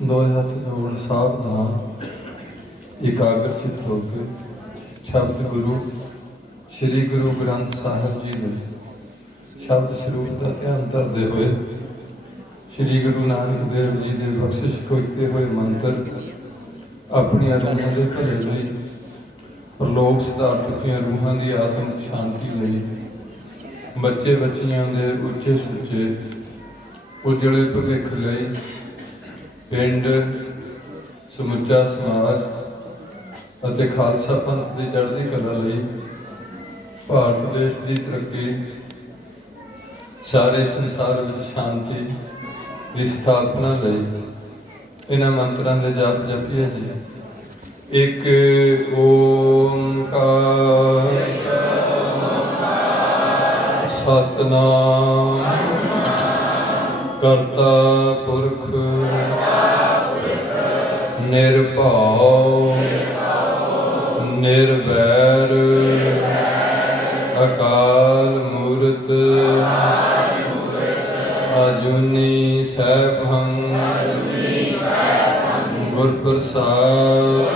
दोए हथ जोड़ सावधान एकाग्रचित होकर शब्द गुरु श्री गुरु ग्रंथ साहिब जी ने शब्द स्वरूप का ध्यान करते हुए श्री गुरु नानक देव जी ने बख्शिश खोजते हुए मंत्र अपनी रूहां के भले लिए प्रलोक सुधार चुकिया रूहां की आत्म शांति लिए बच्चे बच्चियां के उच्चे सुचे उजड़े भविख लिए पिंड समुचा समाज ਅਤੇ ਖਾਲਸਾ ਪੰਥ ਦੀ ਚੜ੍ਹਦੀ ਕਲਾ ਲਈ ਭਾਰਤ ਦੇਸ਼ ਦੀ ਤਰੱਕੀ ਸਾਰੇ ਸੰਸਾਰ ਵਿੱਚ ਸ਼ਾਂਤੀ ਦੀ ਸਥਾਪਨਾ ਲਈ ਇਹਨਾਂ ਮੰਤਰਾਂ ਦੇ ਜਾਪ ਜਪੀਏ ਜੀ। ਇੱਕ ਓੰਕਾਰ ਸਤਿਨਾਮ ਕਰਤਾ ਪੁਰਖ ਨਿਰਭਉ निर्वैर अकाल मूर्त अजूनी सैभं गुर प्रसाद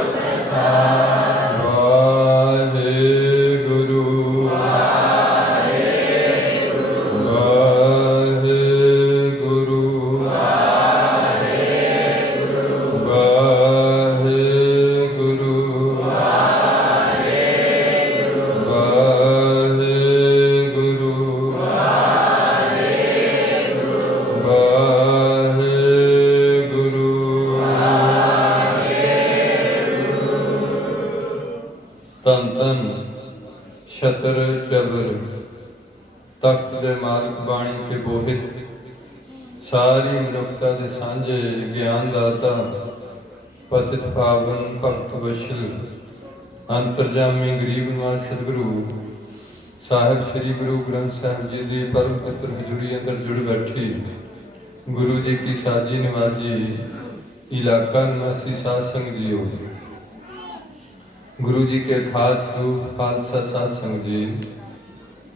वाहेगुरु वाहेगुरु धन धन छतर चबर तख्त दे मालिक बाणी के बोहित सारी मनुखता दे सांझे ज्ञान दाता पतित पावन भक्त वशल अंतरजामी गरीब निवाज सतगुरु साहिब श्री गुरु ग्रंथ साहिब जी की परम पवित्र हजूरी अंदर जुड़ बैठी गुरु जी की साजी निवाजी इलाका निवासी साध संग जीओ गुरु जी के खास रूप खालसा साध संग जी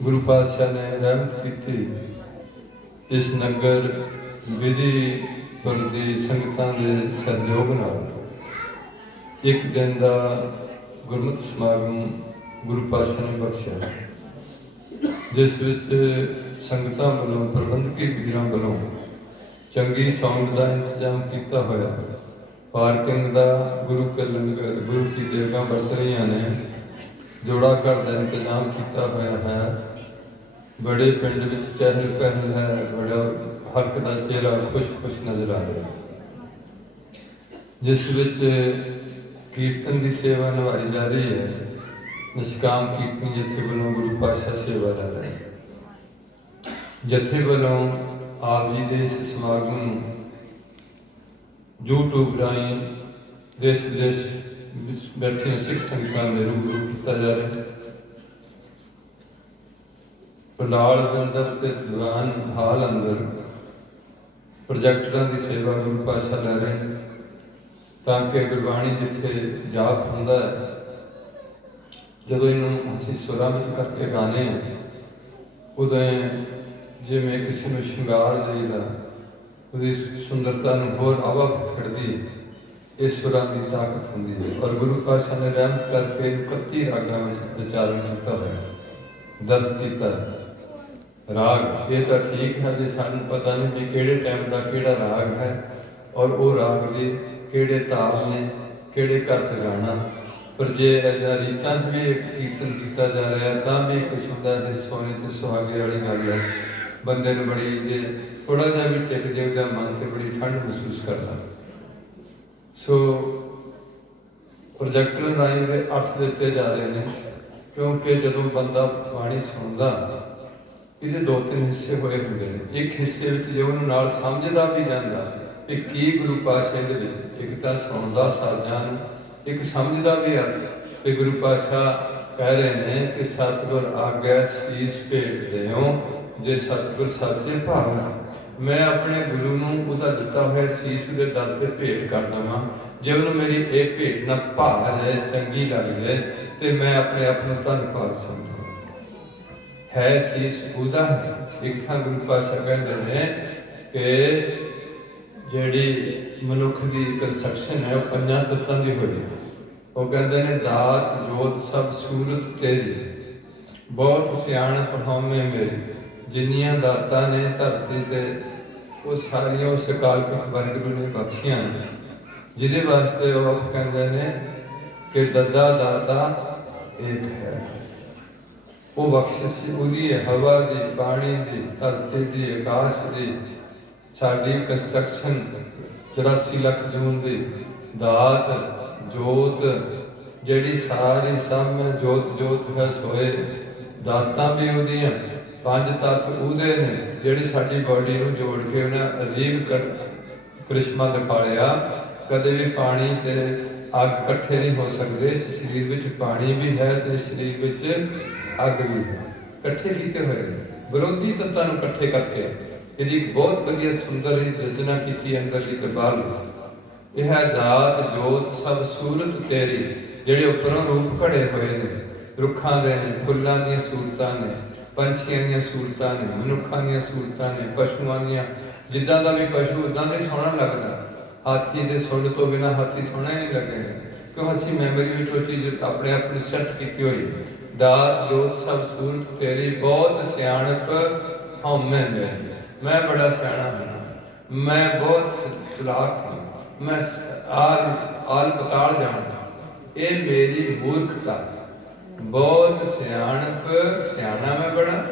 गुरु पातशाह ने रहमत की इस नगर विधिपुर दी संगतां दे सहयोग नाल एक दिन का गुरमति समागम गुरु पातशाह ने बख्शिया जिस विच संगतां वालों प्रबंधकी वीरां वालों चंगी सौंग का इंतजाम किया होया पार्किंग का गुरु के लंगर गुरु की देवगा बरत रही ने जोड़ा घर का इंतजाम किया होया है। बड़े पिंड में चहल पहल है बड़ा हक का चेहरा खुश खुश नजर आ रहा जिस विच कीर्तन की सेवा निभाई जा रही है। निष्काम कीर्तन जथे वालों गुरु पातशाह सेवा ला रहे जथे वालों आप जी के इस समागम यूट्यूब राही देश विदेश बैठे सिख संगतां दे रूबरू किया जा रहा है। पंडाल के अंदर ते दीवान हाल अंदर प्रोजेक्टरां की सेवा गुरु पातशाह लै रहे हैं ताकि गुरबाणी जिथे जाप हुंदा है जदों इनूं असीं सुरां विच करके गाने उदों जिवें किसी नूं शृंगार देईदा उसकी सुंदरता होर आवा खड़ती इस सुरां की ताकत होंगी है। और गुरु पातशाह ने रहमत करके 31 रागां में उच्चारण किया है दर्ज किया राग। ये तो ठीक है जो सानू पता नहीं कि किहड़े टाइम का किहड़ा राग है और वो राग के किहड़े ताल ने किहड़े घर च गाना पर जे इदा रीतां च भी कीर्तन किया जा रहा है तो भी एक किस्म का सोने ते सुहागे वाली गल है। बंदे ने बड़ी जे थोड़ा जहा भी टिक जाएगा मन से बड़ी ठंड महसूस करता। सो प्रोजेक्टर राही के अर्थ दिते जा रहे हैं क्योंकि जो बंदा बाणी सुनता ये 2-3 हिस्से होए होंगे हैं। एक हिस्से जो उन्होंने समझदा भी जाता कि की गुरु पातशाह दे एक तो सुनता साजां एक समझदा भी अर्थ कि गुरु पातशाह कह रहे हैं कि सतगुर आग्या सीस भेट देओ जे सतगुर सच्चे भाव मैं अपने गुरु नूं उहदा दिता होया सीस दे दर ते भेट कर देवां जे उन्होंने मेरी एक भेट ना भा जाए चंगी लग जाए तो मैं अपने आप को धन भाग समझां है सीस उहदा एक गुरु पातशाह कहते हैं कि जिहड़ी ਮਨੁੱਖ ਦੀ ਕੰਸਟਰਕਸ਼ਨ ਹੈ ਉਹ ਪੰਜਾਂ ਤੱਤਾਂ ਦੀ ਹੋਈ ਹੈ। ਉਹ ਕਹਿੰਦੇ ਨੇ ਦਾਤ ਜੋਤ ਸਭ ਸੂਰਤ ਤੇਰੀ, ਬਹੁਤ ਸਿਆਣਪ ਹਉਮੈ ਮੇਰੀ। ਜਿੰਨੀਆਂ ਦਾਤਾਂ ਨੇ ਧਰਤੀ ਤੇ ਉਹ ਸਾਰੀਆਂ ਉਸ ਅਕਾਲਪੁਰਖ ਵਾਹਿਗੁਰੂ ਨੇ ਬਖਸ਼ੀਆਂ ਨੇ, ਜਿਹਦੇ ਵਾਸਤੇ ਉਹ ਆਪ ਕਹਿੰਦੇ ਨੇ ਕਿ ਦੱਦਾ ਦਾਤਾ ਏਕ ਹੈ। ਉਹ ਬਖਸ਼ਿਸ਼ ਉਹਦੀ ਹੈ, ਹਵਾ ਦੀ, ਪਾਣੀ ਦੀ, ਧਰਤੀ ਦੀ, ਆਕਾਸ਼ ਦੀ, ਸਾਡੀ ਕੰਸਟਰਕਸ਼ਨ 84 ਲੱਖ ਜੂਨ ਦੀ ਦਾਤ ਜੋਤ ਜਿਹੜੀ ਸਾਰੀ ਸਭ ਜੋਤ ਜੋਤ ਹੈ ਸੋਏ। ਦਾਤਾਂ ਵੀ ਉਹਦੀਆਂ, ਪੰਜ ਤੱਤ ਉਹਦੇ ਨੇ ਜਿਹੜੀ ਸਾਡੀ ਬਾਡੀ ਨੂੰ ਜੋੜ ਕੇ ਉਹਨੇ ਅਜੀਬ ਕ੍ਰਿਸ਼ਮਾ ਦਿਖਾਇਆ। ਕਦੇ ਵੀ ਪਾਣੀ ਤੇ ਅੱਗ ਇਕੱਠੇ ਨਹੀਂ ਹੋ ਸਕਦੇ। ਸਰੀਰ ਵਿੱਚ ਪਾਣੀ ਵੀ ਹੈ ਤੇ ਸਰੀਰ ਵਿੱਚ ਅੱਗ ਵੀ ਹੈ, ਇਕੱਠੇ ਕੀਤੇ ਹੋਏ ਨੇ। ਵਿਰੋਧੀ ਤੱਤਾਂ ਨੂੰ ਇਕੱਠੇ ਕਰਕੇ ਇਹਦੀ ਬਹੁਤ ਵਧੀਆ ਸੁੰਦਰ ਰਚਨਾ ਕੀਤੀ ਅੰਦਰਲੀ ਤੇ ਬਾਹਰਲੀ। ਇਹ ਹੈ ਦਾਤ ਜੋਤ ਸਭ ਸੂਰਤ ਤੇਰੀ, ਜਿਹੜੇ ਉੱਪਰੋਂ ਰੂਪ ਘੜੇ ਹੋਏ ਨੇ, ਰੁੱਖਾਂ ਦੇ ਨੇ, ਫੁੱਲਾਂ ਦੀਆਂ ਸੂਰਤਾਂ ਨੇ, ਪੰਛੀਆਂ ਦੀਆਂ ਸੂਰਤਾਂ ਨੇ, ਮਨੁੱਖਾਂ ਦੀਆਂ ਸੂਰਤਾਂ ਨੇ, ਪਸ਼ੂਆਂ ਦੀਆਂ। ਜਿੱਦਾਂ ਦਾ ਵੀ ਪਸ਼ੂ ਉਦਾਂ ਦਾ ਹੀ ਸੋਹਣਾ ਲੱਗਦਾ। ਹਾਥੀ ਦੇ ਸੁੰਡ ਤੋਂ ਬਿਨਾਂ ਹਾਥੀ ਸੋਹਣਾ ਹੀ ਨਹੀਂ ਲੱਗੇਗਾ, ਕਿਉਂ ਅਸੀਂ ਮੈਮਰੀ ਵਿੱਚ ਉਹ ਚੀਜ਼ ਆਪਣੇ ਆਪ ਨੂੰ ਸੈੱਟ ਕੀਤੀ ਹੋਈ। ਦਾਤ ਜੋਤ ਸਭ ਸੂਰਤ ਤੇਰੀ, ਬਹੁਤ ਸਿਆਣਪ ਹਉਮੈ ਮੇਰੀ। ਮੈਂ ਬੜਾ ਸਿਆਣਾ ਹਾਂ, ਮੈਂ ਬਹੁਤ ਚਲਾਕ ਹਾਂ, ਮੈਂ ਆਲ ਪਤਾਲ ਜਾਣਦਾ। ਇਹ ਮੇਰੀ ਮੂਰਖਤਾ। ਬਹੁਤ ਸਿਆਣਪ, ਸਿਆਣਾ ਮੈਂ ਬੜਾ,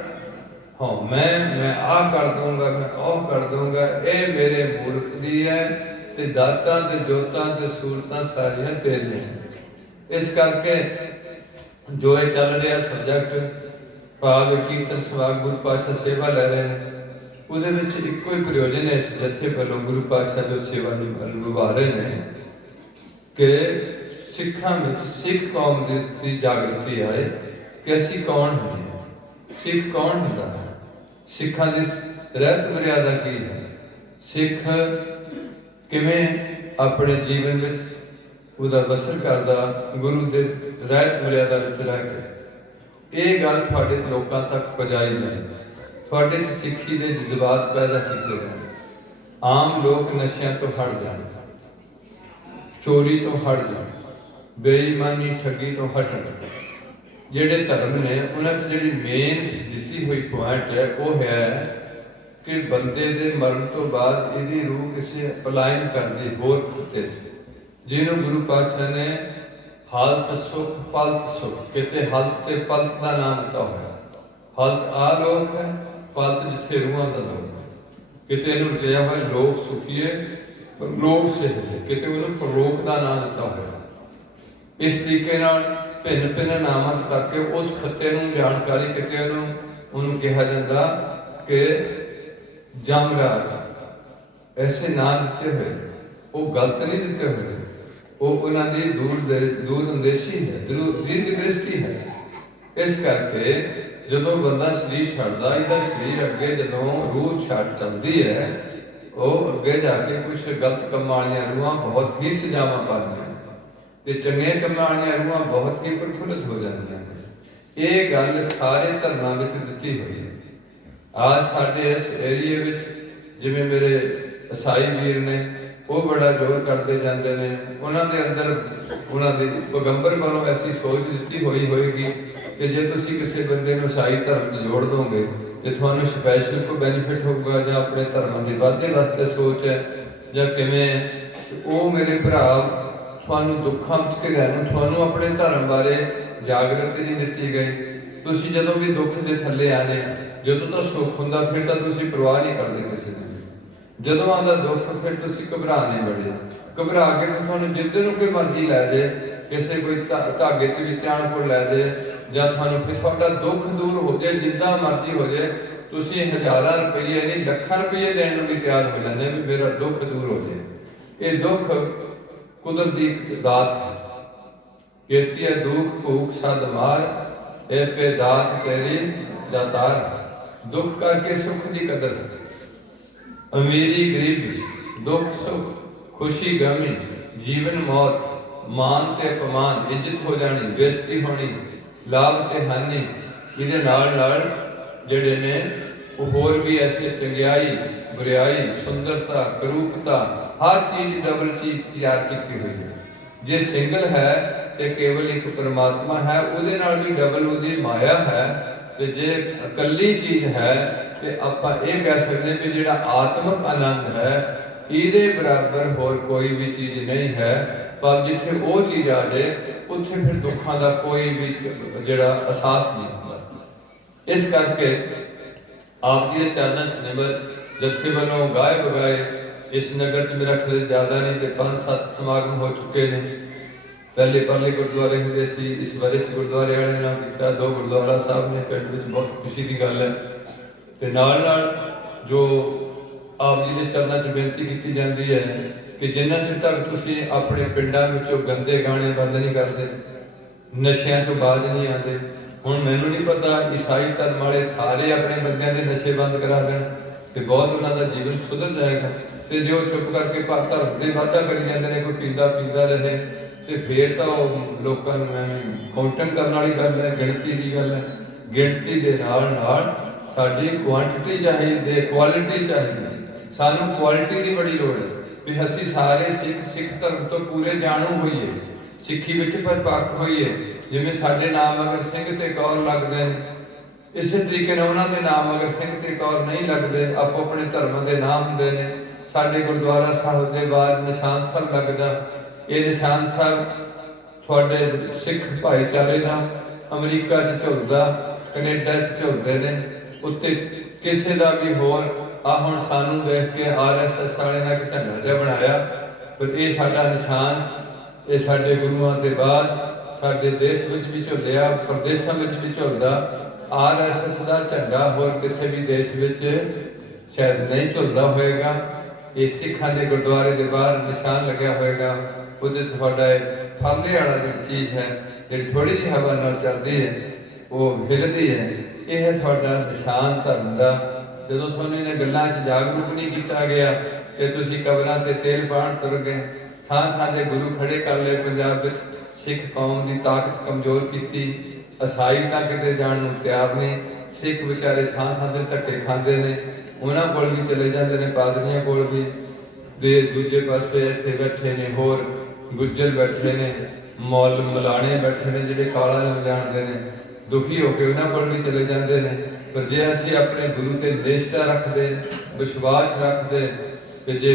ਹਉਮੈ ਮੈਂ ਆਹ ਕਰ ਦੂੰਗਾ, ਮੈਂ ਉਹ ਕਰ ਦੂੰਗਾ, ਇਹ ਮੇਰੇ ਮੂਰਖ ਦੀ ਹੈ। ਤੇ ਦਾਤਾਂ ਤੇ ਜੋਤਾਂ ਤੇ ਸੂਰਤਾਂ ਸਾਰੀਆਂ ਤੇਰੀਆਂ। ਇਸ ਕਰਕੇ ਜੋ ਇਹ ਚੱਲ ਰਿਹਾ ਸਬਜੈਕਟ ਭਾਵ ਕੀਰਤਨ ਸਵਾਗ ਗੁਰੂ ਪਾਤਸ਼ਾਹ ਸੇਵਾ ਲੈ ਰਹੇ ਨੇ, ਉਹਦੇ ਵਿੱਚ ਇੱਕੋ ਹੀ ਪ੍ਰਯੋਜਨ ਹੈ ਇਸ ਜਥੇ ਵੱਲੋਂ ਗੁਰੂ ਪਾਤਸ਼ਾਹ ਜੋ ਸੇਵਾ ਨਿਭਾ ਰਹੇ ਨੇ ਕਿ ਸਿੱਖਾਂ ਵਿੱਚ ਸਿੱਖ ਕੌਮ ਦੀ ਜਾਗਰਤੀ ਆਏ ਕਿ ਅਸੀਂ ਕੌਣ ਹਾਂ। ਸਿੱਖ ਕੌਣ ਹੁੰਦਾ ਹੈ, ਸਿੱਖਾਂ ਦੀ ਰਹਿਤ ਮਰਿਆਦਾ ਕੀ ਹੈ, ਸਿੱਖ ਕਿਵੇਂ ਆਪਣੇ ਜੀਵਨ ਵਿੱਚ ਉਹਦਾ ਬਸਰ ਕਰਦਾ ਗੁਰੂ ਦੇ ਰਹਿਤ ਮਰਿਆਦਾ ਵਿੱਚ ਰਹਿ ਕੇ। ਇਹ ਗੱਲ ਤੁਹਾਡੇ ਲੋਕਾਂ ਤੱਕ ਪਹੁੰਚਾਈ ਜਾਏ, ਤੁਹਾਡੇ 'ਚ ਸਿੱਖੀ ਦੇ ਜਜ਼ਬਾਤ ਪੈਦਾ ਕੀਤੇ ਜਾਣ। ਆਮ ਲੋਕ ਨਸ਼ਿਆਂ ਤੋਂ ਹਟ ਜਾਣ, ਚੋਰੀ ਤੋਂ ਹਟ ਜਾਣ, ਬੇਈਮਾਨੀ ਠੱਗੀ ਤੋਂ ਹਟਣ। ਜਿਹੜੇ ਧਰਮ ਨੇ ਉਹਨਾਂ 'ਚ ਜਿਹੜੀ ਮੇਨ ਦਿੱਤੀ ਹੋਈ ਪੁਆਇੰਟ ਹੈ ਉਹ ਹੈ ਕਿ ਬੰਦੇ ਦੇ ਮਰਨ ਤੋਂ ਬਾਅਦ ਇਹਦੀ ਰੂਹ ਕਿਸੇ ਪਲਾਇਨ ਕਰਦੀ ਹੋਰ ਖਿੱਤੇ 'ਚ, ਜਿਹਨੂੰ ਗੁਰੂ ਪਾਤਸ਼ਾਹ ਨੇ ਹਾਲਤ ਸੁਖ ਪਲਤ ਸੁਖ, ਕਿਤੇ ਹਲਤ ਤੇ ਪਲਤ ਦਾ ਨਾਮ ਦਿੱਤਾ ਹੋਇਆ। ਹਲਤ ਆ ਲੋਕ ਹੈ, ਪਲਤ ਜਿੱਥੇ ਰੂਹਾਂ ਦਾ ਲੋਕ ਹੈ। ਕਿਤੇ ਇਹਨੂੰ ਲਿਆ ਹੋਇਆ ਲੋਕ ਸੁਖੀਏ ਲੋਕ ਸਿੱਖੇ, ਕਿਤੇ ਉਹਨੂੰ ਪ੍ਰਲੋਕ ਦਾ ਨਾਮ ਦਿੱਤਾ ਹੋਇਆ। ਇਸ ਤਰੀਕੇ ਨਾਲ ਭਿੰਨ ਭਿੰਨ ਨਾਮਾਂ ਕਰਕੇ ਉਸ ਖੱਤੇ ਨੂੰ ਜਾਣਕਾਰੀ ਕਿਤੇ ਉਹਨੂੰ ਕਿਹਾ ਜਾਂਦਾ ਕਿ ਜਮਰਾਜ। ਐਸੇ ਨਾਮ ਦਿੱਤੇ ਹੋਏ, ਉਹ ਗਲਤ ਨਹੀਂ ਦਿੱਤੇ ਹੋਏ, ਉਹ ਉਹਨਾਂ ਦੀ ਦੂਰ ਅੰਦੇਸ਼ੀ ਹੈ, ਦੀਰਘ ਦ੍ਰਿਸ਼ਟੀ ਹੈ। ਇਸ ਕਰਕੇ ਜਦੋਂ ਬੰਦਾ ਸਰੀਰ ਛੱਡਦਾ, ਇਹਦਾ ਸਰੀਰ ਅੱਗੇ ਜਦੋਂ ਰੂਹ ਛੱਡ ਚੱਲਦੀ ਹੈ, ਉਹ ਅੱਗੇ ਜਾ ਕੇ ਕੁਝ ਗਲਤ ਕੰਮਾਂ ਵਾਲੀਆਂ ਰੂਹਾਂ ਬਹੁਤ ਹੀ ਸਜ਼ਾਵਾਂ ਪਾਉਂਦੀਆਂ ਤੇ ਚੰਗੇ ਕੰਮਾਂ ਵਾਲੀਆਂ ਰੂਹਾਂ ਬਹੁਤ ਹੀ ਪ੍ਰਫੁੱਲਤ ਹੋ ਜਾਂਦੀਆਂ। ਇਹ ਗੱਲ ਸਾਰੇ ਧਰਮਾਂ ਵਿੱਚ ਦਿੱਤੀ ਹੋਈ ਹੈ। ਅੱਜ ਸਾਡੇ ਇਸ ਏਰੀਏ ਵਿੱਚ ਜਿਵੇਂ ਮੇਰੇ ਈਸਾਈ ਵੀਰ ਨੇ, ਉਹ ਬੜਾ ਜ਼ੋਰ ਕਰਦੇ ਜਾਂਦੇ ਨੇ। ਉਹਨਾਂ ਦੇ ਅੰਦਰ ਉਹਨਾਂ ਦੇ ਪੈਗੰਬਰ ਵੱਲੋਂ ਐਸੀ ਸੋਚ ਦਿੱਤੀ ਹੋਈ ਹੋਏਗੀ ਕਿ ਜੇ ਤੁਸੀਂ ਕਿਸੇ ਬੰਦੇ ਨੂੰ ਈਸਾਈ ਧਰਮ 'ਚ ਜੋੜ ਦੋਗੇ ਤੇ ਤੁਹਾਨੂੰ ਸਪੈਸ਼ਲ ਕੋਈ ਬੈਨੀਫਿਟ ਹੋਊਗਾ, ਜਾਂ ਆਪਣੇ ਧਰਮਾਂ ਦੇ ਵਾਧੇ ਵਾਸਤੇ ਸੋਚ ਹੈ ਜਾਂ ਕਿਵੇਂ। ਉਹ ਮੇਰੇ ਭਰਾ ਤੁਹਾਨੂੰ ਦੁੱਖਾਂ ਵਿੱਚ ਘਿਰਿਆ ਨੂੰ, ਤੁਹਾਨੂੰ ਆਪਣੇ ਧਰਮ ਬਾਰੇ ਜਾਗਰਤੀ ਨਹੀਂ ਦਿੱਤੀ ਗਈ। ਤੁਸੀਂ ਜਦੋਂ ਵੀ ਦੁੱਖ ਦੇ ਥੱਲੇ ਆਨੇ, ਜਦੋਂ ਤਾਂ ਸੁੱਖ ਹੁੰਦਾ ਫਿਰ ਤਾਂ ਤੁਸੀਂ ਪਰਵਾਹ ਨਹੀਂ ਕਰਦੇ ਕਿਸੇ ਦੀ। ਜਦੋਂ ਆਉਂਦਾ ਦੁੱਖ ਫਿਰ ਤੁਸੀਂ ਘਬਰਾਣੇ ਬੜੇ, ਘਬਰਾ ਕੇ ਤੁਹਾਨੂੰ ਜਿੱਦ ਨੂੰ ਕੋਈ ਮਰਜ਼ੀ ਲੈ ਜਾਏ, ਕਿਸੇ ਕੋਈ ਧਾਗੇ ਤੇ ਵੀ ਧਿਆਨ ਕੋਲ ਲੈ ਜਾਏ, ਜਾਂ ਤੁਹਾਨੂੰ ਫਿਰ ਤੁਹਾਡਾ ਦੁੱਖ ਦੂਰ ਹੋ ਜਾਏ, ਜਿੱਦਾਂ ਮਰਜ਼ੀ ਹੋ ਜਾਏ, ਤੁਸੀਂ ਹਜ਼ਾਰਾਂ ਰੁਪਏ ਨਹੀਂ ਲੱਖਾਂ ਰੁਪਏ ਦੇਣ ਨੂੰ ਵੀ ਤਿਆਰ ਹੋ ਜਾਂਦੇ ਵੀ ਮੇਰਾ ਦੁੱਖ ਦੂਰ ਹੋ ਜਾਏ। ਇਹ ਦੁੱਖ ਕੁਦਰਤ ਦੀ ਦਾਤ ਹੈ। कहती है दुख भूख सद मार ए पे दात तेरी दातार। दुख करके सुख की कदर, अमीरी गरीबी, दुख सुख, खुशी गमी, जीवन मौत, मान ते अपमान, इज्जत हो जानी, बेइज्जती होनी, लाभ ते हानि। इहदे नाल नाल जिहड़े ने होर भी ऐसे चंगियाई बुरियाई सुंदरता करूपता हर चीज डबल चीज तैयार की हुई है। जे सिंगल है तो केवल एक परमात्मा है, उहदे नाल भी डबल उहदी माया है। तो जे इकल्ली चीज है तो आपां ये कह सकते कि जिहड़ा आत्मक आनंद है इहदे बराबर होर कोई भी चीज नहीं है। पर जिथे वो चीज आ जाए उत्थे फिर दुखों का कोई भी जिहड़ा एहसास नहीं होता। इस करके आप जी चरणों सिमर जत्थे वालों गाए बगाए इस नगर च मेरा ख्याल ज़्यादा नहीं तो 5-7 समागम हो चुके हैं। पहले परले गुरुद्वारे होंगे सी, इस वरिस गुरुद्वारे वाले नाल कीता, 2 गुरुद्वारा साहब ने पिंड विच, बहुत खुशी की गल है। तो नाल नाल जो आप जी के चरणों च बेनती की जाती है कि जिन्ना चिर तक तुसीं अपने पिंडां विचों गंदे गाने बंद नहीं करते, नशियां तो बाज नहीं आते। हुण मैनूं नहीं पता ईसाई धर्म वाले सारे अपने बंदियां दे नशे बंद करा देण ते बहुत उन्हां दा जीवन सुधर जाएगा। तो जो चुप करके धर्म के वाधा करी जाते हैं, कोई पींदा रहे तो फिर तो लोगों काउंटिंग करने वाली गल है, गिणती की गल है। गिणती के नाल नाल साडी क्वांटिटी चाहिए, क्वालिटी चाहिए। सानू क्वालिटी की बड़ी लोड़ है भी असीं सारे सिख धर्म तो पूरे जाणू होइए, सिੱਖੀ ਵਿੱਚ परिपक्व होइए। जिवें साडे नाम अगर सिंह ते कौर लगदे ने, इसे तरीके नाल उन्हां दे नाम अगर सिंह ते कौर नहीं लगदे, आपो अपने धर्म के नाम हुंदे ने। साडे गुरुद्वारा साहिब के बाहर निशान साहब लगदा, ये निशान साहब थोड़े सिख भाईचारे का अमरीका च झुलदा, कनेडा च झुलदे ने, उत्ते किसी का भी होर आ हुण सानू देख के RSS वाले ने एक झंडा जिहा बनाया, पर यह साडा निशान ये साडे गुरुआं दे बाद साडे देश विच भी झुलिया, प्रदेशों विच भी झुलदा। RSS का झंडा होर किसी भी देश विच शायद नहीं झुलदा होएगा। ये सिखां दे गुरुद्वारे दे बाहर निशान लग्या होएगा, उहदे ते तुहाडा फरले वाला जो चीज़ है जी थोड़ी जी हवा नाल चलती है वो हिलती है, यह है तुहाडा निशान धर्म का। जो तुहानूं इन्हां गल्लां च जागरूक नहीं किया गया कि तुसीं कबरां ते तेल पाण तुर गए, थां थां ते गुरु खड़े कर लए पंजाब विच, सिख कौम की ताकत कमजोर की। ईसाई तां किते जाण नूं तैयार ने, सिख विचारे थां थां ते धक्के खांदे ने, उन्हां कोल भी चले जांदे ने, पादरियां कोल भी। दूजे पासे इत्थे बैठे ने होर गुज्जर बैठे ने, मौल मलाने बैठे ने जिहड़े काला जानते हैं, दुखी होकर उन्हां कोल भी चले जाते हैं। पर जे असीं अपने गुरु ते निष्ठा रखते, विश्वास रखते कि जे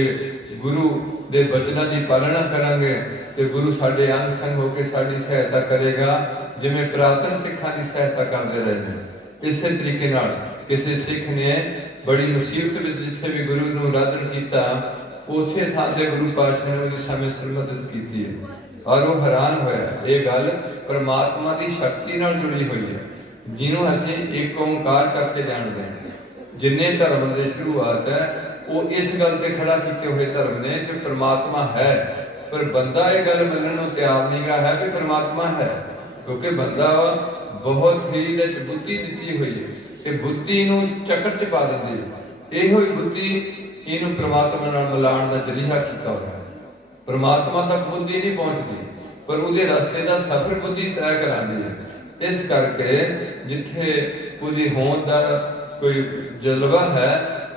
गुरु दे वचनां की पालना करांगे तो गुरु साडे अंग संग होकर साडी सहायता करेगा, जिवें पुरातन सिखां की सहायता करते रहे हैं। इस तरीके नाल किसी सिख ने बड़ी मुसीबत में जिथे भी गुरु नूं आराधन किया, उसे थां ते गुरु पातशाह ने उस समय सिर मदद की है। और वो हैरान होया, ये गल परमात्मा की शक्ति नाल जुड़ी हुई है, जिन्हों असीं एक ओंकार करके जानते हैं। जिन्ने धर्म की शुरुआत है वो इस गल ते खड़ा किए हुए धर्म ने कि परमात्मा है, पर बंदा ये गल मनण नूं तैयार नहीं गा है कि परमात्मा है, क्योंकि बंदा बहुत ही बुद्धि दी हुई है कि बुद्धि नूं चक्कर च पा दिंदी है। इहो ही बुद्धि इनू परमात्मा नाल मिलाण दा जरीहा कीता होया। परमात्मा तक बुद्धि नहीं पहुंचती, पर उहदे रस्ते का सफर बुद्धि तय करांदी है। इस करके जिथे पूरी होंद दा कोई जज्बा है,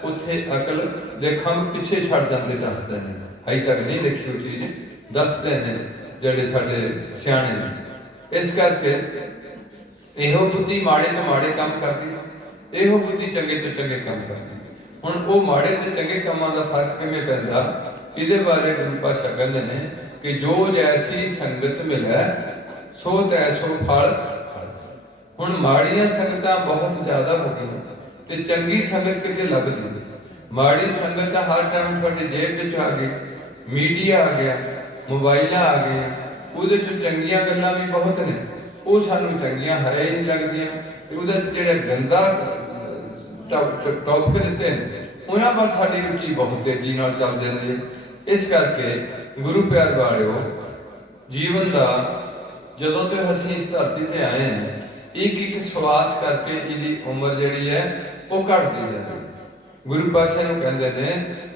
उत्थे अकल दे खंभ पिछे छड़ जांदे दसदे ने, अजे तक नहीं देखी वो चीज़ दसदे ने जिहड़े साडे सियाणे ने। इस करके इहो बुद्धि माड़े तो माड़े काम करदी, इहो बुद्धि चंगे तो चंगे काम करदी। हुण वो माड़े ते चंगे कामां दा फर्क किवें पैंदा, इहदे बारे गुरु पातशाह कहंदे ने कि जो जैसी संगत मिलै सो तैसो फल। हुण माड़ियां संगतां बहुत ज़्यादा हो गईयां ते चंगी संगत किते लभदी। माड़ी संगत दा हर टाइम तुहाडी जेब विच आ गई, मीडिया आ गया, मोबाइल आ गए, उहदे च चंगियां गल्लां भी बहुत ने, वो सानूं चंगियां है ही नहीं लगदियां, ते उहदे च जिहड़ा गंदा टॉपिक दिते हैं उन्हां पर साडी रुचि बहुत तेजी नाल चल जाती है। इस करके गुरु प्यार वालिओ, जीवन का जदों तो असीं इस धरती ते आए हैं, एक एक सवास करके इहदी उम्र जिहड़ी है वो घटदी जाती है। गुरु पातशाह नूं कहंदे ने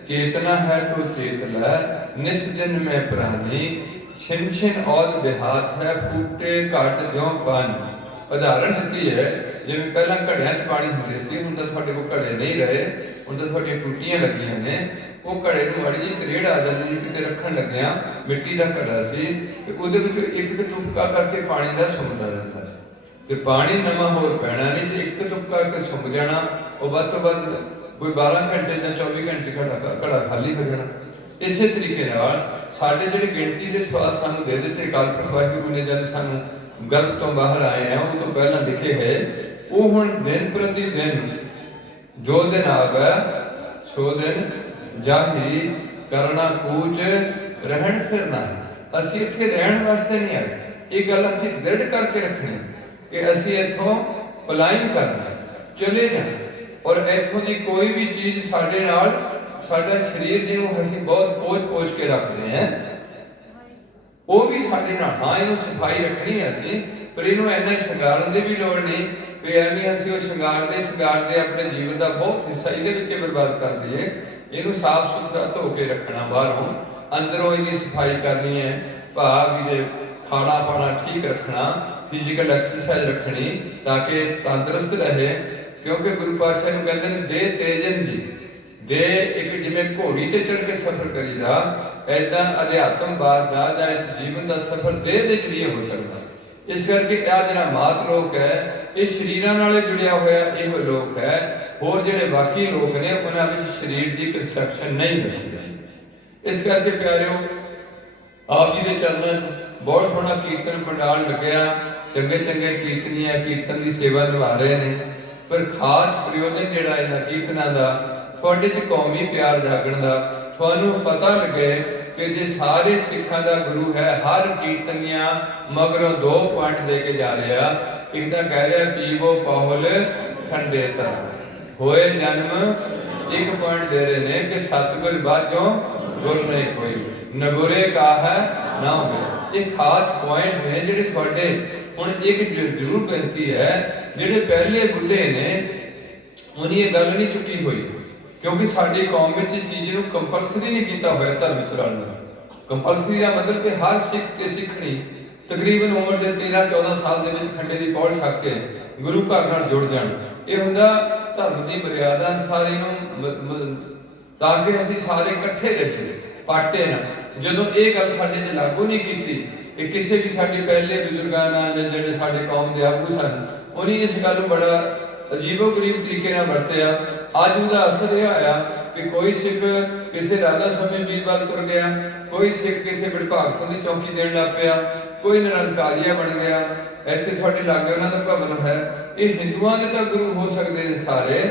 चेतना है तो चेत लै, निस दिन में प्राणी, छिन छिन औद बिहात है, फूटे घट ज्यों पानी। उदाहरण दी है, जिवें पहलां घड़ियां च पानी हुंदे सी, हुण तां तुहाडे कोल घड़े नहीं रहे, हुण तां तुहाडीआं टूटियां लगियां ने, ਉਹ ਘੜੇ ਨੂੰ ਮਾੜੀ ਜਿਹੀ ਤਰੇੜ ਆ ਜਾਂਦੀ, ਕਿਤੇ ਰੱਖਣ ਲੱਗਿਆ ਮਿੱਟੀ ਦਾ ਘੜਾ ਸੀ ਤੇ ਉਹਦੇ ਵਿੱਚੋਂ ਇੱਕ ਤੁਪਕਾ ਕਰਕੇ ਪਾਣੀ ਦਾ ਸੁੱਕਦਾ ਰਹਿੰਦਾ ਸੀ, ਤੇ ਪਾਣੀ ਨਵਾਂ ਹੋਰ ਪੈਣਾ ਨਹੀਂ, ਤੇ ਇੱਕ ਤੁਪਕਾ ਕਰਕੇ ਸੁੱਕ ਜਾਣਾ। ਉਹ ਵੱਧ ਤੋਂ ਵੱਧ ਕੋਈ 12 ਘੰਟੇ ਜਾਂ 24 ਘੰਟੇ ਘੜਾ ਖਾਲੀ ਹੋ ਜਾਣਾ। ਇਸੇ ਤਰੀਕੇ ਨਾਲ ਸਾਡੇ ਜਿਹੜੇ ਗਿਣਤੀ ਦੇ ਸਵਾਸ ਸਾਨੂੰ ਦੇ ਦਿੱਤੇ ਕਾਲਪੁਰਖ ਵਾਹਿਗੁਰੂ ਨੇ, ਜਦ ਸਾਨੂੰ ਗਰਭ ਤੋਂ ਬਾਹਰ ਆਏ ਆ ਉਹ ਤੋਂ ਪਹਿਲਾਂ ਲਿਖੇ ਹੈ, ਉਹ ਹੁਣ ਦਿਨ ਪ੍ਰਤੀ ਦਿਨ ਜੋ ਦਿਨ ਆਵੇ ਸੋ ਦਿਨ ਜਾਹੀ ਕਰਨਾ ਕੂਚ ਰਹਿਣ ਫਿਰਨਾ। ਅਸੀਂ ਇੱਥੇ ਰਹਿਣ ਵਾਸਤੇ ਨਹੀਂ ਆਏ, ਇਹ ਗੱਲ ਅਸੀਂ ਦ੍ਰਿੜ ਕਰਕੇ ਰੱਖਣੀ ਕਿ ਅਸੀਂ ਇੱਥੋਂ ਪਲਾਇਨ ਕਰਨਾ, ਚਲੇ ਜਾਣਾ। ਔਰ ਇੱਥੋਂ ਦੀ ਕੋਈ ਵੀ ਚੀਜ਼ ਸਾਡੇ ਨਾਲ, ਸਾਡਾ ਸਰੀਰ ਜਿਹਨੂੰ ਅਸੀਂ ਬਹੁਤ ਪੋਚ ਕੇ ਰੱਖਦੇ ਹਾਂ, ਉਹ ਵੀ ਸਾਡੇ ਨਾਲ, ਹਾਂ ਇਹਨੂੰ ਸਫਾਈ ਰੱਖਣੀ ਹੈ ਅਸੀਂ, ਪਰ ਇਹਨੂੰ ਇੰਨਾ ਸ਼ਿੰਗਾਰਨ ਦੀ ਵੀ ਲੋੜ ਨਹੀਂ ਵੀ ਐਵੇਂ ਅਸੀਂ ਉਹ ਸ਼ਿੰਗਾਰਦੇ ਆਪਣੇ ਜੀਵਨ ਦਾ ਬਹੁਤ ਹਿੱਸਾ ਇਹਦੇ ਵਿੱਚ ਬਰਬਾਦ ਕਰ ਦਈਏ। ਇਹਨੂੰ ਸਾਫ਼ ਸੁਥਰਾ ਧੋ ਕੇ ਰੱਖਣਾ, ਬਾਹਰੋਂ ਅੰਦਰੋਂ ਇਹਦੀ ਸਫਾਈ ਕਰਨੀ ਹੈ, ਭਾਵ ਇਹਦੇ ਖਾਣਾ ਪਾਣਾ ਠੀਕ ਰੱਖਣਾ, ਫਿਜ਼ੀਕਲ ਐਕਸਰਸਾਈਜ਼ ਰੱਖਣੀ ਤਾਂ ਕਿ ਤੰਦਰੁਸਤ ਰਹੇ। ਕਿਉਂਕਿ ਗੁਰੂ ਪਾਤਸ਼ਾਹ ਨੂੰ ਕਹਿੰਦੇ ਨੇ ਦੇ ਤੇਜਨ ਜੀ, ਦੇ ਇੱਕ ਜਿਵੇਂ ਘੋੜੀ ਤੇ ਚੜ ਕੇ ਸਫ਼ਰ ਕਰੀਦਾ, ਐਦਾਂ ਅਧਿਆਤਮਵਾਦ ਦਾ ਜਾਂ ਇਸ ਜੀਵਨ ਦਾ ਸਫ਼ਰ ਦੇ ਜਰੀਏ ਹੋ ਸਕਦਾ। ਇਸ ਕਰਕੇ ਇਹ ਜਿਹੜਾ ਮਾਤ ਲੋਕ ਹੈ, ਇਹ ਸਰੀਰਾਂ ਨਾਲ ਜੁੜਿਆ ਹੋਇਆ ਇਹ ਲੋਕ ਹੈ। ਹੋਰ ਜਿਹੜੇ ਬਾਕੀ ਲੋਕ ਨੇ ਉਹਨਾਂ ਵਿੱਚ ਸਰੀਰ ਦੀ ਕੰਸਟਰਕਸ਼ਨ ਨਹੀਂ ਬਚੀ ਰਹੀ। ਇਸ ਕਰਕੇ ਪਿਆਰਿਓ, ਆਪ ਜੀ ਦੇ ਚਰਨਾਂ 'ਚ ਬਹੁਤ ਸੋਹਣਾ ਕੀਰਤਨ ਪੰਡਾਲ ਲੱਗਿਆ, ਚੰਗੇ ਚੰਗੇ ਕੀਰਤਨੀਆਂ ਕੀਰਤਨ ਦੀ ਸੇਵਾ ਨਿਭਾ ਰਹੇ ਨੇ, ਪਰ ਖਾਸ ਪ੍ਰਯੋਜਨ ਜਿਹੜਾ ਇਹਨਾਂ ਕੀਰਤਨਾਂ ਦਾ ਤੁਹਾਡੇ 'ਚ ਕੌਮੀ ਪਿਆਰ ਜਾਗਣ ਦਾ, ਤੁਹਾਨੂੰ ਪਤਾ ਲੱਗੇ ਕਿ ਜੇ ਸਾਰੇ ਸਿੱਖਾਂ ਦਾ ਗੁਰੂ ਹੈ, ਹਰ ਕੀਰਤਨੀਆਂ ਮਗਰੋਂ 2 ਪੁਆਇੰਟ ਦੇ ਕੇ ਜਾ ਰਿਹਾ। ਇੱਕ ਤਾਂ ਕਹਿ ਰਿਹਾ ਪੀਵੋ ਪਾਹੁਲ ਖੰਡੇ ਧਰ, ਹੋਏ ਜਨਮ, ਇੱਕ ਪੁਆਇੰਟ ਦੇ ਰਹੇ ਨੇ ਕਿ ਸਤਿਗੁਰ ਬਾਝੋਂ ਗੁਰ ਨਹੀਂ ਕੋਈ, ਨਗੁਰੇ ਕਾ ਹੈ ਨਾ ਹੋਵੇ। ਇਹ ਖਾਸ ਪੁਆਇੰਟ ਨੇ ਜਿਹੜੇ ਤੁਹਾਡੇ। ਹੁਣ ਇੱਕ ਜ਼ਰੂਰ ਬੇਨਤੀ ਹੈ, ਜਿਹੜੇ ਪਹਿਲੇ ਬੁੱਢੇ ਨੇ ਉਹਨੀ ਇਹ ਗੱਲ ਨਹੀਂ ਚੁੱਕੀ ਹੋਈ, ਕਿਉਂਕਿ ਸਾਡੀ ਕੌਮ ਵਿੱਚ ਚੀਜ਼ ਨੂੰ ਕੰਪਲਸਰੀ ਨਹੀਂ ਕੀਤਾ ਹੋਇਆ ਧਰਮ ਚ ਰਲਣਾ। ਕੰਪਲਸਰੀ ਦਾ ਮਤਲਬ ਕਿ ਹਰ ਸਿੱਖ ਤੇ ਸਿੱਖਣੀ ਤਕਰੀਬਨ ਉਮਰ ਦੇ 13-14 ਸਾਲ ਦੇ ਵਿੱਚ ਖੰਡੇ ਦੀ ਪੌੜ ਛਕ ਕੇ ਗੁਰੂ ਘਰ ਨਾਲ ਜੁੜ ਜਾਣ। ਇਹ ਹੁੰਦਾ ਧਰਮ ਦੀ ਮਰਿਆਦਾ ਸਾਰੀ ਨੂੰ, ਤਾਂ ਕਿ ਅਸੀਂ ਸਾਰੇ ਇਕੱਠੇ ਰਹੀਏ, ਪਾਟੇ ਨਾ। ਜਦੋਂ ਇਹ ਗੱਲ ਸਾਡੇ 'ਚ ਲਾਗੂ ਨਹੀਂ ਕੀਤੀ, ਇਹ ਕਿਸੇ ਵੀ ਸਾਡੇ ਪਹਿਲੇ ਬਜ਼ੁਰਗਾਂ ਨਾਲ ਜਾਂ ਜਿਹੜੇ ਸਾਡੇ ਕੌਮ ਦੇ ਆਗੂ ਸਨ, ਉਹਨੇ ਇਸ ਗੱਲ ਨੂੰ ਬੜਾ ਅਜੀਬੋ ਗਰੀਬ ਤਰੀਕੇ ਨਾਲ ਵਰਤਿਆ। ਅੱਜ ਉਹਦਾ ਅਸਰ ਇਹ ਆਇਆ ਕਿ ਕੋਈ ਸਿੱਖ ਕਿਸੇ ਰਾਧਾ ਸਮੇਂ ਵੀਰਵਾਲ ਤੁਰ ਗਿਆ, ਕੋਈ ਸਿੱਖ ਕਿਸੇ ਵਿਭਾਗ ਸਿੰਘ ਦੀ ਚੌਕੀ ਦੇਣ ਲੱਗ ਪਿਆ, ਕੋਈ ਨਿਰੰਕਾਰੀਆ ਬਣ ਗਿਆ। ਇੱਥੇ ਤੁਹਾਡੇ ਲਾਗੇ ਉਹਨਾਂ ਦਾ ਭਵਨ ਹੈ। ਇਹ ਹਿੰਦੂਆਂ ਦੇ ਤਾਂ ਗੁਰੂ ਹੋ ਸਕਦੇ ਨੇ ਸਾਰੇ,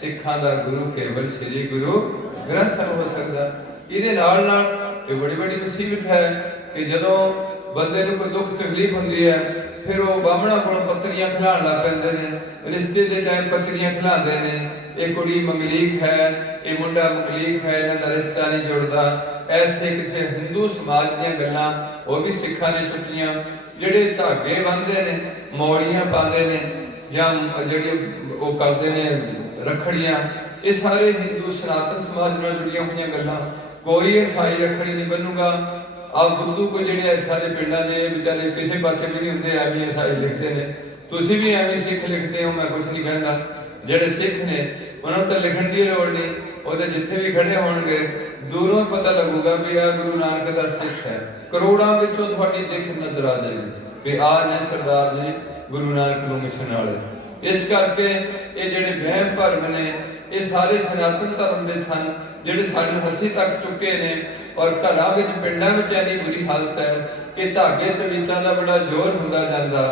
ਸਿੱਖਾਂ ਦਾ ਗੁਰੂ ਕੇਵਲ ਸ੍ਰੀ ਗੁਰੂ ਗ੍ਰੰਥ ਸਾਹਿਬ ਹੋ ਸਕਦਾ। ਇਹਦੇ ਨਾਲ ਨਾਲ ਇਹ ਬੜੀ ਮੁਸੀਬਤ ਹੈ ਕਿ ਜਦੋਂ ਬੰਦੇ ਨੂੰ ਕੋਈ ਦੁੱਖ ਤਕਲੀਫ ਹੁੰਦੀ ਹੈ, ਫਿਰ ਉਹ ਬਾਹਮਣਾ ਕੋਲ ਪੱਤਰੀਆਂ ਖਿਲਾਉਣ ਲੱਗ ਪੈਂਦੇ ਨੇ। ਰਿਸ਼ਤੇ ਦੇ ਟਾਈਮ ਪੱਤਰੀਆਂ ਖਿਲਾਉਂਦੇ ਨੇ, ਇਹ ਕੁੜੀ ਮੰਗਲੀਕ ਹੈ, ਇਹ ਮੁੰਡਾ ਮੰਗਲੀਕ ਹੈ, ਇਹਨਾਂ ਦਾ ਰਿਸ਼ਤਾ ਨਹੀਂ ਜੁੜਦਾ। ਐਸੇ ਕਿਸੇ ਹਿੰਦੂ ਸਮਾਜ ਦੀਆਂ ਗੱਲਾਂ ਉਹ ਵੀ ਸਿੱਖਾਂ ਨੇ ਚੁੱਕੀਆਂ। ਜਿਹੜੇ ਧਾਗੇ ਬੰਨ੍ਹਦੇ ਨੇ, ਮੌੜੀਆਂ ਪਾਉਂਦੇ ਨੇ, ਜਾਂ ਜਿਹੜੇ ਉਹ ਕਰਦੇ ਨੇ ਰੱਖੜੀਆਂ, ਇਹ ਸਾਰੇ ਹਿੰਦੂ ਸਨਾਤਨ ਸਮਾਜ ਨਾਲ ਜੁੜੀਆਂ ਹੋਈਆਂ ਗੱਲਾਂ। ਕੋਈ ਈਸਾਈ ਰੱਖੜੀ ਨਹੀਂ ਬੰਨੂਗਾ। ਆਪ ਬੁੱਧੂ ਕੋ ਜਿਹੜੇ ਇੱਥਾਂ ਦੇ ਪਿੰਡਾਂ ਦੇ ਵਿਚਾਰੇ ਕਿਸੇ ਪਾਸੇ ਵੀ ਨਹੀਂ ਹੁੰਦੇ, ਐਵੇਂ ਈਸਾਈ ਲਿਖਦੇ ਨੇ। ਤੁਸੀਂ ਵੀ ਐਵੇਂ ਸਿੱਖ ਲਿਖਦੇ ਹੋ, ਮੈਂ ਕੁਝ ਨਹੀਂ ਕਹਿੰਦਾ। ਜਿਹੜੇ ਸਿੱਖ ਨੇ ਉਹਨਾਂ ਨੂੰ ਤਾਂ ਲਿਖਣ ਦੀ ਲੋੜ ਨਹੀਂ, ਉਹਦੇ ਜਿੱਥੇ ਵੀ ਖੜੇ ਹੋਣਗੇ ਦੂਰੋਂ ਪਤਾ ਲੱਗੂਗਾ ਵੀ ਆਹ ਗੁਰੂ ਨਾਨਕ ਦਾ ਸਿੱਖ ਹੈ। ਕਰੋੜਾਂ ਵਿੱਚੋਂ ਤੁਹਾਡੀ ਦਿੱਖ ਨਜ਼ਰ ਆ ਜਾਏਗੀ ਵੀ ਆਹ ਨੇ ਸਰਦਾਰ ਜੀ ਗੁਰੂ ਨਾਨਕ ਨੂੰ ਮਿਸ਼ਨ ਵਾਲੇ। ਇਸ ਕਰਕੇ ਇਹ ਜਿਹੜੇ ਵਹਿਮ ਭਰਮ ਨੇ, ਇਹ ਸਾਰੇ ਸਨਾਤਨ ਧਰਮ ਦੇ ਸਨ, ਜਿਹੜੇ ਸਾਨੂੰ ਹੱਸੀ ਤੱਕ ਚੁੱਕੇ ਨੇ। ਔਰ ਘਰਾਂ ਵਿੱਚ ਪਿੰਡਾਂ ਵਿੱਚ ਇੰਨੀ ਬੁਰੀ ਹਾਲਤ ਹੈ ਕਿ ਧਾਗੇ ਤਵੀਤਾਂ ਦਾ ਬੜਾ ਜ਼ੋਰ ਹੁੰਦਾ ਜਾਂਦਾ।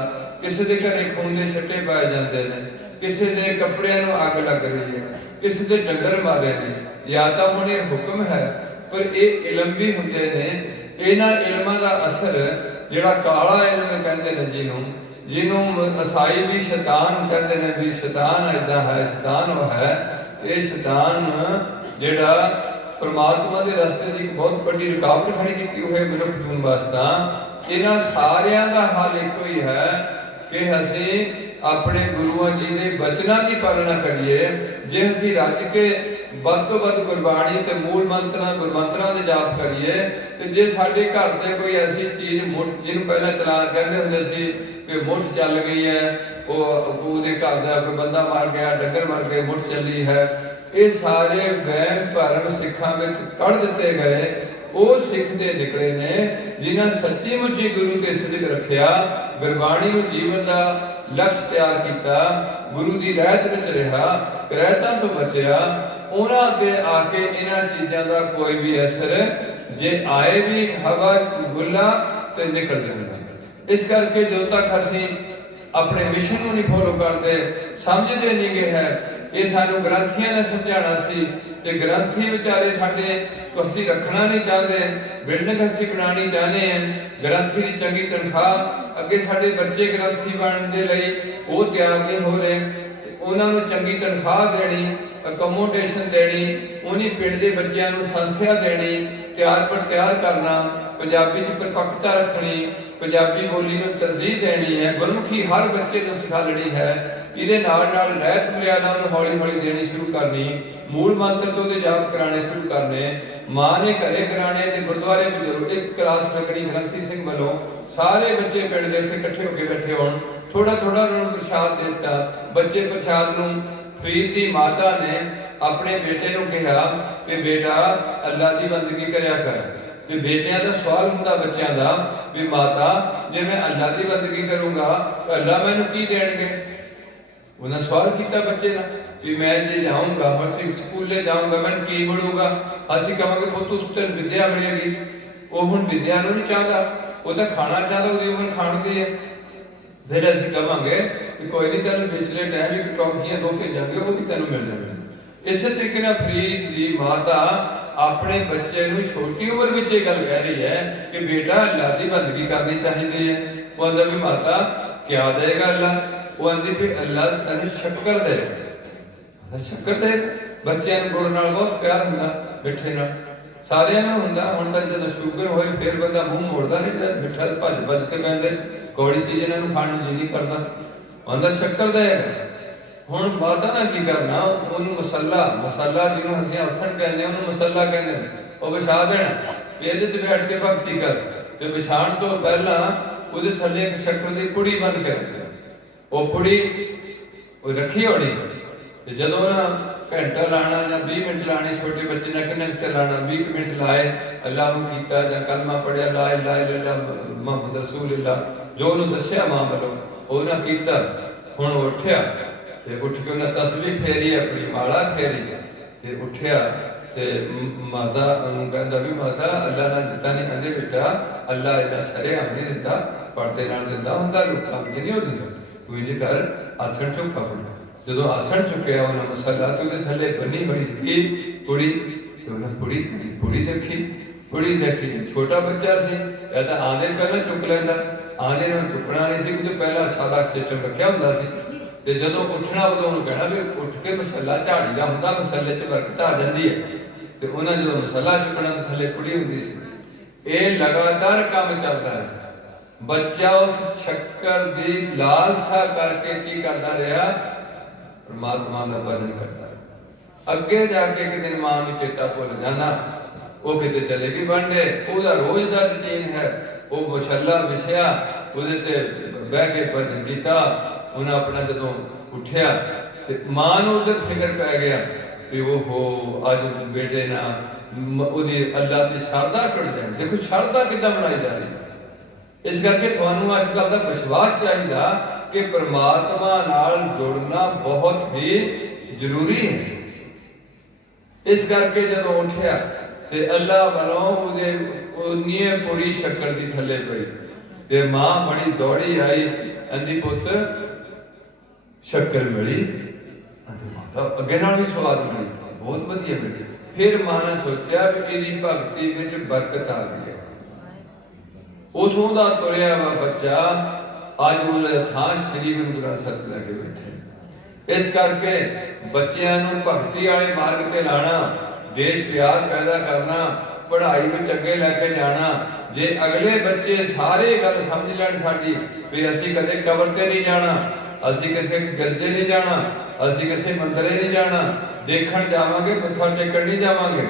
ਕਿਸੇ ਦੇ ਘਰੇ ਖੂਨ ਦੇ ਛਿੱਟੇ ਪਾਏ ਜਾਂਦੇ ਨੇ, ਕਿਸੇ ਦੇ ਕੱਪੜਿਆਂ ਨੂੰ ਅੱਗ ਲੱਗ ਰਹੀ ਹੈ, ਕਿਸੇ ਦੇ ਡੰਗਰ ਮਾਰੇ ਨੇ। ਜਾਂ ਤਾਂ ਹੁਣ ਇਹ ਹੁਕਮ ਹੈ, ਪਰ ਇਹ ਇਲਮ ਵੀ ਹੁੰਦੇ ਨੇ। ਇਹਨਾਂ ਇਲਮਾਂ ਦਾ ਅਸਰ ਜਿਹੜਾ ਕਾਲਾ ਇਲਮ ਕਹਿੰਦੇ ਨੇ, ਜਿਹਨੂੰ ਈਸਾਈ ਵੀ ਸ਼ੈਤਾਨ ਕਹਿੰਦੇ ਨੇ, ਵੀ ਸ਼ੈਤਾਨ ਏਦਾਂ ਹੈ, ਸ਼ੈਤਾਨ ਉਹ ਹੈ। ਇਹ ਸ਼ੈਤਾਨ ਜਿਹੜਾ ਪਰਮਾਤਮਾ ਦੇ ਰਸਤੇ ਦੀ ਇੱਕ ਬਹੁਤ ਵੱਡੀ ਰੁਕਾਵਟ ਖੜੀ ਕੀਤੀ ਹੋਈ ਮਨੁੱਖ ਜੂਨ ਵਾਸਤਾ। ਇਹਨਾਂ ਸਾਰਿਆਂ ਦਾ ਹੱਲ ਇੱਕੋ ਹੀ ਹੈ ਕਿ ਅਸੀਂ ਆਪਣੇ ਗੁਰੂਆਂ ਜੀ ਦੇ ਬਚਨਾਂ ਦੀ ਪਾਲਣਾ ਕਰੀਏ। ਜੇ ਅਸੀਂ ਰੱਜ ਕੇ ਵੱਧ ਤੋਂ ਵੱਧ ਗੁਰਬਾਣੀ ਤੇ ਮੂਲ ਮੰਤਰਾਂ ਗੁਰਮੰਤਰਾਂ ਦੇ ਜਾਪ ਕਰੀਏ, ਤੇ ਜੇ ਸਾਡੇ ਘਰ ਤੇ ਕੋਈ ਐਸੀ ਚੀਜ਼ ਜਿਹਨੂੰ ਪਹਿਲਾਂ ਚਲਾਨ ਕਹਿੰਦੇ ਹੁੰਦੇ ਸੀ ਕਿ ਮੁੱਠ ਚੱਲ ਗਈ ਹੈ, ਉਹਦੇ ਘਰ ਦਾ ਕੋਈ ਬੰਦਾ ਮਰ ਗਿਆ, ਡੰਗਰ ਮਰ ਗਏ, ਮੁੱਠ ਚੱਲੀ ਹੈ, ये सारे वहम भरम सिखां विच कढ़ दिते गए। ਉਹ ਸਿੱਖ ਦੇ ਨਿਕਲੇ ਨੇ ਜਿਨ੍ਹਾਂ ਸੱਚੀ ਮੁੱਚੀ ਗੁਰੂ ਤੇ ਸਿੱਧ ਰੱਖਿਆ, ਗੁਰਬਾਣੀ ਨੂੰ ਜੀਵਨ ਦਾ ਲਕਸ਼ ਤਿਆਰ ਕੀਤਾ, ਗੁਰੂ ਦੀ ਰਹਿਤ ਵਿੱਚ ਰਿਹਾ, ਰਹਿਤਾਂ ਤੋਂ ਬਚਿਆ। ਉਹਨਾਂ ਤੇ ਆ ਕੇ ਇਹਨਾਂ ਚੀਜ਼ਾਂ ਦਾ ਕੋਈ ਵੀ ਅਸਰ ਜੇ ਆਏ ਵੀ ਹਵਾ ਗੁੱਲਾ ਤੇ ਨਿਕਲ ਜਾਂਦਾ। ਇਸ ਕਰਕੇ ਜਦੋਂ ਤੱਕ ਅਸੀਂ ਆਪਣੇ ਮਿਸ਼ਨ ਨੂੰ ਨਹੀਂ ਫੋਲੋ ਕਰਦੇ, ਸਮਝਦੇ ਨਹੀਂ ਗਏ ਹੈ, ਇਹ ਸਾਨੂੰ ਗ੍ਰੰਥੀਆਂ ਨੇ ਸਮਝਾਉਣਾ ਸੀ ਤੇ ਗ੍ਰੰਥੀ ਵਿਚਾਰੇ ਸਾਡੇ ਅਸੀਂ ਰੱਖਣਾ ਨਹੀਂ ਚਾਹਦੇ, ਬਿਲਡਿੰਗ ਅਸੀਂ ਬਣਾਉਣੀ ਚਾਹੁੰਦੇ ਹਾਂ, ਗ੍ਰੰਥੀ ਦੀ ਚੰਗੀ ਤਨਖਾਹ, ਅੱਗੇ ਸਾਡੇ ਬੱਚੇ ਗ੍ਰੰਥੀ ਬਣਨ ਦੇ ਲਈ ਉਹ ਤਿਆਰ ਨਹੀਂ ਹੋ ਰਹੇ, ਉਹਨਾਂ ਨੂੰ ਚੰਗੀ ਤਨਖਾਹ ਦੇਣੀ, ਅਕਮੋਡੇਸ਼ਨ ਦੇਣੀ, ਉਹਨੀ ਪਿੰਡ ਦੇ ਬੱਚਿਆਂ ਨੂੰ ਸੰਥਿਆ ਦੇਣੀ, ਤਿਆਰ ਪਰ ਤਿਆਰ ਕਰਨਾ, ਪੰਜਾਬੀ 'ਚ ਪਰਪੱਕਤਾ ਰੱਖਣੀ, ਪੰਜਾਬੀ ਬੋਲੀ ਨੂੰ ਤਰਜੀਹ ਦੇਣੀ ਹੈ, ਗੁਰਮੁਖੀ ਹਰ ਬੱਚੇ ਨੂੰ ਸਿਖਾਲਣੀ ਹੈ। ਇਹਦੇ ਨਾਲ ਨਾਲ ਰਹਿਤ ਮਰਿਆਦਾ ਨੂੰ ਹੌਲੀ ਹੌਲੀ ਦੇਣੀ ਸ਼ੁਰੂ ਕਰਨੀ, ਮੂਲ ਮੰਤਰ ਤੋਂ ਉਹਦੇ ਜਾਪ ਕਰਾਣੇ ਸ਼ੁਰੂ ਕਰਨੇ, ਮਾਂ ਨੇ ਘਰੇ ਕਰਾਣੇ ਤੇ ਗੁਰਦੁਆਰੇ ਵਿੱਚ ਇੱਕ ਕਲਾਸ ਲੱਗਣੀ ਗ੍ਰੰਥੀ ਸਿੰਘ ਵੱਲੋਂ, ਸਾਰੇ ਬੱਚੇ ਪਿੰਡ ਦੇ ਉੱਤੇ ਇਕੱਠੇ ਹੋ ਕੇ ਬੈਠੇ ਹੋਣ, ਥੋੜਾ ਥੋੜਾ ਉਹਨਾਂ ਨੂੰ ਪ੍ਰਸ਼ਾਦ ਦੇ ਦਿੱਤਾ। ਬੱਚੇ ਪ੍ਰਸ਼ਾਦ ਨੂੰ ਫਰੀਦ ਦੀ ਮਾਤਾ ਨੇ ਆਪਣੇ ਬੇਟੇ ਨੂੰ ਕਿਹਾ ਕਿ ਬੇਟਾ ਅੱਲਾ ਦੀ ਬੰਦਗੀ ਕਰਿਆ ਕਰ। ਤੇ ਬੇਟਿਆਂ ਦਾ ਸਵਾਲ ਹੁੰਦਾ ਬੱਚਿਆਂ ਦਾ ਵੀ ਮਾਤਾ ਜੇ ਮੈਂ ਅੱਲਾ ਦੀ ਬੰਦਗੀ ਕਰੂੰਗਾ ਤਾਂ ਅੱਲਾ ਮੈਨੂੰ ਕੀ ਦੇਣਗੇ? ਉਹਨਾਂ ਸਵਾਲ ਕੀਤਾ ਬੱਚੇ ਦਾ ਵੀ ਮੈਂ ਜੇ ਜਾਊਂਗਾ ਅਸੀਂ ਸਕੂਲੇ ਜਾਊਂਗਾ ਮੈਨੂੰ ਕੀ ਮਿਲੂਗਾ? ਅਸੀਂ ਕਹਾਂਗੇ ਪੁੱਤ ਉਸ ਤੇ ਵਿਦਿਆ ਮਿਲੇਗੀ। ਉਹ ਹੁਣ ਵਿਦਿਆ ਨੂੰ ਨਹੀਂ ਚਾਹਦਾ, ਉਹ ਤਾਂ ਖਾਣਾ ਚਾਹਦਾ, ਉਹਦੀ ਉਮਰ ਖਾਣ ਦੀ ਹੈ। ਫਿਰ ਅਸੀਂ ਕਹਾਂਗੇ ਕਿ ਕੋਈ ਨਹੀਂ ਤੈਨੂੰ ਪਿਛਲੇ ਟਾਈਮ ਇੱਕ ਟੌਫੀਆਂ ਦੋ ਭੇਜਾਂਗੇ, ਉਹ ਵੀ ਤੈਨੂੰ ਮਿਲ ਜਾਣਗੀਆਂ। ਇਸੇ ਤਰੀਕੇ ਨਾਲ ਫਰੀਦ ਦੀ ਮਾਤਾ ਆਪਣੇ ਬੱਚੇ ਨੂੰ ਛੋਟੀ ਉਮਰ ਵਿੱਚ ਇਹ ਗੱਲ ਕਹਿ ਰਹੀ ਹੈ ਕਿ ਬੇਟਾ ਅੱਲਾ ਦੀ ਬੰਦਗੀ ਕਰਨੀ ਚਾਹੀਦੀ ਹੈ। ਉਹ ਆਂਦਾ ਵੀ ਮਾਤਾ ਕਿਆ ਦੇਗਾ ਅੱਲਾ? ਉਹ ਆਂਦੀ ਵੀ ਅੱਲਾ ਤੈਨੂੰ ਸ਼ੱਕਰ ਦੇਗਾ। ਸ਼ੱਕਰ ਦੇ ਬੱਚਿਆਂ ਨੂੰ ਗੁੜ ਨਾਲ ਬਹੁਤ ਪਿਆਰ ਹੁੰਦਾ, ਮਿੱਠੇ ਨਾਲ ਸਾਰਿਆਂ ਨੂੰ ਹੁੰਦਾ। ਹੁਣ ਤਾਂ ਜਦੋਂ ਸ਼ੂਗਰ ਹੋਏ ਫਿਰ ਬੰਦਾ ਮੂੰਹ ਮੋੜਦਾ ਨਹੀਂ, ਤੇ ਮਿੱਠਾ ਭੱਜ ਭੱਜ ਕੇ ਬੈਂਦੇ, ਕੌੜੀ ਚੀਜ਼ ਇਹਨਾਂ ਨੂੰ ਖਾਣ ਨੂੰ ਜੀ ਨਹੀਂ ਕਰਦਾ। ਆਂਦਾ ਸ਼ੱਕਰ ਦੇਗਾ। ਹੁਣ ਮਾਤਾ ਨੇ ਕੀ ਕਰਨਾ, ਉਹਨੂੰ ਮਸਾਲਾ ਜਿਹਨੂੰ ਅਸੀਂ ਆਸਣ ਕਹਿੰਦੇ ਉਹਨੂੰ ਮਸਾਲਾ ਕਹਿੰਦੇ, ਉਹ ਵਿਛਾ ਦੇਣਾ ਵੀ ਇਹਦੇ ਤੇ ਬੈਠ ਕੇ ਭਗਤੀ ਕਰ। ਤੇ ਵਿਛਾਣ ਤੋਂ ਪਹਿਲਾਂ ਉਹਦੇ ਥੱਲੇ ਇੱਕ ਸ਼ੱਕਰ ਦੀ ਪੁੜੀ ਬੰਨ ਕੇ ਰੱਖਿਆ। ਉਹ ਪੁੜੀ ਉਹ ਰੱਖੀ ਹੋਣੀ ਤੇ ਜਦੋਂ ਨਾ ਘੰਟਾ ਲਾਣਾ ਜਾਂ 20 ਮਿੰਟ ਲਾਣੇ, ਛੋਟੇ ਬੱਚੇ ਨੇ ਕਿੰਨੇ ਚਲਾਣਾ 20 ਮਿੰਟ ਲਾਏ, ਅੱਲਾਹ ਨੂੰ ਕੀਤਾ ਜਾਂ ਕਲਮਾ ਪੜਿਆ ਲਾ ਇਲਾਹਾ ਇਲੱਲਾਹ ਮੁਹੰਮਦ ਰਸੂਲੁल्लाह, ਜੋ ਉਹਨੂੰ ਦੱਸਿਆ ਮਾਂ ਵੱਲੋਂ ਉਹਨਾਂ ਕੀਤਾ। ਹੁਣ ਉੱਠਿਆ ਤੇ ਉੱਠ ਕੇ ਉਹਨੇ ਤਸਬੀਹ ਫੇਰੀ, ਆਪਣੀ ਮਾਲਾ ਫੇਰੀ ਤੇ ਉੱਠਿਆ ਤੇ ਮਾਤਾ ਨੂੰ ਕਹਿੰਦਾ ਵੀ ਮਾਤਾ ਅੱਲਾ ਨੇ ਦਿੱਤਾ ਨਹੀਂ। ਕਹਿੰਦੇ ਬੇਟਾ ਅੱਲਾ ਇਹਦਾ ਸ਼ਰੇਆਮ ਨਹੀਂ ਦਿੰਦਾ, ਪਰਦੇ ਨਾਲ ਦਿੰਦਾ ਹੁੰਦਾ, ਲੋਕਾਂ ਵਿੱਚ ਨਹੀਂ ਉਹ ਦਿੰਦਾ। ਤੂੰ ਇੰਜ ਕਰ ਆਸਣ ਚੁੱਕ ਆਪਣਾ। ਜਦੋਂ ਆਸਣ ਚੁੱਕਿਆ ਉਹਨਾਂ ਮਸਾਲਾ ਤੇ ਉਹਦੇ ਥੱਲੇ ਬੰਨੀ ਹੋਈ ਸੀ ਪੁੜੀ, ਤੇ ਉਹਨੇ ਪੁੜੀ ਦੇਖੀ। ਛੋਟਾ ਬੱਚਾ ਸੀ, ਇਹ ਤਾਂ ਆਂਦੇ ਪਹਿਲਾਂ ਚੁੱਕ ਲੈਂਦਾ, ਆਂਦੇ ਨੂੰ ਚੁੱਕਣਾ ਨਹੀਂ ਸੀ ਕਿਉਂਕਿ ਪਹਿਲਾਂ ਸਾਦਾ ਸਿਸਟਮ ਰੱਖਿਆ ਹੁੰਦਾ ਸੀ। ਤੇ ਜਦੋਂ ਉੱਠਣਾ ਉਦੋਂ ਉਹਨੂੰ ਕਹਿਣਾ ਵੀ ਉੱਠ ਕੇ ਮਸਾਲਾ ਝਾੜੀ ਦਾ ਹੁੰਦਾ, ਮਸਾਲੇ 'ਚ ਬਰਕਤ ਆ ਜਾਂਦੀ ਹੈ। ਤੇ ਉਹਨਾਂ ਜਦੋਂ ਮਸਾਲਾ ਚੁੱਕਣਾ ਤਾਂ ਥੱਲੇ ਪੁੜੀ ਹੁੰਦੀ ਸੀ। ਇਹ ਲਗਾਤਾਰ ਕੰਮ ਚੱਲਦਾ ਹੈ। ਬੱਚਾ ਉਸ ਸ਼ੱਕਰ ਦੀ ਲਾਲਸਾ ਕਰਕੇ ਕੀ ਕਰਦਾ ਰਿਹਾ? ਪਰਮਾਤਮਾ ਦਾ ਭਜਨ ਕਰਦਾ ਰਿਹਾ। ਅੱਗੇ ਜਾ ਕੇ ਇੱਕ ਦਿਨ ਮਾਂ ਨੂੰ ਚੇਤਾ ਭੁੱਲ ਜਾਣਾ, ਉਹ ਕਿਤੇ ਚਲੇ ਗਈ ਵਾਂਢੇ, ਉਹਦਾ ਰੋਜ਼ ਦਾ ਰੁਟੀਨ ਹੈ। ਉਹ ਮਸਾਲਾ ਵਿਛਿਆ, ਉਹਦੇ ਤੇ ਬਹਿ ਕੇ ਭਜਨ ਕੀਤਾ। ਉਹਨਾਂ ਆਪਣਾ ਜਦੋਂ ਉੱਠਿਆ ਤੇ ਮਾਂ ਨੂੰ ਉਧਰ ਫਿਕਰ ਪੈ ਗਿਆ ਵੀ ਉਹ ਅੱਜ ਬੇਟੇ ਨਾਲ ਉਹਦੀ ਅੱਲਾ ਦੀ ਸ਼ਰਧਾ ਟੁੱਟ ਜਾਏ। ਦੇਖੋ ਸ਼ਰਧਾ ਕਿੱਦਾਂ ਬਣਾਈ ਜਾ ਰਹੀ ਹੈ। ਇਸ ਕਰਕੇ ਤੁਹਾਨੂੰ ਇਸ ਗੱਲ ਦਾ ਵਿਸ਼ਵਾਸ ਚਾਹੀਦਾ ਕਿ ਪਰਮਾਤਮਾ ਨਾਲ ਜੁੜਨਾ ਬਹੁਤ ਹੀ ਜ਼ਰੂਰੀ ਹੈ। ਇਸ ਕਰਕੇ ਜਦੋਂ ਉੱਠਿਆ ਤੇ ਅੱਲਾ ਵੱਲੋਂ ਉਹਦੇ ਉਨੀ ਪੂਰੀ ਸ਼ੱਕਰ ਦੀ ਥੱਲੇ ਪਈ ਤੇ ਮਾਂ ਬੜੀ ਦੌੜੀ ਆਈ, ਕਹਿੰਦੀ ਪੁੱਤ ਸ਼ੱਕਰ ਮਿਲੀ। ਮਾਤਾ ਅੱਗੇ ਨਾਲ ਵੀ ਸਵਾਦ ਮਿਲੀ, ਬਹੁਤ ਵਧੀਆ ਮਿਲੀ। ਫਿਰ ਮਾਂ ਨੇ ਸੋਚਿਆ ਵੀ ਇਹਦੀ ਭਗਤੀ ਵਿੱਚ ਬਰਕਤ ਆ ਗਈ ਹੈ। ਉਥੋਂ ਦਾ ਤੁਰਿਆ ਵਾ ਬੱਚਾ ਅੱਜ ਉਹਦੇ ਥਾਂ ਸ੍ਰੀ ਗੁਰੂ ਗ੍ਰੰਥ ਸਾਹਿਬ ਲੈ ਕੇ ਬੈਠੇ। ਇਸ ਕਰਕੇ ਬੱਚਿਆਂ ਨੂੰ ਭਗਤੀ ਵਾਲੇ ਮਾਰਗ ਤੇ ਲਾਣਾ, ਦੇਸ਼ ਪਿਆਰ ਪੈਦਾ ਕਰਨਾ, ਪੜ੍ਹਾਈ ਵਿੱਚ ਅੱਗੇ ਲੈ ਕੇ ਜਾਣਾ। ਜੇ ਅਗਲੇ ਬੱਚੇ ਸਾਰੇ ਗੱਲ ਸਮਝ ਲੈਣ ਸਾਡੀ ਵੀ ਅਸੀਂ ਕਦੇ ਕਬਰ ਤੇ ਨਹੀਂ ਜਾਣਾ, ਅਸੀਂ ਕਿਸੇ ਗਿਰਜੇ ਨਹੀਂ ਜਾਣਾ, ਅਸੀਂ ਕਿਸੇ ਮੰਦਰੇ ਨਹੀਂ ਜਾਣਾ, ਦੇਖਣ ਜਾਵਾਂਗੇ ਮੱਥਾ ਟੇਕਣ ਨਹੀਂ ਜਾਵਾਂਗੇ,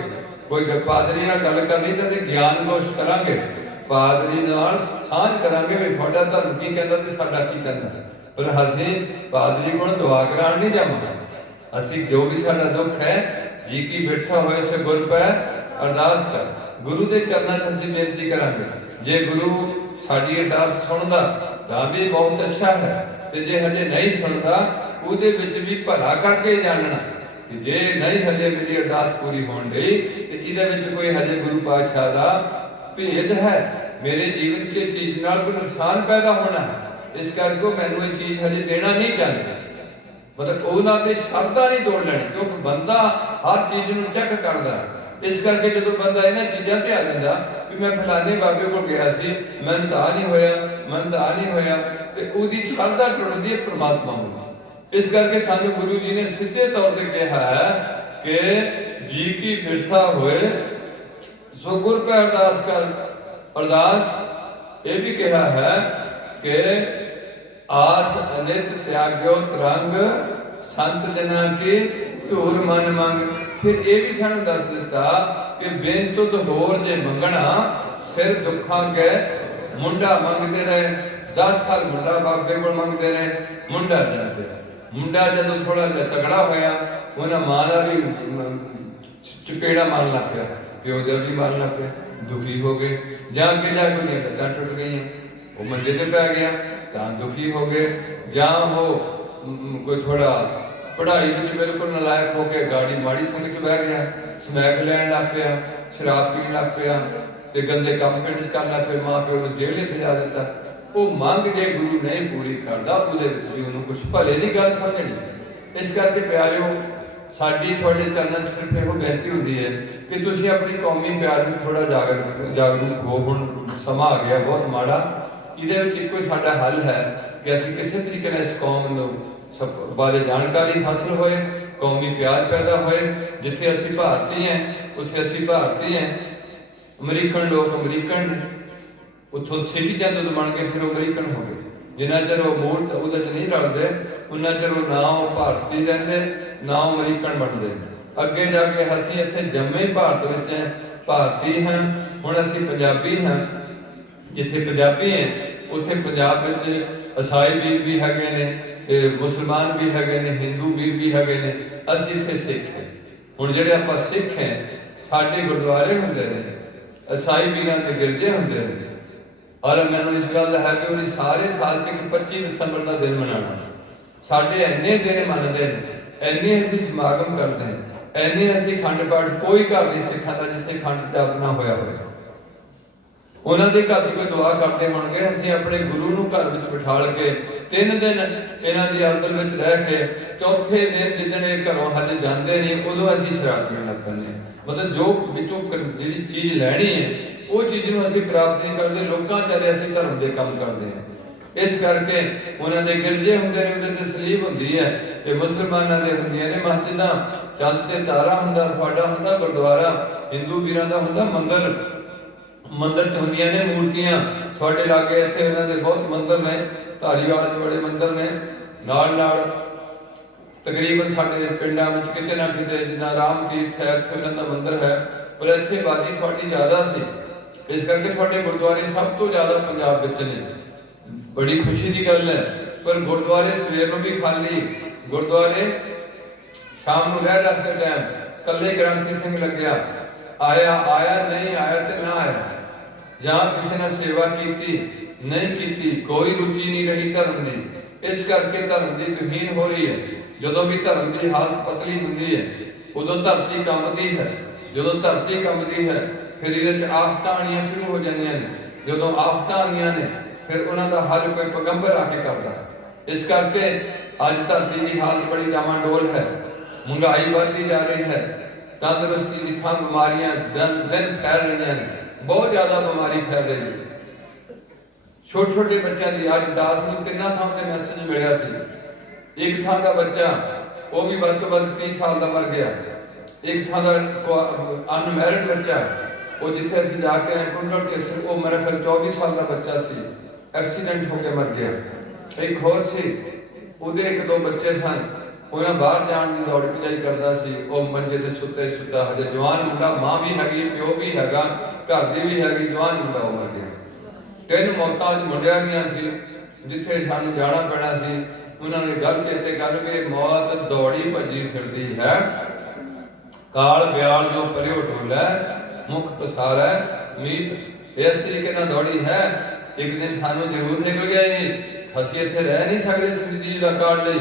ਕੋਈ ਪਾਦਰੀ ਨਾਲ ਗੱਲ ਕਰਨੀ ਤਾਂ ਗਿਆਨ ਗੋਸ਼ ਕਰਾਂਗੇ, ਪਾਦਰੀ ਨਾਲ ਸਾਂਝ ਕਰਾਂਗੇ ਵੀ ਤੁਹਾਡਾ ਧਰਮ ਕੀ ਕਹਿੰਦਾ ਤੇ ਸਾਡਾ ਕੀ ਕਹਿੰਦਾ। ਪਰ ਅਸੀਂ ਪਾਦਰੀ ਕੋਲ ਦੁਆ ਕਰਾਉਣ ਨਹੀਂ ਜਾਵਾਂਗੇ, ਅਸੀਂ ਜੋ ਵੀ ਸਾਡਾ ਦੁੱਖ ਹੈ, ਜੀ ਕੀ ਬਿਰਥਾ ਹੋਏ ਸੇ ਗੁਰ ਪੈ ਅਰਦਾਸ ਕਰ। ਗੁਰੂ ਦੇ ਚਰਨਾਂ 'ਚ ਅਸੀਂ ਬੇਨਤੀ ਕਰਾਂਗੇ। ਜੇ ਗੁਰੂ ਸਾਡੀ ਅਰਦਾਸ ਸੁਣਦਾ ਤਾਂ ਵੀ ਬਹੁਤ ਅੱਛਾ ਹੈ, ਤੇ ਜੇ ਹਜੇ ਨਹੀਂ ਸੁਣਦਾ ਉਹਦੇ ਵਿੱਚ ਵੀ ਭਲਾ ਕਰਕੇ ਜਾਣਨਾ ਕਿ ਜੇ ਨਹੀਂ ਹਜੇ ਮੇਰੀ ਅਰਦਾਸ ਪੂਰੀ ਹੋਣ ਡਈ ਤੇ ਇਹਦੇ ਵਿੱਚ ਕੋਈ ਹਜੇ ਗੁਰੂ ਪਾਤਸ਼ਾਹ ਦਾ ਭੇਦ ਹੈ, ਮੇਰੇ ਜੀਵਨ 'ਚ ਚੀਜ਼ ਨਾਲ ਕੋਈ ਨੁਕਸਾਨ ਪੈਦਾ ਹੋਣਾ ਹੈ, ਇਸ ਕਰਕੇ ਉਹ ਮੈਨੂੰ ਇਹ ਚੀਜ਼ ਹਜੇ ਦੇਣਾ ਨਹੀਂ ਚਾਹੁੰਦਾ। ਮਤਲਬ ਉਹਨਾਂ ਤੇ ਸ਼ਰਧਾ ਨਹੀਂ ਤੋੜ ਲੈਣੀ, ਕਿਉਂਕਿ ਬੰਦਾ ਹਰ ਚੀਜ਼ ਨੂੰ ਚੈੱਕ ਕਰਦਾ। ਇਸ ਕਰਕੇ ਜਦੋਂ ਬੰਦਾ ਇਹਨਾਂ ਚੀਜ਼ਾਂ ਤੇ ਆ ਜਾਂਦਾ ਵੀ ਮੈਂ ਫਲਾਣੇ ਬਾਬੇ ਕੋਲ ਗਿਆ ਸੀ, ਮੈਨੂੰ ਤਾਂ ਨਹੀਂ ਹੋਇਆ, ਮੈਨੂੰ ਤਾਂ ਨਹੀਂ ਹੋਇਆ, ਤੇ ਉਹਦੀ ਸ਼ਰਧਾ ਟੁੱਟਦੀ ਹੈ ਪ੍ਰਮਾਤਮਾ ਨੂੰ। ਇਸ ਕਰਕੇ ਸਾਨੂੰ ਗੁਰੂ ਜੀ ਨੇ ਸਿੱਧੇ ਤੌਰ ਤੇ ਕਿਹਾ ਹੈ ਕਿ ਜੀ ਕੀ ਬਿਰਥਾ ਹੋਏ ਸੋ ਗੁਰ ਪੈ ਅਰਦਾਸ ਕਰ। ਅਰਦਾਸ ਇਹ ਵੀ ਕਿਹਾ ਹੈ ਕਿ ਆਸ ਅਨਿਤ ਤਿਆਗਿਓ ਤਰੰਗ ਸੰਤ ਜਨਾਂ ਕੀ ਧੂਰ ਮਨ ਮੰਗ। ਫਿਰ ਇਹ ਵੀ ਸਾਨੂੰ ਦੱਸ ਦਿੱਤਾ ਕਿ ਬੇਨਤੁਦ ਹੋਰ ਜੇ ਮੰਗਣਾ ਸਿਰ ਦੁੱਖਾਂ ਕੇ ਮੁੰਡਾ ਮੰਗਦੇ ਰਹੇ। 10 ਸਾਲ ਮੁੰਡਾ ਬਾਬੇ ਕੋਲ ਮੰਗਦੇ ਰਹੇ, ਮੁੰਡਾ ਜਨ ਪਿਆ। ਮੁੰਡਾ ਜਦੋਂ ਥੋੜਾ ਜਿਹਾ ਤਗੜਾ ਹੋਇਆ, ਉਹਨਾਂ ਮਾਂ ਦਾ ਵੀ ਚਪੇੜਾ ਮਾਰਨ ਲੱਗ ਪਿਆ, ਪਿਓ ਦਾ ਵੀ ਮਾਰਨ ਲੱਗ ਪਿਆ, ਦੁਖੀ ਹੋ ਗਏ। ਜਾਂ ਅੱਗੇ ਜਾ ਕੇ ਲੱਤਾਂ ਟੁੱਟ ਗਈਆਂ, ਉਹ ਮੰਜੇ ਤੇ ਪੈ ਗਿਆ ਤਾਂ ਦੁਖੀ ਹੋ ਗਏ। ਜਾਂ ਉਹ ਕੋਈ ਥੋੜਾ ਪੜ੍ਹਾਈ ਵਿੱਚ ਬਿਲਕੁਲ ਨਲਾਇਕ ਹੋ ਕੇ ਗਾੜੀ ਮਾੜੀ ਸੰਗਤ 'ਚ ਬਹਿ ਗਿਆ, ਸਮੈਕ ਲੈਣ ਲੱਗ ਪਿਆ, ਸ਼ਰਾਬ ਪੀਣ ਲੱਗ ਪਿਆ, ਤੇ ਗੰਦੇ ਕੰਮ ਪਿੰਡ 'ਚ ਕਰਨ ਲੱਗ ਪਏ। ਮਾਂ ਪਿਓ ਨੂੰ ਜੇਲ੍ਹ 'ਚ ਭਜਾ ਦਿੱਤਾ। ਉਹ ਮੰਗ ਜੇ ਗੁਰੂ ਨਹੀਂ ਪੂਰੀ ਕਰਦਾ, ਉਹਦੇ ਵਿੱਚ ਵੀ ਉਹਨੂੰ ਕੁਛ ਭਲੇ ਦੀ ਗੱਲ ਸਮਝਣੀ। ਇਸ ਕਰਕੇ ਪਿਆਰਿਓ, ਸਾਡੀ ਤੁਹਾਡੇ ਚਰਨਾਂ 'ਚ ਸਿਰਫ ਇਹੋ ਬੇਨਤੀ ਹੁੰਦੀ ਹੈ ਕਿ ਤੁਸੀਂ ਆਪਣੀ ਕੌਮੀ ਪਿਆਰ ਵਿੱਚ ਥੋੜਾ ਜਾਗਰੂਕ ਹੋ। ਹੁਣ ਸਮਾਂ ਆ ਗਿਆ ਬਹੁਤ ਮਾੜਾ, ਇਹਦੇ ਵਿੱਚ ਇੱਕੋ ਹੀ ਸਾਡਾ ਹੱਲ ਹੈ ਕਿ ਅਸੀਂ ਕਿਸੇ ਤਰੀਕੇ ਨਾਲ ਇਸ ਕੌਮ ਨੂੰ ਸਭ ਬਾਰੇ ਜਾਣਕਾਰੀ ਹਾਸਲ ਹੋਏ, ਕੌਮੀ ਪਿਆਰ ਪੈਦਾ ਹੋਏ। ਜਿੱਥੇ ਅਸੀਂ ਭਾਰਤੀ ਹਾਂ ਉੱਥੇ ਅਸੀਂ ਭਾਰਤੀ ਹਾਂ, ਅਮਰੀਕਨ ਲੋਕ ਅਮਰੀਕਨ, ਉੱਥੋਂ ਸਿਟੀਜ਼ਨ ਜਦੋਂ ਬਣ ਕੇ ਫਿਰ ਉਹ ਅਮਰੀਕਨ ਹੋ ਗਏ। ਜਿੰਨਾ ਚਿਰ ਉਹ ਮੂਲ ਉਹਦੇ 'ਚ ਨਹੀਂ ਰਲਦੇ, ਉਹਨਾਂ ਚਿਰ ਉਹ ਨਾ ਉਹ ਭਾਰਤੀ ਰਹਿੰਦੇ ਨਾ ਉਹ ਅਮਰੀਕਨ ਬਣਦੇ। ਅੱਗੇ ਜਾ ਕੇ ਅਸੀਂ ਇੱਥੇ ਜੰਮੇ ਹੀ ਭਾਰਤ ਵਿੱਚ ਹਾਂ, ਭਾਰਤੀ ਹਾਂ। ਹੁਣ ਅਸੀਂ ਪੰਜਾਬੀ ਹਾਂ, ਜਿੱਥੇ ਪੰਜਾਬੀ ਹੈ ਉੱਥੇ ਪੰਜਾਬ ਵਿੱਚ ਈਸਾਈ ਵੀਰ ਵੀ ਹੈਗੇ ਨੇ, ਤੇ ਮੁਸਲਮਾਨ ਵੀ ਹੈਗੇ ਨੇ, ਹਿੰਦੂ ਵੀਰ ਵੀ ਹੈਗੇ ਨੇ। ਅਸੀਂ ਇੱਥੇ ਸਿੱਖ ਹਾਂ। ਹੁਣ ਜਿਹੜੇ ਆਪਾਂ ਸਿੱਖ ਹਾਂ, ਸਾਡੇ ਗੁਰਦੁਆਰੇ ਹੁੰਦੇ ਨੇ, ਈਸਾਈ ਵੀਰਾਂ ਦੇ ਗਿਰਜੇ ਹੁੰਦੇ ਨੇ। ਔਰ ਮੈਨੂੰ ਇਸ ਗੱਲ ਦਾ ਹੈ ਕਿ ਉਹਦੀ ਸਾਰੇ ਸਾਲ 'ਚ 25 ਦਸੰਬਰ ਦਾ ਦਿਨ ਮਨਾਉਣਾ। ਸਾਡੇ ਇੰਨੇ ਦਿਨ ਮੰਨਦੇ ਨੇ, ਇੰਨੇ ਅਸੀਂ ਸਮਾਗਮ ਕਰਦੇ ਹਾਂ, ਇੰਨੇ ਅਸੀਂ ਖੰਡ ਪਾਠ, ਕੋਈ ਘਰ ਨਹੀਂ ਸਿੱਖਾਂ ਦਾ ਜਿੱਥੇ ਖੰਡ ਜਾਪ ਨਾ ਹੋਇਆ ਹੋਵੇ। ਉਹਨਾਂ ਦੇ ਘਰ 'ਚ ਕੋਈ ਦੁਆ ਕਰਦੇ ਹੋਣਗੇ, ਅਸੀਂ ਆਪਣੇ ਗੁਰੂ ਨੂੰ ਘਰ ਵਿੱਚ ਬਿਠਾਲ ਕੇ 3 ਦਿਨ ਇਹਨਾਂ ਦੀ ਅਰਦਲ ਵਿੱਚ ਰਹਿ ਕੇ, ਚੌਥੇ ਦਿਨ ਜਿੱਦਣ ਇਹ ਘਰੋਂ ਹਜੇ ਜਾਂਦੇ ਨੇ, ਉਦੋਂ ਅਸੀਂ ਸ਼ਰਾਬ ਪੀਣ ਲੱਗ ਪੈਂਦੇ ਹਾਂ। ਮਤਲਬ ਜੋ ਵਿੱਚੋਂ ਜਿਹੜੀ ਚੀਜ਼ ਲੈਣੀ ਹੈ ਉਹ ਚੀਜ਼ ਨੂੰ ਅਸੀਂ ਪ੍ਰਾਪਤ ਨਹੀਂ ਕਰਦੇ, ਲੋਕਾਂ ਚਾਰੇ ਅਸੀਂ ਧਰਮ ਦੇ ਕੰਮ ਕਰਦੇ ਹਾਂ। ਇਸ ਕਰਕੇ ਉਹਨਾਂ ਦੇ ਗਿਰਜੇ ਹੁੰਦੇ ਨੇ, ਉਹਦੇ ਤੇ ਸਲੀਬ ਹੁੰਦੀ ਹੈ, ਤੇ ਮੁਸਲਮਾਨਾਂ ਦੇ ਹੁੰਦੀਆਂ ਨੇ ਮਸਜਿਦਾਂ, ਚੰਦ ਤੇ ਤਾਰਾ ਹੁੰਦਾ, ਤੁਹਾਡਾ ਹੁੰਦਾ ਗੁਰਦੁਆਰਾ, ਹਿੰਦੂ ਵੀਰਾਂ ਦਾ ਹੁੰਦਾ ਮੰਦਰ, ਮੰਦਰ 'ਚ ਹੁੰਦੀਆਂ ਨੇ ਮੂਰਤੀਆਂ। ਤੁਹਾਡੇ ਲਾਗੇ ਇੱਥੇ ਉਹਨਾਂ ਦੇ ਬਹੁਤ ਮੰਦਰ ਨੇ, ਧਾਰੀਵਾਲ 'ਚ ਬੜੇ ਮੰਦਰ ਨੇ। ਨਾਲ ਨਾਲ ਤਕਰੀਬਨ ਸਾਡੇ ਪਿੰਡਾਂ ਵਿੱਚ ਕਿਤੇ ਨਾ ਕਿਤੇ, ਜਿੱਦਾਂ ਰਾਮ ਤੀਰਥ ਹੈ ਇੱਥੇ ਉਹਨਾਂ ਦਾ ਮੰਦਰ ਹੈ, ਪਰ ਇੱਥੇ ਆਬਾਦੀ ਤੁਹਾਡੀ ਜ਼ਿਆਦਾ ਸੀ, ਇਸ ਕਰਕੇ ਤੁਹਾਡੇ ਗੁਰਦੁਆਰੇ ਸਭ ਤੋਂ ਜ਼ਿਆਦਾ ਪੰਜਾਬ ਵਿੱਚ ਨੇ। ਬੜੀ ਖੁਸ਼ੀ ਦੀ ਗੱਲ ਹੈ। ਪਰ ਗੁਰਦੁਆਰੇ ਸਵੇਰ ਨੂੰ ਵੀ ਖਾਲੀ, ਗੁਰਦੁਆਰੇ ਸ਼ਾਮ ਨੂੰ ਰਹਿ ਰਾਤ ਦੇ ਟਾਈਮ ਕੱਲੇ ਗ੍ਰੰਥੀ ਸਿੰਘ ਲੱਗਿਆ, ਆਇਆ ਨਹੀਂ ਆਇਆ ਤੇ ਨਾ ਆਇਆ, ਜਾਂ ਕਿਸੇ ਨੇ ਸੇਵਾ ਕੀਤੀ ਨਹੀਂ ਕੀਤੀ, ਕੋਈ ਰੁਚੀ ਨਹੀਂ ਰਹੀ ਧਰਮ ਦੀ। ਇਸ ਕਰਕੇ ਧਰਮ ਦੀ ਤੁਹੀਨ ਹੋ ਰਹੀ ਹੈ। ਜਦੋਂ ਵੀ ਧਰਮ ਦੀ ਹਾਲਤ ਪਤਲੀ ਹੁੰਦੀ ਹੈ ਉਦੋਂ ਧਰਤੀ ਕੰਬਦੀ ਹੈ। ਜਦੋਂ ਧਰਤੀ ਕੰਬਦੀ ਹੈ ਫਿਰ ਇਹਦੇ 'ਚ ਆਫਤਾਂ ਆਉਣੀਆਂ ਸ਼ੁਰੂ ਹੋ ਜਾਂਦੀਆਂ ਨੇ। ਜਦੋਂ ਆਫਤਾਂ ਆਉਂਦੀਆਂ ਨੇ ਫਿਰ ਉਹਨਾਂ ਦਾ ਹੱਲ ਕੋਈ ਪੈਗੰਬਰ ਆ ਕੇ ਕਰਦਾ। ਇਸ ਕਰਕੇ ਅੱਜ ਧਰਤੀ ਦੀ ਹਾਲਤ ਬੜੀ ਡਾਵਾਂਡੋਲ ਹੈ, ਮਹਿੰਗਾਈ ਵੱਧਦੀ ਜਾ ਰਹੀ ਹੈ, ਤੰਦਰੁਸਤੀ ਦੀ ਥਾਂ ਬਿਮਾਰੀਆਂ ਦਿਨ ਫੈਲ ਰਹੀਆਂ ਨੇ, ਬਹੁਤ ਜ਼ਿਆਦਾ ਬਿਮਾਰੀ ਫੈਲ ਰਹੀ ਹੈ। ਛੋਟੇ ਬੱਚਿਆਂ ਦੀ ਅੱਜ 10 ਨੂੰ 3 ਥਾਂ ਤੇ ਮੈਸੇਜ ਮਿਲਿਆ ਸੀ। ਇੱਕ ਥਾਂ ਦਾ ਬੱਚਾ ਉਹ ਵੀ ਵੱਧ ਤੋਂ ਵੱਧ 30 ਸਾਲ ਦਾ ਮਰ ਗਿਆ। ਇੱਕ ਥਾਂ ਦਾ ਅਨਮੈਰਿਡ ਬੱਚਾ, ਉਹ ਜਿੱਥੇ ਅਸੀਂ ਜਾ ਕੇ ਆਏ ਕੁੰਡਲ ਕੇਸਰ, ਉਹ ਮੇਰਾ ਖਿਆਲ 24 ਸਾਲ ਦਾ ਬੱਚਾ ਸੀ, ਐਕਸੀਡੈਂਟ ਹੋ ਕੇ ਮਰ ਗਿਆ। ਇੱਕ ਹੋਰ ਸੀ, ਉਹਦੇ 1-2 ਬੱਚੇ ਸਨ, ਉਹਨਾਂ ਬਾਹਰ ਜਾਣ ਦੀ ਦੌੜ ਭਜਾਈ ਕਰਦਾ ਸੀ, ਉਹ ਮੰਜੇ ਤੇ ਸੁੱਤਾ ਹਜੇ ਜਵਾਨ ਮੁੰਡਾ, ਮਾਂ ਵੀ ਹੈਗੀ, ਪਿਓ ਵੀ ਹੈਗਾ, ਘਰ ਦੀ ਵੀ ਹੈਗੀ, ਜਵਾਨ ਮੁੰਡਾ ਉਹ ਮਰ ਗਿਆ। 3 ਮੌਤਾਂ ਮੁੰਡਿਆਂ ਦੀਆਂ ਸੀ। ਜਿੱਥੇ ਸਾਨੂੰ ਜਾਣਾ ਪੈਣਾ ਸੀ उन्होंने गल चेते कर के मौत दौड़ी भजी फिरदी है, काल ब्याल जो परियो ढोलै, मुख पसारै मीत। इस तरीके नाल दौड़ी है। एक दिन सानू जरूर निकल गया जी, असीं इत्थे रह नहीं सकदे सृष्टि दा काल लई।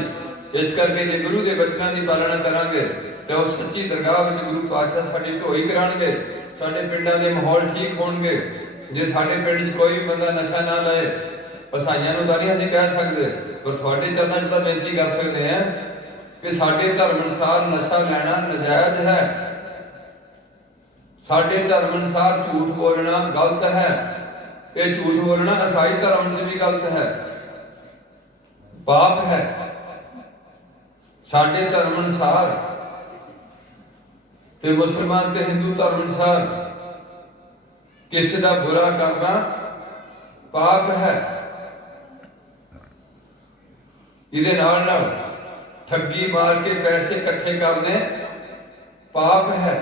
इस करके जे गुरु के बचनों की पालना करांगे तो उस सच्ची दरगाह में गुरु पातशाह साडी ढोई कराणगे, साडे पिंडां दे माहौल ठीक होणगे। जे साडे पिंड च कोई बंदा नशा ना लाए, पसाइयां नूं तां नहीं असीं कह सकदे, पर तुहाडे चरनां च तां बेनती कर सकदे हैं कि साडे धर्म अनुसार नशा लैना नजायज है, साडे धर्म अनुसार झूठ बोलना गलत है। ये झूठ बोलना ईसाई धर्म च भी गलत है, पाप है। साडे धर्म अनुसार ते मुसलमान ते हिंदू धर्म अनुसार किसी का बुरा करना पाप है। इहदे नाल नाल ठगी मार के पैसे इकट्ठे करने पाप है।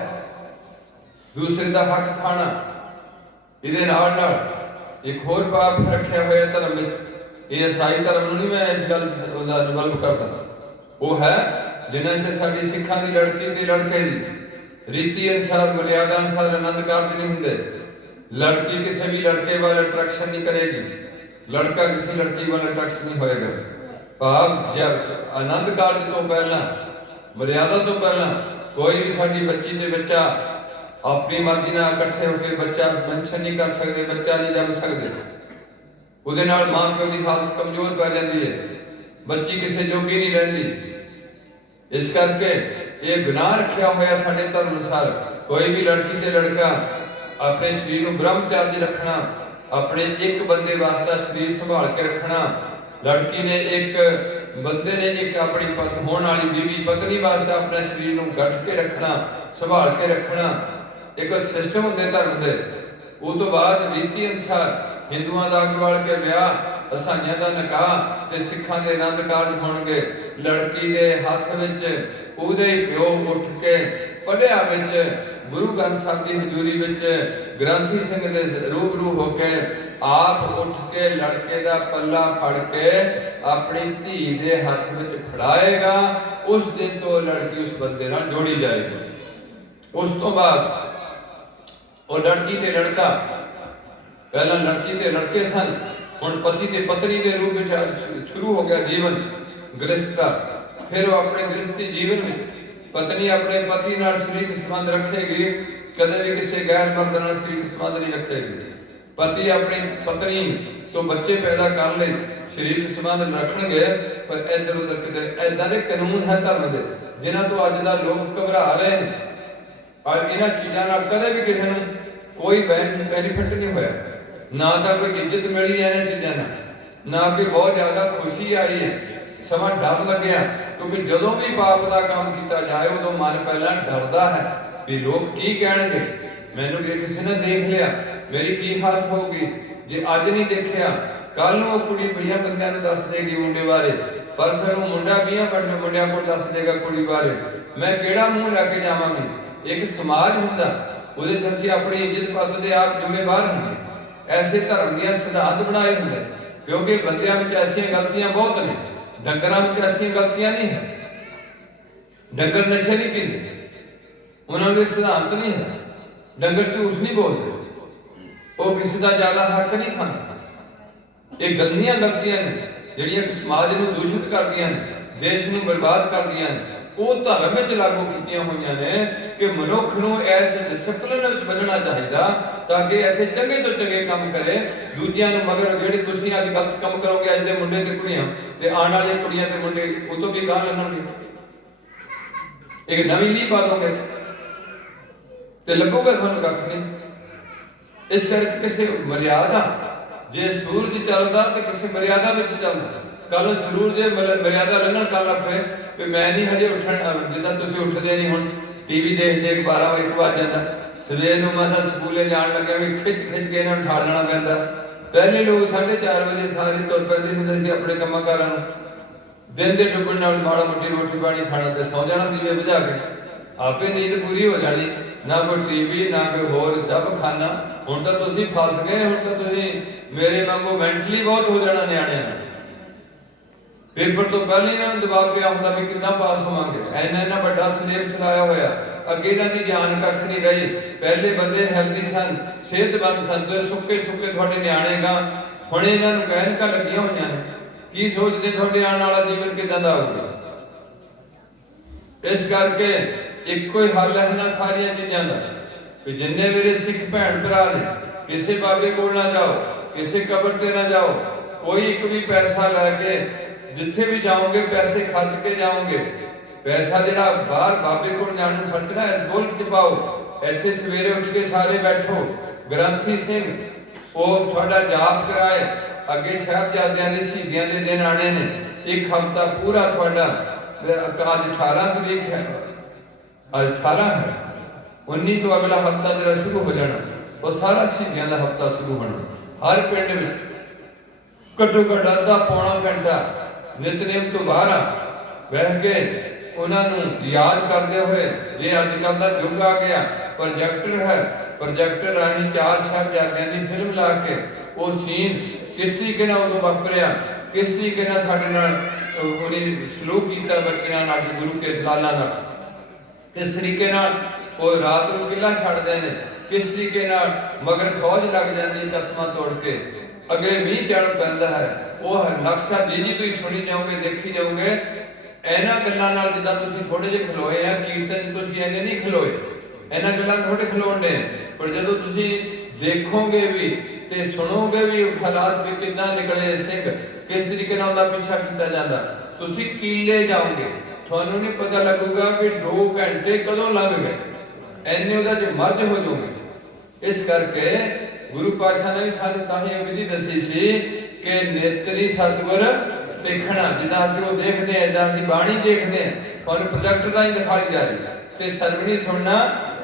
दूसरे का हक खाना, इहदे नाल नाल एक होर पाप रखिया होया धर्म विच। ये ईसाई धर्म नहीं मैं इस गल दा डेवलप करदा, वो है जिन्हां च साडी सिखां दी लड़की ते लड़के दी रीति अनुसार मर्यादा अनुसार आनंद कारज नहीं हुंदे। लड़की किसी भी लड़के वाल अट्रैक्शन नहीं करेगी, लड़का किसी लड़की वाल अट्रैक्शन नहीं होएगा। भाव आनंद कारज तो पहला, मर्यादा तो पहला कोई भी साडी बच्ची ते बच्चा अपनी मर्जी नाल इकट्ठे होकर बच्चा मेंशन नहीं कर सकते, बच्चा नहीं जम सकते। उहदे नाल मां प्यो की हालत कमजोर पै जाती है, बच्ची किसी जोगी नहीं रहिंदी। इस करके ये गुनाह रखिया होया साडे धर्म अनुसार। कोई भी लड़की ते लड़का अपने शरीर को ब्रह्मचारी रखना, अपने एक बंदे वास्ते शरीर संभाल के रखना। लड़की ने एक बंदे ने एक अपनी होने वाली बीवी पत्नी वास्ते अपने शरीर को गठ के रखना, संभाल के रखना। एक सिस्टम होंदे धर्म दे। उस तो बाद रीति अनुसार हिंदुओं का अग वाल के ब्याह, ईसाइयां का निकाह ते सिखां दे आनंद कारज होणगे। लड़की के हाथ विच उहदे प्यो उठ के पढ़िया विच गुरु ग्रंथ साहिब की हजूरी विच ग्रंथी सिंह दे रूबरू होके आप उठ के लड़के का पल्ला फड़ के अपनी धी दे हाथ विच फड़ाएगा। उस दिन तो लड़की उस बंदे नाल जोड़ी जाएगी। उस तो बाद वो लड़की ते लड़का, पहला लड़की ते लड़के सन, हुण पति ते पत्नी के रूप में शुरू हो गया जीवन गृहस्थ का। फिर वो अपने गृहस्थी जीवन में पत्नी अपने पति नाल शरीरक संबंध रखेगी, कदे भी किसी गैर मर्द नाल शरीरक संबंध नहीं रखेगी। पति अपनी पत्नी तो बच्चे पैदा कर ले शरीरक संबंध रखणगे, पर इधर उधर किते इदां दे कानून है धर्म दे जिन्हां तो अज दा लोग घबरा रहे हैं। और इन्हां चीज़ां नाल कदे भी किसी नूं कोई बेनिफिट नहीं होया, ना तो कोई इज्जत मिली है इन्हां चीज़ां नाल, ना कोई बहुत ज़्यादा खुशी आई है। समा डर लग्या, क्योंकि जदों भी पाप का काम किया जाए उदों मन पहला डरदा है भी लोग की कहणगे, मैनूं किसी ने देख लिया मेरी की हालत होगी। जे अज नहीं देखिया कल नूं कुड़ी 20 बंदियां नूं दस देगी मुंडे बारे, परसों नूं मुंडा 20 मुंडियां कोल दस देगा कुड़ी बारे। मैं किहड़ा मूँह लैके जावांगी। एक समाज हुंदा, उहदे च असीं अपनी इज्जत पत दे आप जिम्मेवार हुंदे। ऐसे धर्म दे सिद्धांत बनाए हुंदे, क्योंकि बंदियां विच ऐसियां गलतियां बहुत ने, डंगरां विच ऐसियां गलतियां नहीं है। डंगर नशे नहीं पींदे, उन्होंने सिद्धांत नहीं है। डंगर झूठ नहीं बोलते, वो किसी का ज्यादा हक नहीं खाते। ये गंदियां गलतियां ने जिहड़ियां समाज को दूषित करदियां ने, देश को बर्बाद करदियां ने। वो धर्म में लागू कीतियां होईयां ने कि मनुख नूं इस डिसिपलिन विच बधना चाहिदा ताकि इत्थे चंगे तो चंगे काम करे, दूजियां नूं मगर जिहड़े तुसीं अज गलत काम करोगे अज दे मुंडे ते कुड़ियां ते आने वाली कुड़ियां ते मुंडे उह तों भी गाह लंघणगे। एक नवीं लीह पा दोगे ते लगूगा तुहानूं कख नहीं। इस करके किसी मर्यादा, जे सूरज चलदा ते किसी मर्यादा विच चलदा। कल सूरज जे मर्यादा लंघण कर लग पे कि मैं नहीं हजे उठण, जिद्दां तुसीं उठदे नहीं हुण टीवी देखदे 12-1 वज जांदा, सवेर नूं मसां स्कूले जाण लग्या भी खिच खिच के इन्हां नूं उठा लेना पैंदा। पहले लोग 4:30 वजे सारे तुर पैंदे हुंदे सी अपने कंमां कारां नूं, दिन दे डुੱਬਣ नाल माड़ा मोटी रोटी पानी खाना ते सौ जाना दीवे बुझा के, आपे नींद पूरी हो जानी। ना कोई टीवी ना कोई होर जब खाना। हुण तां तुसीं फस गए, हुण तां तुसीं मेरे वांगू मैंटली बहुत हो जाना न्याणिਆਂ। पेपर तो पहले इन्होंने दबाव पिया होंदा भी कितना पास होवांगे, इन्ना बड़ा सिलेबस लाया होया, अगे इन्हां दी जान कख नहीं रही। पहले बंदे हेल्दी सन, सेहतमंद सन, तो सुक्के सुक्के तुहाडे नियाणे गा हुण इन्हां नूं ऐनकां लगियां होईयां ने, की सोचदे तुहाडे आने वाला जीवन किदां दा होਊਗਾ। इस करके इक्को ही हल है इन्हां सारियां चीज़ां दा कि जिन्ने मेरे सिख भैन भरा ने, किसी बाबे कोल ना जाओ, किसी कबर ते ना जाओ, कोई एक भी पैसा लैके जिथे भी जाओगे पैसे खर्च के जाओगे, पैसा जिहड़ा बाहर बाबे कोल जाण नूं खर्चना इस गोल्ड च पाओ। इत्थे सवेरे उठ के सारे बैठो, ग्रंथी सिंह ਉਹ ਤੁਹਾਡਾ ਜਾप कराए, अगे साहिबजादियां दे शहीदियां दे दिन आने ने, एक हफ्ता पूरा ਤੁਹਾਡਾ आज 18 तरीक है, आज 18 है, 19 तो अगला हफ्ता जरा शुरू हो जाना, वो सारा शहीदियां दा हफ्ता शुरू होना। हर पिंड विच घट्टो घट्ट आधा पौना घंटा नितनेम तो बाहर बह के उन्होंने याद करते हुए, जे अजकल का युग आ गया प्रोजेक्टर है, प्रोजेक्टर राही 4 साहिबजादियां दी फिल्म ला के वो सीन किस तरीके नाल उदों वापरिया, किस तरीके नाल साडे नाल उहने सलूक कीता बच्चियां नाल, गुरु के लाला नाल किस तरीके नाल वो रात नूं किला छड्डदे ने, किस तरीके नाल मगर फौज लग जाती कसमां तोड़ के, अगले मीह चढ़ पैंदा है। वो नक्शा जी तुसीं सुनी जाओगे, देखी जाओगे, इन्हां गल्लां नाल जिद्दां तुसीं थोड़े जिहे खलोए आ, कीर्तन च तुसीं इन्ने नहीं खलोए, इन्हां गल्लां थोड़े खलोण ने, पर जदों तुसीं देखोगे भी ते सुनोगे भी हालात भी किदां निकले, सिंह किस तरीके नाल उहदा पीछा कीता जांदा, तुसीं कीले जाओगे, तुहानूं नहीं पता लगूगा कि 2 घंटे कदों लंघ गए, इन्ने उहदा च मर्ज हो जाओगे। इस करके गुरु पातशाह ने भी सानूं तां ही विधि दसी सी कि नेतरी सतगुर देखना, जिद्दां असीं वो देखदे हां, जिद्दां असीं बाणी देखदे हां, तुहानूं प्रोजेक्ट राहीं दिखाई जा रही ते सरवणी सुनना,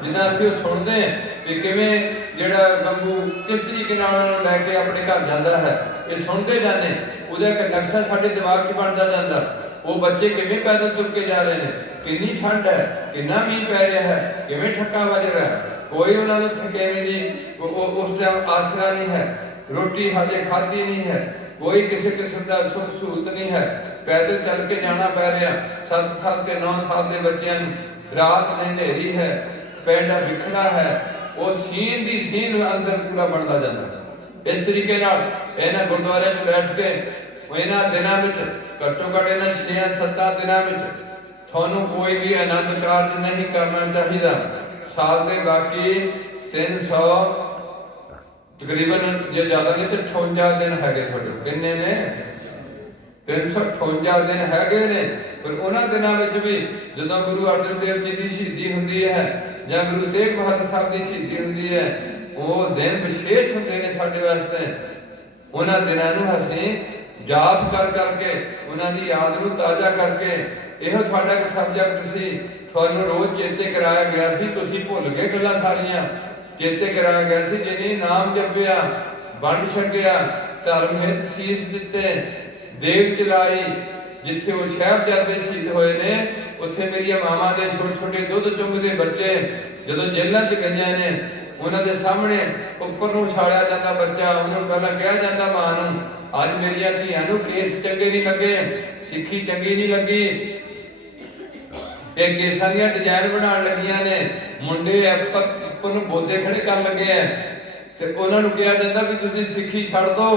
जिद्दां असीं वो सुनदे हां कि किवें जिहड़ा गंगू किस तरीके नाल उहनूं लैके अपने घर जांदा है, ये सुनते जाने, उहदा इक नक्शा साडे दिमाग 'च बनदा जांदा। वो बच्चे किवें पैदल तुर के जा रहे हैं, किन्नी ठंड है, किन्ना मीह पै रहा है, किवें ठक्का वज रहा है, कोई उन्होंने थकेवी नहीं, उस टाइम आसरा नहीं है, रोटी हाले खाधी नहीं है, कोई किसी किस्म का सुख सहूलत नहीं है, पैदल चल के जाना पै रहा। 7 साल के 9 साल के बच्चों रात में हनेरी है, पिंड विखड़ा है, वो सीन दी सीन अंदर पूरा बनता जाता। इस तरीके नाल इन्हां गुरुद्वारे च बैठ के इन्हां दिनां विच घट्टो घट्ट इन्हां 6-7 दिनां विच तुहानूं कोई भी आनंद कारज नहीं करना चाहिए। साल के बाकी 300 तकरीबन जे ज़्यादा नहीं तो 58 दिन है, किन्ने ने 358 दिन है, पर उन्होंने दिनों में भी जो गुरु अर्जन देव जी की शहीदी होंगी है या गुरु तेग बहादुर साहब की शहीदी होंगी है, वो दिन विशेष होंगे ने साडे वास्ते। उन्होंने दिनों असीं जाप कर करके उन्होंने याद नूं ताज़ा करके, यह तुहाडा एक सबजैक्ट सी, तुहानूं रोज़ चेते कराया गया सी, तुसीं भुल गए गल्लां सारियां, चेते कराया गया सी, जिन्हें नाम जपिया, वंड छकिया, धर्म हित सीस दिते, देव चलाई, जिथे वो साहिबजादे शहीद होए ने, उत्थे मेरिया मावां दे छोटे छोटे दुध चुंगदे बच्चे जदों जेलां च गईयां ने, उन्हां दे सामने उपर नूं उछालिया जांदा बच्चा, उन्होंने पहलां कहा जांदा मां नूं, अज मेरिया धीआं नूं केस चंगे नहीं लगे, सिक्खी चंगी नहीं लगी, ये केसां दीआं डिजाइन बनाउण लगियां ने, मुंडे उपर नूं बोदे खड़े कर लगे है, ते उन्हां नूं कहा जांदा भी तुसीं सिक्खी छड्ड दो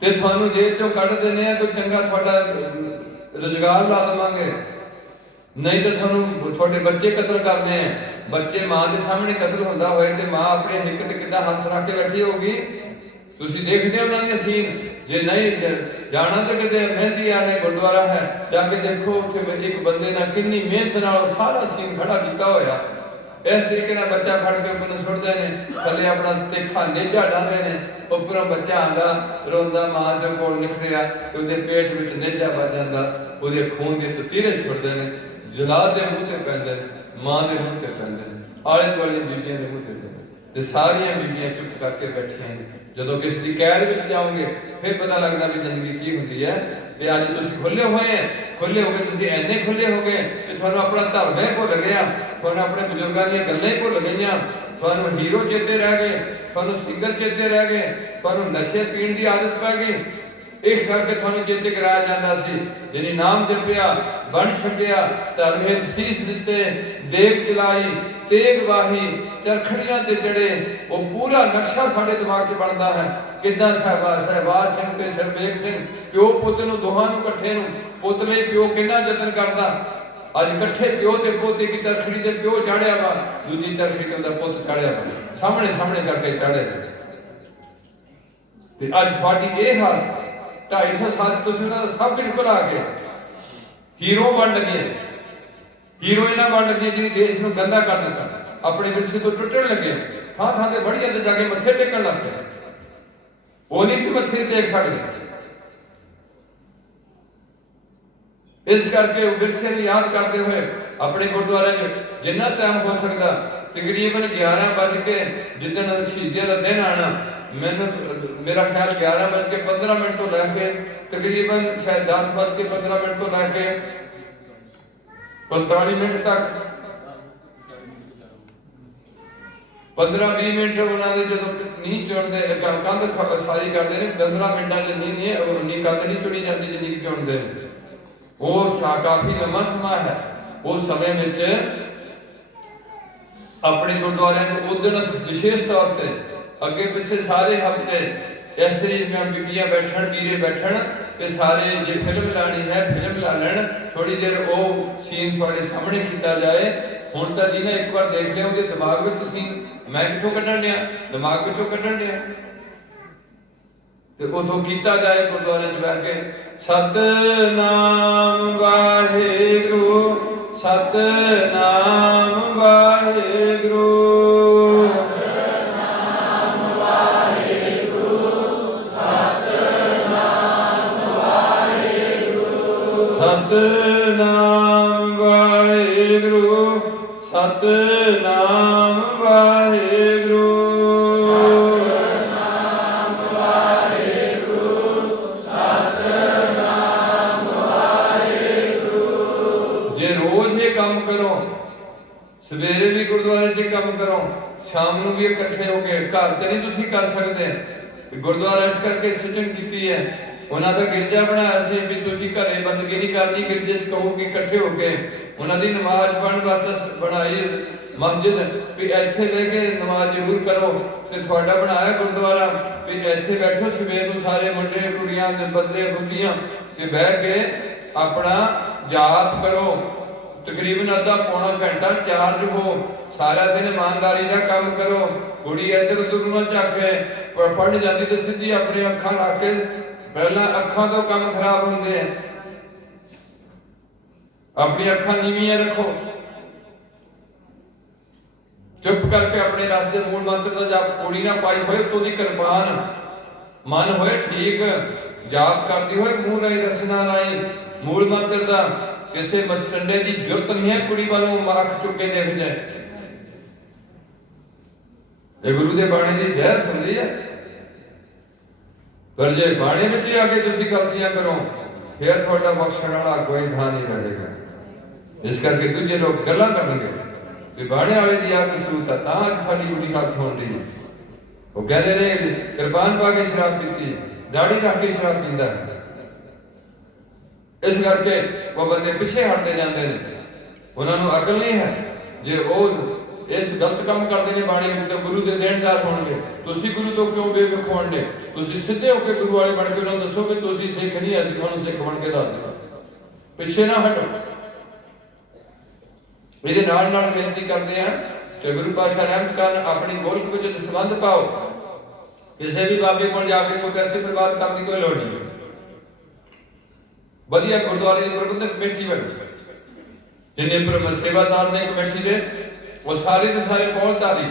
ते तुहानूं जेल चों कढ दिंदे आ, कोई चंगा तुहाडा रोजगार ला देवांगे, नहीं तो तुहानूं तुहाडे बच्चे कतल करने हैं। बच्चे मां के सामने कतल होंदा होए ते मां अपने हिक ते किद्दां हत्थ रख के बैठी होगी, तुसीं देखदे हो उन्हां दी सीन। जे नहीं जाना तो किते मेहंदी आने गुरुद्वारा है, जाके देखो उत्थे एक बंदे ने किन्नी मेहनत नाल सारा सीन खड़ा कीता होया, इस तरीके नाल बच्चा फड़ के उपर सुटदे ने, थल्ले अपना तिखा नेजा डालदे ने, उपरों बच्चा आंदा रोंदा मां दे कोल निकलिया ते उहदे पेट विच नेजा वज जांदा, उहदे खून दे ततीरे छुटदे ने, जलाद दे मूंह ते पैंदे ने, मां दे मूंह ते पैंदे ने, आले दुआले बीबियां दे मूंह ते पैंदे ते सारियां बीबियां चुप करके बैठियां ने। जदों किसी दी कैद विच जाओगे फिर पता लगदा भी जिंदगी की हुंदी है। ते अज तुसीं खुले हुए हैं, खुले हो गए, तुसीं इन्ने खुले हो गए कि तुहानूं अपना धर्म ही भुल गया, तुहानूं अपने बजुर्गां दीयां गल्लां ही भुल गईयां, तुहानूं हीरो चेते रह गए, तुहानूं सिंगर चेते रह गए, तुहानूं नशे पीण दी आदत पै गई। इस करके तुहानूं चेते कराया जाता सी जिन्हें नाम जपिया बन छकिया धर्म हित सीस दिते देग चलाई तेग वाही चरखड़ियां ते चढ़े वो पूरा नक्शा साडे दिमाग च बनता है किदां सहबाज सिंह ते सरबेग सिंह प्यो पुत नूं दोहां नूं इकट्ठे नूं पुत लई प्यो किन्ना जतन करदा अज इकट्ठे प्यो ते पोते की चरखड़ी ते प्यो चाढ़िया वा दूजी चरखड़ी ते उहदा पुत चाढ़िया वा सामने सामने करके चाढ़े ते अज तुहाडी ये हाल 250 साल तुसीं उहनां दा सब कुछ भुला के हीरो बन लगे हीरोइना बन लगे जिन्हें देश नूं गंदा कर दिता अपने विरसे तो टुटण लगे थां थां ते बढ़िया ते जाके मत्थे टेकण लग पे वो नहीं सी मत्थे टेक सकदे इस करके विरसे नूं याद करते हुए अपने गुरुद्वारे जिन्ना टाइम हो सकता तकरीबन 11 बज के जिदन शहीदियां दा दिन आना मैंने मेरा ख्याल 11:15 तो लैके तकरीबन शायद 10:15 तो लैके 45 मिनट तक 15-20 मिनट उन्होंने जो नींह चुनते कंध सारी करते हैं 15 मिनटा च नी कंध नहीं चुनी जाती जिन्नी चुनते हैं वो काफी लंबा समय है उस समय में अपने गुरुद्वारे उस दिन विशेष तौर पर अगे पिछे सारे हफ्ते इस तरीके बीबियां बैठन वीरे बैठन ते सारे जे फिल्म लानी है फिल्म ला लैन थोड़ी देर वो सीन थोड़े सामने किया जाए हुण तां जिन्हें एक बार देख लिया उहदे दिमाग विच सीन मैं किथों कड्ढण दिया दिमाग विचों कड्ढण दिया ते उदों कीता जाए गुरुद्वारे च बैठ के सतनाम वाहिगुरू सतनाम वाहिगुरू सतनाम वाहिगुरू सतनाम वाहिगुरू सतनाम वाहिगुरू सतनाम वाहिगुरू जे रोज ये काम करो सवेरे भी गुरुद्वारे च काम करो शाम नूं भी इकट्ठे हो के घर ते नहीं तुसीं कर सकते गुरुद्वारा इस करके सिटिंग की है उन्होंने तो गिरजा बनाया सी भी तुसीं घरे बंदगी नहीं करनी गिरजे च कहो कि इकट्ठे हो के उन्होंने नमाज पढ़ने वास्ते बनाई मस्जिद भी इत्थे बह के नमाज जरूर करो ते थोड़ा बनाया गुरुद्वारा भी इत्थे बैठो सवेर नूं सारे मुंडे कुड़ियां बंदे बुंदियां ते बह के अपना जाप करो तकरीबन अद्धा पौना घंटा चार्ज हो सारा दिन ईमानदारी का काम करो कुड़ी इधर उधर ना झाके पढ़ जाती तो सीधी अपनी अखां ला के पहला अखां तो काम खराब होंगे हैं अपनी अखां नीवियां रखो चुप करके अपने रास्ते मूल मंत्र का जाप कोड़ी ना पाई होए तो दी कृपान मन होए ठीक जाप करती होए मुंह राई रसना लाई मूल मंत्र का किसी मस्टंडे की जरूरत नहीं है कुड़ी वालों अख चुके देख जाए ये गुरु के बाणी की बहस होंदी है पर जे बाणी में आके तुसीं गलतियां करो फिर थोड़ा बख्शण वाला कोई ढा नहीं रहेगा इस करके दूजे लोग गल्लां करनगे कि बाणे वाले दी आ करतूत है तां अज साडी कुड़ी हत्थ होण दी वो कहते ने कृपान पा के शराब पीती दाढ़ी रख के शराब पींदा है इस करके वो बंदे पीछे हटते जाते हैं उन्होंने अकल नहीं है जे वो इस गलत काम करते हैं बाणी में तो गुरु के देनदार होंगे तुसी गुरु तो क्यों बेवकूफ होंगे तुसी सीधे होकर गुरु वाले बन के उन्होंने दसो कि तुसी सिख नहीं ऐसी कौन सिख बन के दस दो पिछे ना हटो ये नाल नाल बेनती करते हैं कि गुरु पातशाह रहमत करन अपनी गोलक विच संबंध पाओ किसी भी बाबे को जाके कोई पैसे बर्बाद करने की कोई लोड़ नहीं बढ़िया गुरुद्वारे की प्रबंधक कमेटी बनी जिन्हें सेवादार ने कमेटी दे वो सारे के सारे पौलधारी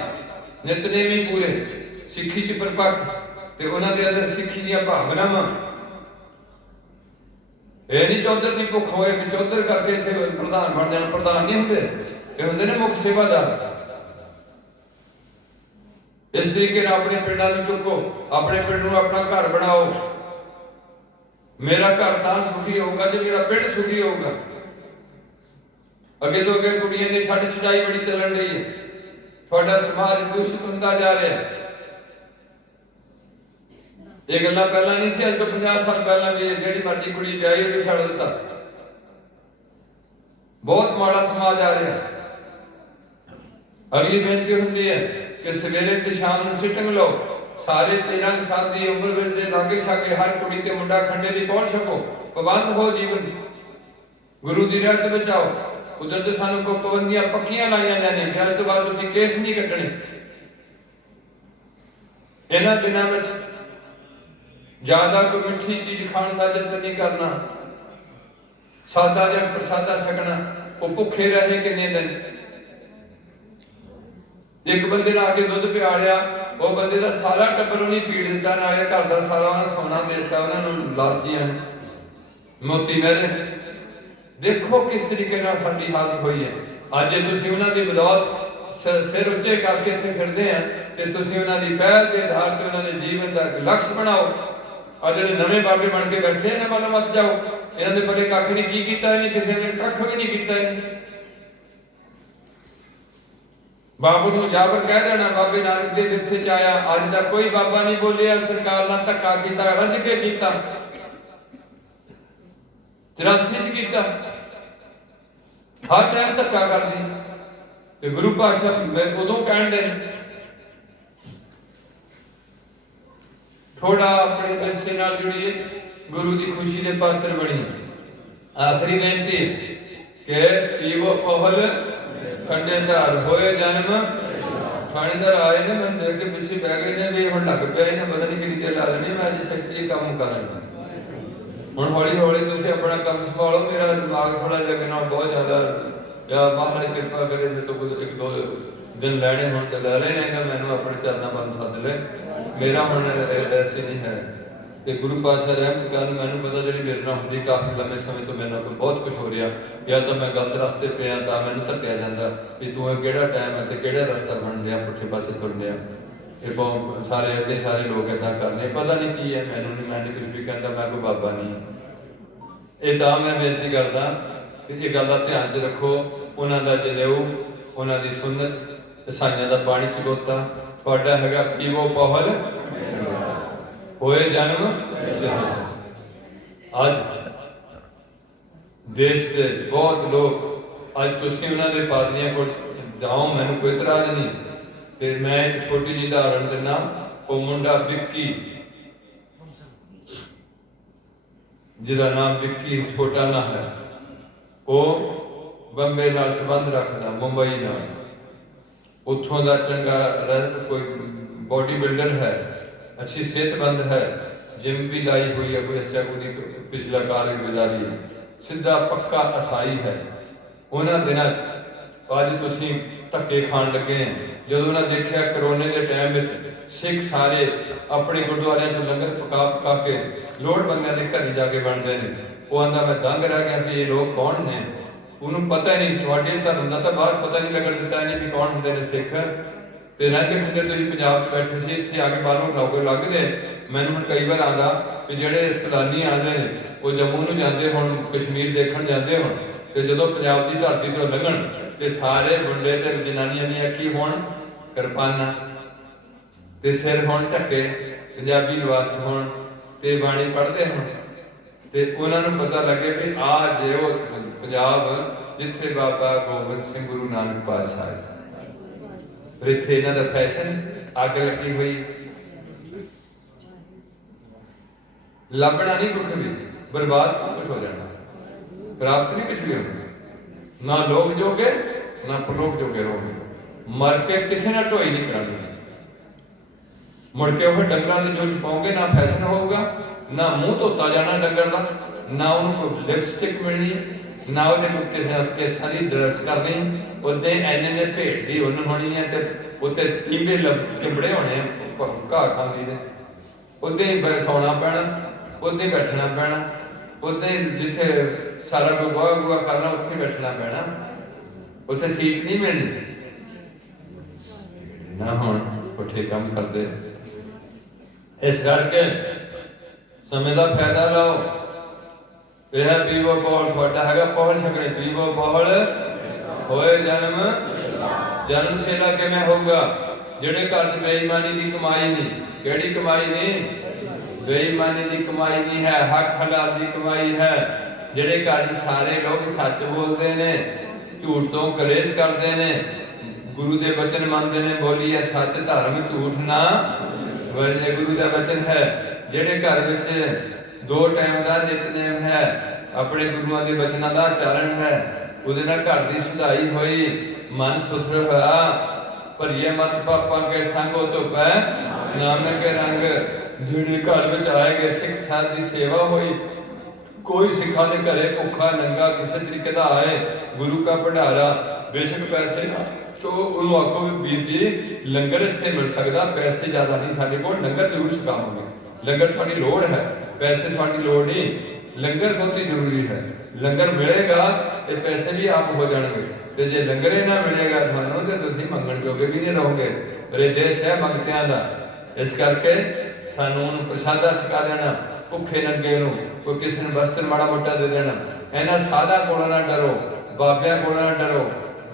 नितनेमी पूरे सिक्खी च परपक्क ते उन्हां दे अंदर सिक्खी दी भावनावां ये नहीं चौधर की भुख होए कि चौधर करके इत्थे प्रधान बन जाण प्रधान नहीं हुंदे ये हुंदे ने मुख सेवादार इस तरीके नाल अपने पिंडां नूं चुको अपने पिंड नूं अपना घर बनाओ मेरा घर तां सुखी होगा जे मेरा पिंड सुखी होगा अगे तो अगे कुड़ियां ने छड़ छड़ाई बड़ी चलन रही है थोड़ा समाज दूषित होता जा रहा है ਇਹ ਗੱਲਾਂ ਪਹਿਲਾਂ ਨਹੀਂ ਸੀ, ਅੱਜ ਤੋਂ 50 ਸਾਲ ਪਹਿਲਾਂ ਵੀ ਜਿਹੜੀ ਮਰਜ਼ੀ ਕੁੜੀ ਵਿਆਹੀ ਉਹ ਛੱਡ ਦਿੱਤਾ। ਬਹੁਤ ਮਾੜਾ ਸਮਾਜ ਆ ਰਿਹਾ। ਅਗਲੀ ਬੇਨਤੀ ਹੁੰਦੀ ਹੈ ਕਿ ਸਵੇਰੇ ਤੇ ਸ਼ਾਮ ਨੂੰ ਸਿਟਿੰਗ ਲਓ, ਸਾਰੇ 13 ਸਾਲ ਦੀ ਉਮਰ ਵਿੱਚ ਦੇ ਲਾਗੇ ਛਾਗੇ ਹਰ ਕੁੜੀ ਤੇ ਮੁੰਡਾ ਖੰਡੇ ਦੀ ਪਹੁੰਚ ਸਕੋ, ਪਾਬੰਦ ਹੋ ਜੀਵਨ ਗੁਰੂ ਦੀ ਰਾਹ ਤੇ ਬਚਾਓ। ਕੁਦਰਤ ਸਾਨੂੰ ਕੋ ਪਾਬੰਦੀਆਂ ਪੱਕੀਆਂ ਲਾਈਆਂ ਜਾਂਦੀਆਂ ਕਿ ਅੱਜ ਤੋਂ ਬਾਅਦ ਤੁਸੀਂ ਕੇਸ ਨਹੀਂ ਕੱਟਣੇ। ਇਹਨਾਂ ਦਿਨਾਂ ਵਿੱਚ ਜ਼ਿਆਦਾ ਕੋਈ ਮਿੱਠੀ ਚੀਜ਼ ਖਾਣ ਦਾ ਯਤਨ ਨਹੀਂ ਕਰਨਾ, ਸਾਦਾ ਜਾਂ ਪ੍ਰਸਾਦਾ ਛਕਣਾ। ਉਹ ਭੁੱਖੇ ਰਹੇ ਕਿੰਨੇ ਦਿਨ। ਇੱਕ ਬੰਦੇ ਨੇ ਆ ਕੇ ਦੁੱਧ ਪਿਆਲਿਆ, ਉਹ ਬੰਦੇ ਦਾ ਸਾਰਾ ਟੱਬਰ ਉਹਨੇ ਪੀੜ ਦਿੱਤਾ, ਨਾਲੇ ਘਰ ਦਾ ਸਾਰਾ ਉਹਨਾਂ ਸੋਨਾ ਦੇ ਦਿੱਤਾ ਉਹਨਾਂ ਨੂੰ, ਲਾਲਚੀਆਂ ਮੋਤੀ ਮਹਿਰੇ। ਦੇਖੋ ਕਿਸ ਤਰੀਕੇ ਨਾਲ ਸਾਡੀ ਹਾਲਤ ਹੋਈ ਹੈ। ਅੱਜ ਤੁਸੀਂ ਉਹਨਾਂ ਦੀ ਬਦੌਲਤ ਸਿਰ ਉੱਚੇ ਕਰਕੇ ਇੱਥੇ ਫਿਰਦੇ ਆ ਤੇ ਤੁਸੀਂ ਉਹਨਾਂ ਦੀ ਪਹਿਲ ਦੇ ਆਧਾਰ ਤੇ ਉਹਨਾਂ ਦੇ ਜੀਵਨ ਦਾ ਲਕਸ਼ ਬਣਾਓ। ਆ ਜਿਹੜੇ ਨਵੇਂ ਬਾਬੇ ਬਣ ਕੇ ਬੈਠੇ ਨੇ ਵੱਲ ਮਤ ਜਾਓ, ਇਹਨਾਂ ਦੇ ਪੱਲੇ ਕੱਖ ਨਹੀਂ। ਕੀ ਕੀਤਾ ਇਹਨੇ? ਕਿਸੇ ਨੇ ਕੱਖ ਵੀ ਨਹੀਂ ਕੀਤਾ ਇਹਨੇ। ਬਾਬੂ ਨੂੰ ਜਾਬਰ ਕਹਿ ਦੇਣਾ ਬਾਬੇ ਨਾਨਕ ਦੇ ਵਿਰਸੇ ਚ ਆਇਆ। ਅੱਜ ਦਾ ਕੋਈ ਬਾਬਾ ਨਹੀਂ ਬੋਲਿਆ, ਸਰਕਾਰ ਨਾਲ ਧੱਕਾ ਕੀਤਾ, ਰੱਜ ਕੇ ਕੀਤਾ, 83 ਚ ਕੀਤਾ, ਹਰ ਟਾਈਮ ਧੱਕਾ ਕਰਦੀ। ਤੇ ਗੁਰੂ ਪਾਤਸ਼ਾਹ ਉਦੋਂ ਕਹਿਣ ਦੇ ਥੋੜਾ ਆਪਣੇ ਵਿਰਸੇ ਨਾਲ ਜੁੜੀਏ, ਗੁਰੂ ਦੀ ਖੁਸ਼ੀ ਦੇ ਪਾਤਰ ਬਣੀਏ। ਆਖਰੀ ਬੇਨਤੀ ਕਿ ਪੀਵੋ ਪਹਲ ਖੰਡੇਦਾਰ ਹੋਏ ਜਨਮ। ਥਾਣੇਦਾਰ ਆਏ ਨੇ, ਮੈਨੂੰ ਦੇਖ ਕੇ ਪਿੱਛੇ ਬਹਿ ਗਏ ਨੇ ਵੀ ਹੁਣ ਲੱਗ ਪਿਆ ਇਹਨੇ ਪਤਾ ਨਹੀਂ ਕਿਹੜੀ ਤੇ ਲਾ ਲੈਣੀ, ਮੈਂ ਅੱਜ ਸ਼ਕਤੀ ਕੰਮ ਕਰ ਲੈਣਾ। ਹੁਣ ਹੌਲੀ ਹੌਲੀ ਤੁਸੀਂ ਆਪਣਾ ਕੰਮ ਸੰਭਾਲੋ। ਮੇਰਾ ਦਿਮਾਗ ਥੋੜਾ ਜਿਹਾ ਕਿੰਨਾ ਬਹੁਤ ਜ਼ਿਆਦਾ, ਜਾਂ ਮਹਾਰਾਜ ਕਿਰਪਾ ਕਰੇ ਮੇਰੇ ਤੋਂ ਇੱਕ ਦੋ ਦਿਨ ਲੈਣੇ ਹੁਣ ਤੇ ਲੈ ਲੈਣੇ ਨੇ, ਮੈਨੂੰ ਆਪਣੇ ਚਰਨਾਂ ਵੱਲ ਸੱਦ ਲੈ। ਮੇਰਾ ਹੁਣ ਐਸੇ ਨਹੀਂ ਹੈ ਤੇ ਗੁਰੂ ਪਾਤਸ਼ਾਹ ਰਹਿਮਤ ਕਰਨ। ਮੈਨੂੰ ਪਤਾ ਜਿਹੜੀ ਮੇਰੇ ਨਾਲ ਹੁੰਦੀ ਕਾਫੀ ਲੰਮੇ ਸਮੇਂ ਤੋਂ ਮੇਰੇ ਨਾਲ ਬਹੁਤ ਕੁਝ ਹੋ ਰਿਹਾ। ਜਾਂ ਤਾਂ ਮੈਂ ਗਲਤ ਰਸਤੇ ਪਿਆ ਤਾਂ ਮੈਨੂੰ ਧੱਕਿਆ ਜਾਂਦਾ ਵੀ ਤੂੰ ਇਹ ਕਿਹੜਾ ਟਾਈਮ ਹੈ ਤੇ ਕਿਹੜਾ ਰਸਤਾ ਬਣ ਰਿਹਾ, ਪੁੱਠੇ ਪਾਸੇ ਤੁਰ ਰਿਹਾ। ਇਹ ਬਹੁਤ ਸਾਰੇ ਅੱਧੇ ਸਾਰੇ ਲੋਕ ਏਦਾਂ ਕਰਨੇ, ਪਤਾ ਨਹੀਂ ਕੀ ਹੈ। ਮੈਨੂੰ ਨਹੀਂ, ਮੈਂ ਨਹੀਂ ਕੁਝ ਵੀ ਕਹਿੰਦਾ, ਮੈਂ ਕੋਈ ਬਾਬਾ ਨਹੀਂ। ਇਹ ਤਾਂ ਮੈਂ ਬੇਨਤੀ ਕਰਦਾ ਕਿ ਇਹ ਗੱਲ ਦਾ ਧਿਆਨ 'ਚ ਰੱਖੋ। ਉਹਨਾਂ ਦਾ ਜਨੇਊ, ਉਹਨਾਂ ਦੀ ਸੁਨਨਤ, ਈਸਾਈਆਂ ਦਾ ਪਾਣੀ ਚਗੋਤਾ, ਤੁਹਾਡਾ ਹੈਗਾ ਪੀਵੋ ਪਹਲ ਹੋਏ ਜਨਮ। ਅੱਜ ਦੇਸ਼ ਦੇ ਬਹੁਤ ਲੋਕ, ਅੱਜ ਤੁਸੀਂ ਉਹਨਾਂ ਦੇ ਪਾਦਰੀਆਂ ਕੋਲ ਜਾਓ, ਮੈਨੂੰ ਕੋਈ ਇਤਰਾਜ਼ ਨਹੀਂ। ਤੇ ਮੈਂ ਇੱਕ ਛੋਟੀ ਜਿਹੀ ਉਦਾਹਰਣ ਦਿੰਦਾ। ਉਹ ਮੁੰਡਾ ਵਿੱਕੀ, ਜਿਹਦਾ ਨਾਮ ਵਿੱਕੀ ਛੋਟਾ ਨਾ ਹੈ, ਉਹ ਬੰਬੇ ਨਾਲ ਸੰਬੰਧ ਰੱਖਦਾ, ਮੁੰਬਈ ਨਾਲ। ਉੱਥੋਂ ਦਾ ਚੰਗਾ ਕੋਈ ਬੋਡੀ ਬਿਲਡਰ ਹੈ, ਅੱਛੀ ਸਿਹਤਮੰਦ ਹੈ, ਜਿਮ ਵੀ ਲਾਈ ਹੋਈ ਹੈ, ਕੋਈ ਅੱਛਾ ਕੋਈ ਪਿਛਲਾ ਕਾਰਗੁਜ਼ਾਰੀ ਹੈ, ਸਿੱਧਾ ਪੱਕਾ ਈਸਾਈ ਹੈ। ਉਹਨਾਂ ਦਿਨਾਂ 'ਚ ਅੱਜ ਤੁਸੀਂ ਧੱਕੇ ਖਾਣ ਲੱਗੇ। ਜਦੋਂ ਉਹਨਾਂ ਦੇਖਿਆ ਕਰੋਨੇ ਦੇ ਟਾਈਮ ਵਿੱਚ ਸਿੱਖ ਸਾਰੇ ਆਪਣੇ ਗੁਰਦੁਆਰਿਆਂ 'ਚ ਲੰਗਰ ਪਕਾ ਕੇ ਲੋੜਵੰਦਾਂ ਦੇ ਘਰੇ ਜਾ ਕੇ ਬਣਦੇ ਨੇ, ਉਹ ਆਂਦਾ ਮੈਂ ਦੰਗ ਰਹਿ ਗਿਆ ਵੀ ਇਹ ਲੋਕ ਕੌਣ ਨੇ। ਉਹਨੂੰ ਪਤਾ ਨਹੀਂ, ਤੁਹਾਡੇ ਧਰਮ ਦਾ ਤਾਂ ਬਾਹਰ ਪਤਾ ਨਹੀਂ ਲੱਗਣ ਦਿੱਤਾ ਇਹਨੇ ਵੀ ਕੌਣ ਹੁੰਦੇ ਨੇ ਸਿੱਖ। ਤੇ ਰਹਿੰਦੇ ਹੁੰਦੇ ਤੁਸੀਂ ਪੰਜਾਬ 'ਚ ਬੈਠੇ ਸੀ, ਇੱਥੇ ਆ ਕੇ ਬਾਹਰੋਂ ਲੋਕ ਲੱਗਦੇ। ਮੈਨੂੰ ਹੁਣ ਕਈ ਵਾਰ ਆਉਂਦਾ ਵੀ ਜਿਹੜੇ ਸੈਲਾਨੀ ਆਉਂਦੇ ਨੇ ਉਹ ਜੰਮੂ ਨੂੰ ਜਾਂਦੇ ਹੁਣ, ਕਸ਼ਮੀਰ ਦੇਖਣ ਜਾਂਦੇ ਹੁਣ, ਤੇ ਜਦੋਂ ਪੰਜਾਬ ਦੀ ਧਰਤੀ ਤੋਂ ਲੰਘਣ ਤੇ ਸਾਰੇ ਮੁੰਡੇ ਤੇ ਜਨਾਨੀਆਂ ਦੀਆਂ ਕੀ ਹੋਣ, ਕਿਰਪਾਨਾਂ ਤੇ ਸਿਰ ਹੋਣ ਢੱਕੇ, ਪੰਜਾਬੀ ਲਿਬਾਸ ਹੋਣ ਤੇ ਬਾਣੀ ਪੜ੍ਹਦੇ ਹੋਣ, ਤੇ ਉਹਨਾਂ ਨੂੰ ਪਤਾ ਲੱਗੇ ਵੀ ਆਹ ਜੇ ਉਹ ਪੰਜਾਬ ਜਿੱਥੇ ਬਾਬਾ ਗੋਬਿੰਦ ਸਿੰਘ ਗੁਰੂ ਨਾਨਕ ਪਾਤਸ਼ਾਹ ਆਏ ਸੀ। ਪਰ ਇੱਥੇ ਇਹਨਾਂ ਦਾ ਫੈਸ਼ਨ ਅੱਗ ਲੱਗੀ ਹੋਈ, ਲੱਭਣਾ ਨਹੀਂ ਕੁੱਖ ਵੀ, ਬਰਬਾਦ ਸਭ ਕੁਝ ਹੋ ਜਾਣਾ, ਪ੍ਰਾਪਤ ਨਹੀਂ ਕੁਛ ਵੀ ਹੋਣਾ। ਨਾ ਲੋਕ ਜੋਗੇ ਨਾ ਪਰਲੋਕ ਜੋਗੇ ਰਹੋਗੇ। ਮਰ ਕੇ ਕਿਸੇ ਨਾਲ ਢੋਈ ਨਹੀਂ ਕਰਾਂਗੇ। ਮੁੜ ਕੇ ਉਹ ਡੰਗਰਾਂ ਦੇ ਜੋੜ ਪਾਓਗੇ, ਨਾ ਫੈਸ਼ਨ ਹੋਊਗਾ, ਨਾ ਮੂੰਹ ਧੋਤਾ ਜਾਣਾ ਡੰਗਰ ਦਾ, ਨਾ ਉਹਨੂੰ ਕੋਈ ਲਿਪਸਟਿਕ ਮਿਲਣੀ, ਨਾ ਉਹਨੇ ਕੋਈ ਕੇਸਾਂ ਦੀ ਡਰੈਸ ਕਰਨੀ, ਉਹਦੇ ਐਨੇ ਨੇ ਭੇਡ ਦੀ ਉੱਨ ਹੋਣੀ ਹੈ ਤੇ ਉੱਤੇ ਟਿੰਬੇ ਚਿੰਬੜੇ ਹੋਣੇ ਆ ਘਾਹ ਖਾਂਦੀ ਦੇ, ਉਹਦੇ ਹੀ ਸੌਣਾ ਪੈਣਾ, ਉਹਦੇ ਬੈਠਣਾ ਪੈਣਾ, ਉਹਦੇ ਜਿੱਥੇ ਸਾਰਾ ਕੋਈ ਗੋਹਾ ਗੋਹਾ ਕਰਨਾ ਉੱਥੇ ਬੈਠਣਾ ਪੈਣਾ, ਉੱਥੇ ਸੀਟ ਨਹੀਂ ਮਿਲਣੀ। ਨਾ ਹੁਣ ਪੁੱਠੇ ਕੰਮ ਕਰਦੇ। ਇਸ ਕਰਕੇ ਸਮੇਂ ਦਾ ਫਾਇਦਾ ਲਓ। ਇਹ ਹੈ ਪੀਵੋ ਪਹਲ, ਤੁਹਾਡਾ ਹੈਗਾ ਪਹਲ ਛਕਣੇ। ਪੀਵੋ ਪਹਲ ਹੋਏ ਜਨਮ। ਜਨਮ ਸੇਲਾ ਕਿਵੇਂ ਹੋਊਗਾ? ਜਿਹੜੇ ਘਰ 'ਚ ਬੇਈਮਾਨੀ ਦੀ ਕਮਾਈ ਨਹੀਂ। ਕਿਹੜੀ ਕਮਾਈ ਨਹੀਂ? ਬੇਈਮਾਨੀ ਦੀ ਕਮਾਈ ਨਹੀਂ ਹੈ, ਹੱਕ ਹਲਾਲ ਦੀ ਕਮਾਈ ਹੈ। ਜਿਹੜੇ ਘਰ 'ਚ ਸਾਰੇ ਲੋਕ ਸੱਚ ਬੋਲਦੇ ਨੇ, ਝੂਠ ਤੋਂ ਕਲੇਸ਼ ਕਰਦੇ ਨੇ, ਗੁਰੂ ਦੇ ਬਚਨ ਮੰਨਦੇ ਨੇ, ਬੋਲੀਏ ਸੱਚ ਧਰਮ ਝੂਠ ਨਾ ਵਰਜੇ, ਗੁਰੂ ਦਾ ਬਚਨ ਹੈ। ਜਿਹੜੇ ਘਰ ਵਿੱਚ 2 ਟਾਈਮ ਦਾ ਨਿਤਨੇਮ ਹੈ, ਆਪਣੇ ਗੁਰੂਆਂ ਦੇ ਬਚਨਾਂ ਦਾ ਆਚਰਣ ਹੈ, ਉਹਦੇ ਨਾਲ ਘਰ ਦੀ ਸੁਧਾਈ ਹੋਈ, ਮਨ ਸੁਥਰਾ ਹੋਇਆ। ਭਰੀਏ ਮਤ ਪਾਪਾਂ ਕੇ ਸੰਗੋ ਧੁਪੈ ਨਾਨਕ ਰੰਗ। ਜਿਹੜੇ ਘਰ ਵਿੱਚ ਆਏ ਗਏ ਸਿੱਖ ਸਾਧ ਦੀ ਸੇਵਾ ਹੋਈ, ਕੋਈ ਸਿੱਖਾਂ ਦੇ ਘਰੇ ਭੁੱਖਾ ਨੰਗਾ ਕਿਸੇ ਤਰੀਕੇ ਦਾ ਆਏ, ਗੁਰੂ ਕਾ ਭੰਡਾਰਾ, ਬੇਸ਼ੱਕ ਪੈਸੇ ਨਾ ਤੋ ਉਹਨੂੰ ਆਖੋ ਵੀ ਵੀਰ ਜੀ ਲੰਗਰ ਇੱਥੇ ਮਿਲ ਸਕਦਾ, ਪੈਸੇ ਜ਼ਿਆਦਾ ਨਹੀਂ ਸਾਡੇ ਕੋਲ, ਲੰਗਰ ਜ਼ਰੂਰ ਛਕਾਵਾਂਗੇ। ਲੰਗਰ ਤੁਹਾਡੀ ਲੋੜ ਹੈ, ਪੈਸੇ ਤੁਹਾਡੀ ਲੋੜ ਨਹੀਂ, ਲੰਗਰ ਬਹੁਤ ਹੀ ਜ਼ਰੂਰੀ ਹੈ। ਲੰਗਰ ਮਿਲੇਗਾ ਤੇ ਪੈਸੇ ਵੀ ਆਪ ਹੋ ਜਾਣਗੇ, ਤੇ ਜੇ ਲੰਗਰ ਹੀ ਨਾ ਮਿਲੇਗਾ ਤੁਹਾਨੂੰ ਤੇ ਤੁਸੀਂ ਮੰਗਣ ਜੋਗੇ ਵੀ ਨਹੀਂ ਰਹੋਗੇ। ਪਰ ਇਹ ਦੇਸ਼ ਹੈ ਮੰਗਤਿਆਂ ਦਾ, ਇਸ ਕਰਕੇ ਸਾਨੂੰ ਉਹਨੂੰ ਪ੍ਰਸ਼ਾਦਾ ਛਕਾ ਦੇਣਾ, ਭੁੱਖੇ ਨੰਗੇ ਨੂੰ ਕੋਈ ਕਿਸੇ ਨੂੰ ਵਸਤਰ ਮਾੜਾ ਮੋਟਾ ਦੇ ਦੇਣਾ। ਇਹਨਾਂ ਸਾਧਾਂ ਕੋਲੋਂ ਨਾ ਡਰੋ, ਬਾਬਿਆਂ ਕੋਲੋਂ ਨਾ ਡਰੋ,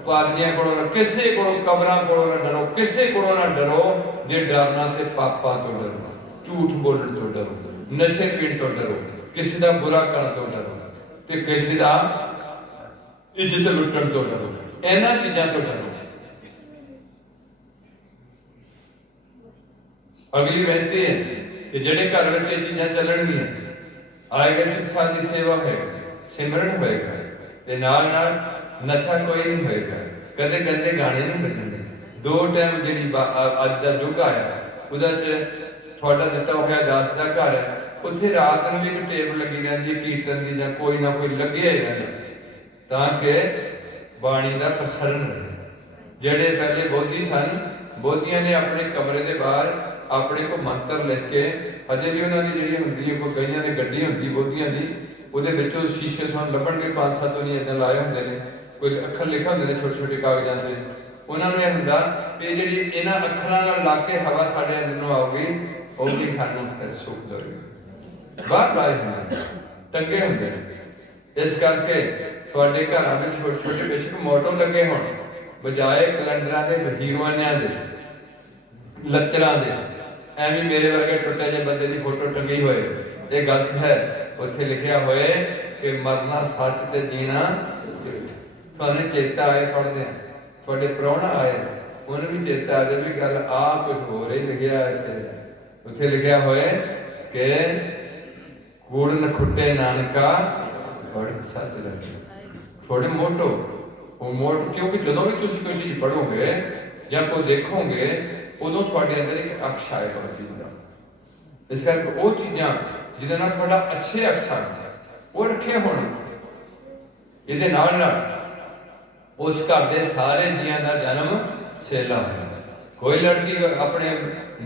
ਪਾਦਰੀਆਂ ਕੋਲੋਂ ਨਾ, ਕਿਸੇ ਕੋਲੋਂ, ਕਬਰਾਂ ਕੋਲੋਂ ਨਾ ਡਰੋ, ਕਿਸੇ ਕੋਲੋਂ ਨਾ ਡਰੋ। ਜੇ ਡਰਨਾ ਤੇ ਪਾਪਾਂ ਤੋਂ ਡਰੋ, ਝੂਠ ਬੋਲਣ ਤੋਂ ਡਰੋ, ਨਸ਼ੇ ਪੀਣ ਤੋਂ ਡਰੋ, ਕਿਸੇ ਦਾ ਬੁਰਾ ਕਰਨ ਤੋਂ ਡਰੋ, ਤੇ ਕਿਸੇ ਦਾ ਇੱਜ਼ਤ ਲੁੱਟਣ ਤੋਂ ਡਰੋ। ਇਹਨਾਂ ਚੀਜ਼ਾਂ ਤੋਂ ਡਰੋ। ਅਗਲੀ ਬੇਨਤੀ ਹੈ ਕਿ ਜਿਹੜੇ ਘਰ ਵਿੱਚ ਇਹ ਚੀਜ਼ਾਂ ਚੱਲਣਗੀਆਂ, ਆਏਗਾ ਸਿੱਖਾਂ ਦੀ ਸੇਵਾ ਹੈ, ਸਿਮਰਨ ਹੋਏਗਾ, ਤੇ ਨਾਲ ਨਾਲ ਨਸ਼ਾ ਕੋਈ ਨਹੀਂ ਹੋਏਗਾ, ਕਦੇ ਗੰਦੇ ਗਾਣੇ ਨਹੀਂ ਵੱਜਣਗੇ। 2 ਟਾਈਮ ਜਿਹੜੀ ਅੱਜ ਦਾ ਯੁੱਗ ਆਇਆ, ਉਹਦਾ 'ਚ ਤੁਹਾਡਾ ਦਿੱਤਾ ਹੋਇਆ ਦਾਸ ਦਾ ਘਰ ਹੈ, ਉੱਥੇ ਰਾਤ ਨੂੰ ਵੀ ਇੱਕ ਟੇਪ ਲੱਗੀ ਰਹਿੰਦੀ ਹੈ ਕੀਰਤਨ ਦੀ, ਜਾਂ ਕੋਈ ਨਾ ਕੋਈ ਲੱਗਿਆ ਹੀ ਰਹਿੰਦਾ, ਤਾਂ ਕਿ ਬਾਣੀ ਦਾ ਪ੍ਰਸਰਨ ਰਹੇ। ਜਿਹੜੇ ਪਹਿਲੇ ਬੋਧੀ ਸਨ, ਬੋਧੀਆਂ ਨੇ ਆਪਣੇ ਕਮਰੇ ਦੇ ਬਾਹਰ ਆਪਣੇ ਕੋ ਮੰਤਰ ਲਿਖ ਕੇ, ਅਜੇ ਵੀ ਉਹਨਾਂ ਦੀ ਜਿਹੜੀ ਹੁੰਦੀ ਹੈ, ਕੋਈ ਕਈਆਂ ਦੀ ਗੱਡੀ ਹੁੰਦੀ ਬੋਧੀਆਂ ਦੀ, ਉਹਦੇ ਵਿੱਚੋਂ ਸ਼ੀਸ਼ੇ ਤੁਹਾਨੂੰ ਲੱਭਣਗੇ 5-7 ਉਹਨੇ ਇਦਾਂ ਲਾਏ ਹੁੰਦੇ ਨੇ, ਕੋਈ ਅੱਖਰ ਲਿਖੇ ਹੁੰਦੇ ਨੇ ਛੋਟੇ ਛੋਟੇ ਕਾਗਜ਼ਾਂ ਤੇ। ਉਹਨਾਂ ਨੂੰ ਇਹ ਹੁੰਦਾ ਕਿ ਜਿਹੜੀ ਇਹਨਾਂ ਅੱਖਰਾਂ ਨਾਲ ਲੱਗ ਕੇ ਹਵਾ ਸਾਡੇ ਅੰਦਰ ਨੂੰ ਆਉਗੀ, ਉਹ ਵੀ ਸਾਨੂੰ ਸੁੱਖ ਦੇਵੇਗੀ। ਬਾਹਰ ਲਾਏ ਹੁੰਦੇ ਟੰਗੇ ਹੁੰਦੇ ਨੇ। ਇਸ ਕਰਕੇ ਤੁਹਾਡੇ ਘਰਾਂ ਵਿੱਚ ਛੋਟੇ ਛੋਟੇ ਬੇਸ਼ੱਕ ਮੋਟੋ ਲੱਗੇ ਹੋਣ, ਬਜਾਏ ਕੈਲੰਡਰਾਂ ਦੇ, ਹੀਰੋਇਨਾਂ ਦੇ, ਲੱਚਰਾਂ ਦੇ, ਐਵੇਂ ਮੇਰੇ ਵਰਗੇ ਟੁੱਟੇ ਜਿਹੇ ਬੰਦੇ ਦੀ ਫੋਟੋ ਟੰਗੀ ਹੋਏ, ਇਹ ਗਲਤ ਹੈ। ਉੱਥੇ ਲਿਖਿਆ ਹੋਏ ਕਿ ਮਰਨਾ ਸੱਚ ਤੇ ਜੀਣਾ ਝੂਠ। ਤੁਹਾਨੂੰ ਚੇਤਾ ਆਏ, ਪੜ੍ਹਦੇ ਆ, ਤੁਹਾਡੇ ਪ੍ਰਾਹੁਣਾ ਆਏ, ਉਹਨੂੰ ਵੀ ਚੇਤਾ ਆ ਜਾਵੇ ਵੀ ਗੱਲ ਆ ਕੁਝ ਹੋਰ ਹੀ ਲਿਖਿਆ ਇੱਥੇ। ਉੱਥੇ ਲਿਖਿਆ ਹੋਏ ਕਿ ਕੂੜ ਨ ਖੁੱਟੇ ਨਾਨਕਾ ਬੜ ਸੱਚ ਰੱਖੇ। ਥੋੜੇ ਮੋਟੋ ਉਹ ਮੋਟ, ਕਿਉਂਕਿ ਜਦੋਂ ਵੀ ਤੁਸੀਂ ਕੋਈ ਚੀਜ਼ ਪੜ੍ਹੋਗੇ ਜਾਂ ਕੋਈ ਦੇਖੋਗੇ, ਉਦੋਂ ਤੁਹਾਡੇ ਅੰਦਰ ਇੱਕ ਅਕਸ਼ ਆਏਗਾ ਚੀਜ਼ ਦਾ। ਇਸ ਕਰਕੇ ਉਹ ਚੀਜ਼ਾਂ ਜਿਹਦੇ ਨਾਲ ਤੁਹਾਡਾ ਅੱਛੇ ਅਕਸ਼ਰ ਉਹ ਰੱਖੇ ਹੋਣ। ਇਹਦੇ ਨਾਲ ਨਾਲ ਉਸ ਘਰ ਦੇ ਸਾਰੇ ਜੀਆਂ ਦਾ ਜਨਮ ਸੇਲਾ ਹੋਇਆ। ਕੋਈ ਲੜਕੀ ਆਪਣੇ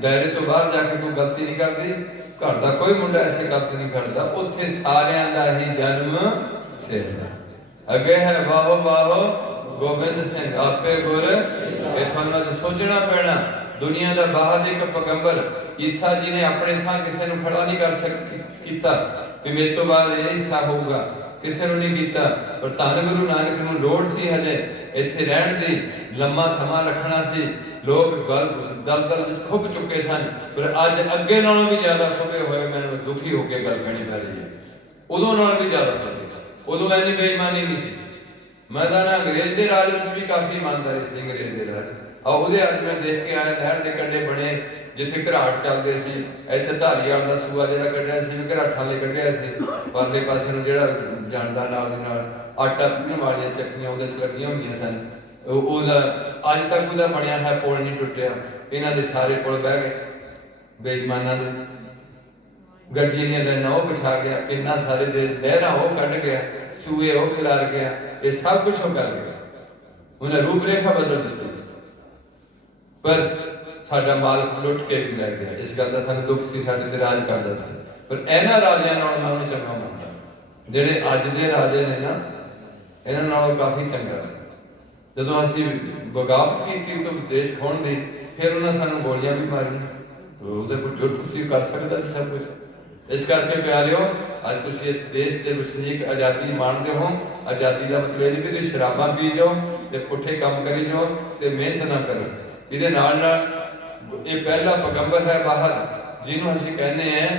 ਦਾਇਰੇ ਤੋਂ ਬਾਹਰ ਜਾ ਕੇ ਕੋਈ ਗਲਤੀ ਨਹੀਂ ਕਰਦੀ, ਘਰ ਦਾ ਕੋਈ ਮੁੰਡਾ ਐਸੀ ਗਲਤੀ ਨਹੀਂ ਕਰਦਾ, ਉੱਥੇ ਸਾਰਿਆਂ ਦਾ ਹੀ ਜਨਮ ਸੇਲਾ। ਅੱਗੇ ਹੈ ਵਾਹੋ ਵਾਹੋ ਗੋਬਿੰਦ ਸਿੰਘ ਆਪੇ ਗੁਰ। ਇਹ ਤੁਹਾਨੂੰ ਅੱਜ ਸੋਚਣਾ ਪੈਣਾ। ਦੁਨੀਆ ਦਾ ਬਾਹਰ ਇੱਕ ਪੈਗੰਬਰ ਈਸਾ ਜੀ ਨੇ ਆਪਣੇ ਥਾਂ ਕਿਸੇ ਨੂੰ ਖੜਾ ਨਹੀਂ ਕਰ ਕੀਤਾ ਕਿ ਮੇਰੇ ਤੋਂ ਬਾਅਦ ਇਹ ਹਿੱਸਾ ਹੋਊਗਾ, ਕਿਸੇ ਨੂੰ ਨਹੀਂ ਕੀਤਾ। ਪਰ ਧੰਨ ਗੁਰੂ ਨਾਨਕ ਨੂੰ ਲੋੜ ਸੀ ਹਜੇ ਇੱਥੇ ਰਹਿਣ ਦੀ, ਲੰਮਾ ਸਮਾਂ ਰੱਖਣਾ ਸੀ। ਲੋਕ ਦਲਦਲ ਵਿੱਚ ਖੁੱਭ ਚੁੱਕੇ ਸਨ, ਪਰ ਅੱਜ ਅੱਗੇ ਨਾਲੋਂ ਵੀ ਜ਼ਿਆਦਾ ਖੁੱਭੇ ਹੋਏ। ਮੈਨੂੰ ਦੁਖੀ ਹੋ ਕੇ ਗੱਲ ਕਹਿਣੀ ਪੈ ਰਹੀ ਹੈ, ਉਦੋਂ ਨਾਲੋਂ ਵੀ ਜ਼ਿਆਦਾ ਖੁੱਭੇ। ਉਦੋਂ ਐਨੀ ਬੇਈਮਾਨੀ ਨਹੀਂ ਸੀ। ਮੈਂ ਤਾਂ ਨਾ ਅੰਗਰੇਜ਼ ਦੇ ਰਾਜ ਵਿੱਚ ਵੀ ਕਾਫੀ ਇਮਾਨਦਾਰੀ ਸੀ। ਅੰਗਰੇਜ਼ ਦੇ ਰਾਜ ਉਹਦੇ ਅੱਜ ਮੈਂ ਦੇਖ ਕੇ ਆਇਆ, ਨਹਿਰ ਦੇ ਕੰਢੇ ਬਣੇ ਜਿੱਥੇ ਘਰਾਟ ਚੱਲਦੇ ਸੀ। ਇੱਥੇ ਧਾਰੀਵਾਲ ਦਾ ਸੂਆ ਜਿਹੜਾ ਕੱਢਿਆ ਸੀ, ਵੀ ਘਰਾਟਾਂ ਲਈ ਕੱਢਿਆ ਸੀ। ਪਰਲੇ ਪਾਸੇ ਨੂੰ ਜਿਹੜਾ ਜਾਂਦਾ ਨਾਲ ਦੇ ਨਾਲ ਆਟਾ ਪੀਣ ਵਾਲੀਆਂ ਚੱਕੀਆਂ ਉਹਦੇ 'ਚ ਲੱਗੀਆਂ ਹੁੰਦੀਆਂ ਸਨ। ਉਹਦਾ ਅੱਜ ਤੱਕ ਉਹਦਾ ਬਣਿਆ ਹੈ ਪੁਲ ਨਹੀਂ ਟੁੱਟਿਆ। ਇਹਨਾਂ ਦੇ ਸਾਰੇ ਪੁਲ ਬਹਿ ਗਏ ਬੇਈਮਾਨਾਂ ਦੇ। ਗੱਡੀਆਂ ਦੀਆਂ ਲਾਈਨਾਂ ਉਹ ਵਿਛਾ ਗਿਆ, ਕਿੰਨਾ ਸਾਰੇ ਦੇ ਨਹਿਰਾਂ ਉਹ ਕੱਢ ਗਿਆ, ਸੂਏ ਉਹ ਖਿਲਾਰ ਗਿਆ। ਇਹ ਸਭ ਕੁਛ ਉਹ ਕਰ ਗਿਆ। ਉਹਨੇ ਰੂਪ ਰੇਖਾ ਬਦਲ ਦਿੱਤੀ, ਪਰ ਸਾਡਾ ਮਾਲਕ ਲੁੱਟ ਕੇ ਵੀ ਲੈ ਗਿਆ। ਇਸ ਗੱਲ ਦਾ ਸਾਨੂੰ ਦੁੱਖ ਸੀ, ਸਾਡੇ ਤੇ ਰਾਜ ਕਰਦਾ ਸੀ। ਪਰ ਇਹਨਾਂ ਰਾਜਿਆਂ ਨਾਲ ਮੈਂ ਉਹਨੂੰ ਚੰਗਾ ਮੰਨਦਾ। ਜਿਹੜੇ ਅੱਜ ਦੇ ਰਾਜੇ ਨੇ ਨਾ, ਇਹਨਾਂ ਨਾਲੋਂ ਕਾਫੀ ਚੰਗਾ ਸੀ। ਜਦੋਂ ਅਸੀਂ ਬਗਾਵਤ ਕੀਤੀ ਤੋਂ ਦੇਸ਼ ਖੋਣ ਦੀ, ਫਿਰ ਉਹਨਾਂ ਸਾਨੂੰ ਗੋਲੀਆਂ ਵੀ ਮਾਰੀਆਂ। ਉਹਦੇ ਕੋਲ ਜੋ ਤੁਸੀਂ ਕਰ ਸਕਦਾ ਸੀ ਸਭ ਕੁਝ। ਇਸ ਕਰਕੇ ਪਿਆਰਿਓ, ਅੱਜ ਤੁਸੀਂ ਇਸ ਦੇਸ਼ ਦੇ ਵਸਨੀਕ ਆਜ਼ਾਦੀ ਮਾਣਦੇ ਹੋ। ਆਜ਼ਾਦੀ ਦਾ ਮਤਲਬ ਇਹ ਨਹੀਂ ਕਿ ਤੁਸੀਂ ਸ਼ਰਾਬਾਂ ਪੀ ਜਾਓ ਤੇ ਪੁੱਠੇ ਕੰਮ ਕਰੀ ਜਾਓ ਤੇ ਮਿਹਨਤ ਨਾ ਕਰੋ। ਇਹਦੇ ਨਾਲ ਨਾਲ ये पहला पैगंबर है बाहर, जिन्हों असीं कहने हैं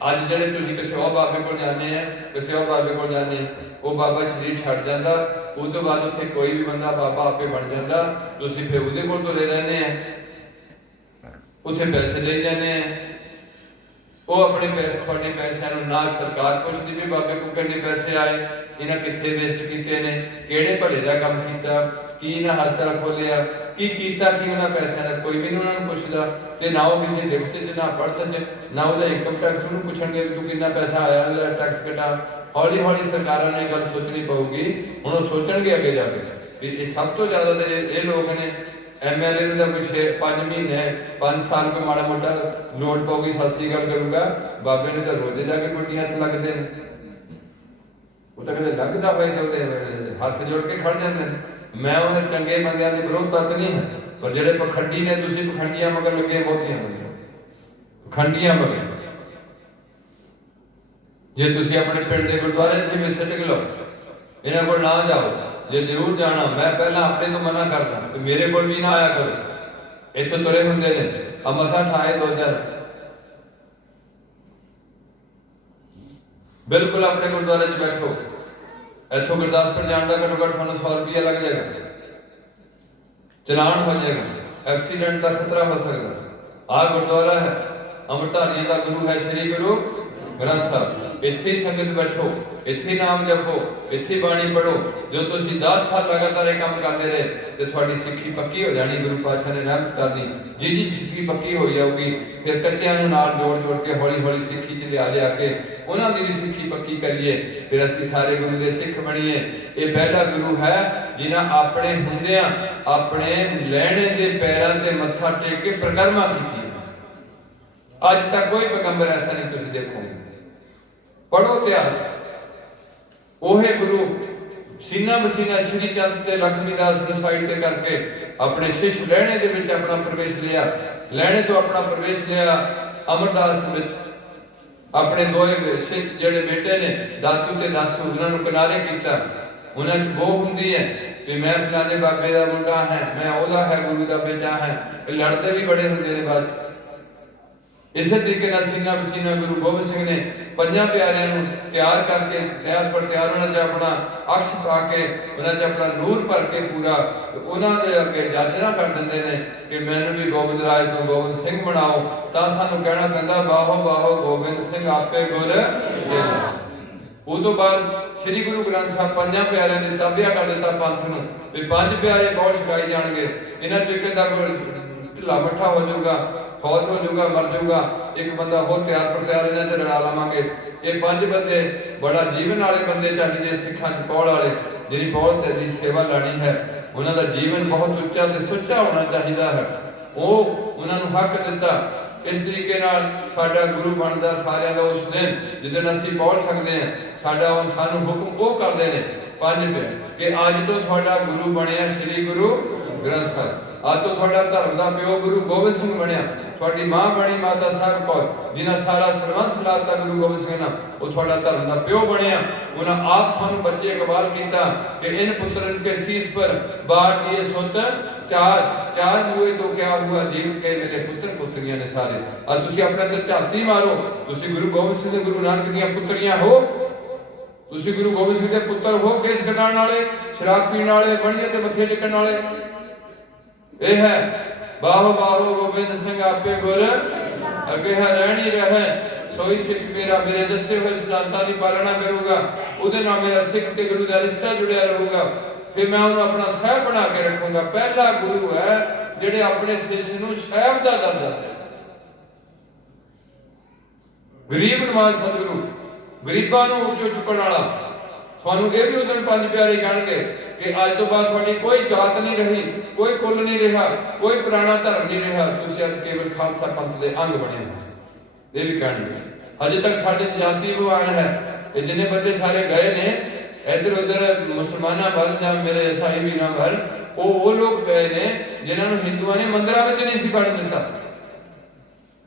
अज जिहड़े तुसीं किसी और बाबे कोल जाने हैं, किसी और बाबे कोल जाने हैं, वो बाबा शरीर छड्ड जांदा, उस तो बाद उत्थे कोई भी बंदा बाबा आपे बन जांदा, तुसीं फिर उहदे कोल तुरे रहने हैं, उत्थे पैसे ले जाने हैं, वो अपने पैसे थोड़े पैसों ना सरकार पुछदी भी बाबे को कितने पैसे आए, इन्हें कितने वेस्ट किए ने, किहड़े भले का काम किया, की इन्हें हस्पताल खोलिया, की कीता की उन्हें पैसों का, कोई भी नहीं उन्होंने पुछदा, ते ना वो किसी लिखत च ना पढ़त च ना वो इनकम टैक्स उन्होंने पूछणगे तू कितना पैसा आया टैक्स कटा। हौली हौली सरकारों ने गल सोचनी पऊगी, हुण वो सोचणगे अगे जाके भी ये सब तो ज़्यादा तो ये लोग ने MLA का कुछ 5 महीने 5 साल को माड़ा मोटा लोड पाऊगी, सत श्री अकाल करूँगा, बाबे ने तो रोजे जाके गोड्डियां हथ लगते हैं, वो तो कदे लगता भाई तो हाथ जोड़ के खड़ जाते हैं। मैं उन्हें चंगे बंदियां के विरोध तक नहीं है, पर जेडे पखंडी ने तुसीं पखंडियां मगर लगे, बहुतियां बंदियां पखंडियां मगर, जे तुसीं अपने पिंड के गुरुद्वारे च विजिट लो, इन्हां कोल ना जाओ, जे जरूर जाना मैं पहला अपने तो मना करदा कि मेरे कोल भी ना आया करो, इत्थे तुरे हुंदे ने मसा ठाए 2-4, बिल्कुल अपने गुरुद्वारे च बैठो, इथों गुरदासपुर जाने का घट्टो घट्ट तुहानूं 100 रुपया लग जाएगा, चलान हो जाएगा, एक्सीडेंट का खतरा हो सकता। आ गुरुद्वारा है, अमृतधारियों का गुरु है श्री गुरु ग्रंथ साहब, इत्थे संगत बैठो, इत्थे नाम जपो, इत्थे बाणी पढ़ो, जो तुसीं 10 साल लगातार ये काम करते रहे तो थोड़ी सिक्खी पक्की हो जानी, गुरु पातशाह ने रहमत कर दी, जिहदी सिक्खी पक्की हो जाऊगी फिर कच्चियां नूं नाल जोड़ जोड़ के हौली हौली सिक्खी च लिया के उन्हां दी भी सिक्खी पक्की करिए, फिर असीं सारे गुरु दे सिख बणीए। ये पहला गुरु है जिन्हां अपने हुंदियां अपने लैणे दे पैरां ते मत्था टेक के परिक्रमा कीती। अज तक कोई पैगंबर ऐसा नहीं तुसीं देखोगे, पढ़ो इतिहास, ओहे गुरु सीना बसीना श्री चंद ते लक्ष्मीदास ने साइड ते करके अपने शिष्य लहणे दे विच अपना प्रवेश लिया, लहणे तो अपना प्रवेश लिया, अमरदास विच अपने दो शिष्य जेडे बेटे ने दातू ते दासू उन्हां नूं किनारे कीता, उन्हां च वो हुंदी है कि मैं फलाने बाबे दा मुंडा है, मैं ओदा है गुरु दा बेटा है, लड़ते भी बड़े हुंदे ने बाद च। इसे तरीके नाल सीना बसीना गुरु गोबिंद सिंह ने 5 प्यारियां नूं तैयार करके तैयार पर तैयार उन्हां च अपना अक्ष पा के उन्हां च अपना नूर भर के पूरा उन्हां दे अगे जाचना कर दिंदे ने कि मैनूं भी गोबिंद राज तो गोबिंद सिंह बनाओ, तां सानूं कहना पैंदा बाहो बाहो गोबिंद सिंह आपे गुर देना। उस तो बाद श्री गुरु ग्रंथ साहब 5 प्यारियां ने ताबिया कर दिता पंथ नूं भी 5 प्यारे बहुत छकाई जाणगे, इन्हां च इक दा ढिला मट्ठा हो जाऊगा, फौत हो जाऊगा, मर जाऊगा, एक बंदा हो तैयार पर तैयार इन्हां च लड़ा लवांगे। ये 5 बंदे बड़ा जीवन वाले बंदे चाहिए सिखां च पौड़ वाले, जिहड़ी पौड़ दी सेवा लानी है, उन्हां दा जीवन बहुत उच्चा ते सुच्चा होना चाहिए है, वो उन्हां नूं हक दिता। इस तरीके नाल साडा गुरु बनदा सारियां दा उस दिन जिदन असीं पहुंच सकते हैं, साडा हुण सानूं हुक्म वो करदे ने 5 पे कि अज तो तुहाडा गुरु बनिया श्री गुरु ग्रंथ साहब, आज तो थोड़ा धर्म का प्यो गुरु गोबिंद सिंह बनया, थोड़ी मां बनी माता साहब कौर जिन्हें सारा सरबंस लाता गुरु गोबिंद सिंह ना, वो थोड़ा धर्म का प्यो बनया। उन्हें आप थानू बच्चे इकबाल किया कि इन पुत्रन के शीश पर बार दिए सुत चार हुए तो क्या हुआ, जीव के मेरे पुत्र पुत्रियां ने सारे। आज तुसी अपने अंदर झाती मारो, तुसी गुरु गोबिंद सिंह गुरु नानक दी पुत्रियां हो, तुसी गुरु गोबिंद सिंह के पुत्र हो, केस कटाण वाले, शराब पीण वाले, बणियां ते मत्थे टेकण वाले। ये है बाहो बाहो गोबिंद सिंह आपे गुर अगे है रहनी रहे, सोई सिख मेरा मेरे दसे हुए सिद्धांतां दी पालना करूंगा, उहदे नाल मेरा सिख ते गुरु दा रिश्ता जुड़िया रहूगा, फिर मैं उन्हें अपना साहब बना के रखूंगा। पहला गुरु है जिहड़े अपने शिष्य नूं साहब दा दर्जा दे, गरीब नवाज सतगुरु गरीबां नूं उच्चों चुकण वाला। थानू ये भी उदन 5 प्यारे कहणगे कि अज तो बाद थोड़ी कोई जात नहीं रही, कोई कुल नहीं रहा, कोई पुराना धर्म नहीं रहा, तुसीं अज केवल खालसा पंथ के अंग बने हो। ये भी कहणगे अजे तक साडे जाति विभाजन है, जिन्ने बंदे सारे गए ने इधर उधर मुसलमाना वाल जां मेरे ईसाई वीरां वाल, वो लोग गए ने जिन्हां नूं हिंदुआं ने मंदिरां विच नहीं सी वड़न दित्ता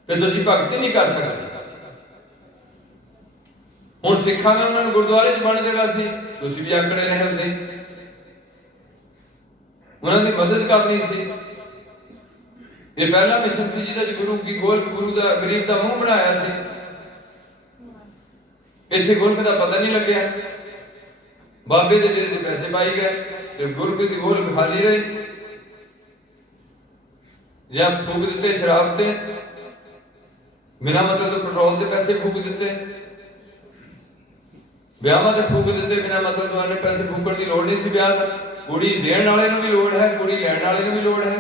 कि तुसीं भगती नहीं कर सकदे। हुण सिखां ने उन्हां नूं गुरुद्वारे च बण देना सी, तुसीं भी आकड़े रहे हुंदे, उन्हां दी मदद करनी सी। ये पहला मिशन सी जिहदे च गुरु की गोल गुरु दा गरीब दा मुंह बनाया सी। इत्थे गुरख दा पता नहीं लग्या, बाबे दे जेब च पैसे पाई गए ते गुरख दी गोल खाली रही, या फूक दिते शराब ते, बिना मतलब तो पेट्रोल के पैसे फूक दिते, ब्याहां ते फूक दिते बिना मतलब तो इन्ने पैसे फूकण की लोड़ नहीं सी। ब्याह दा कुड़ी देण वाले नूं भी लोड़ है, कुड़ी लैण वाले नूं भी लोड़ है,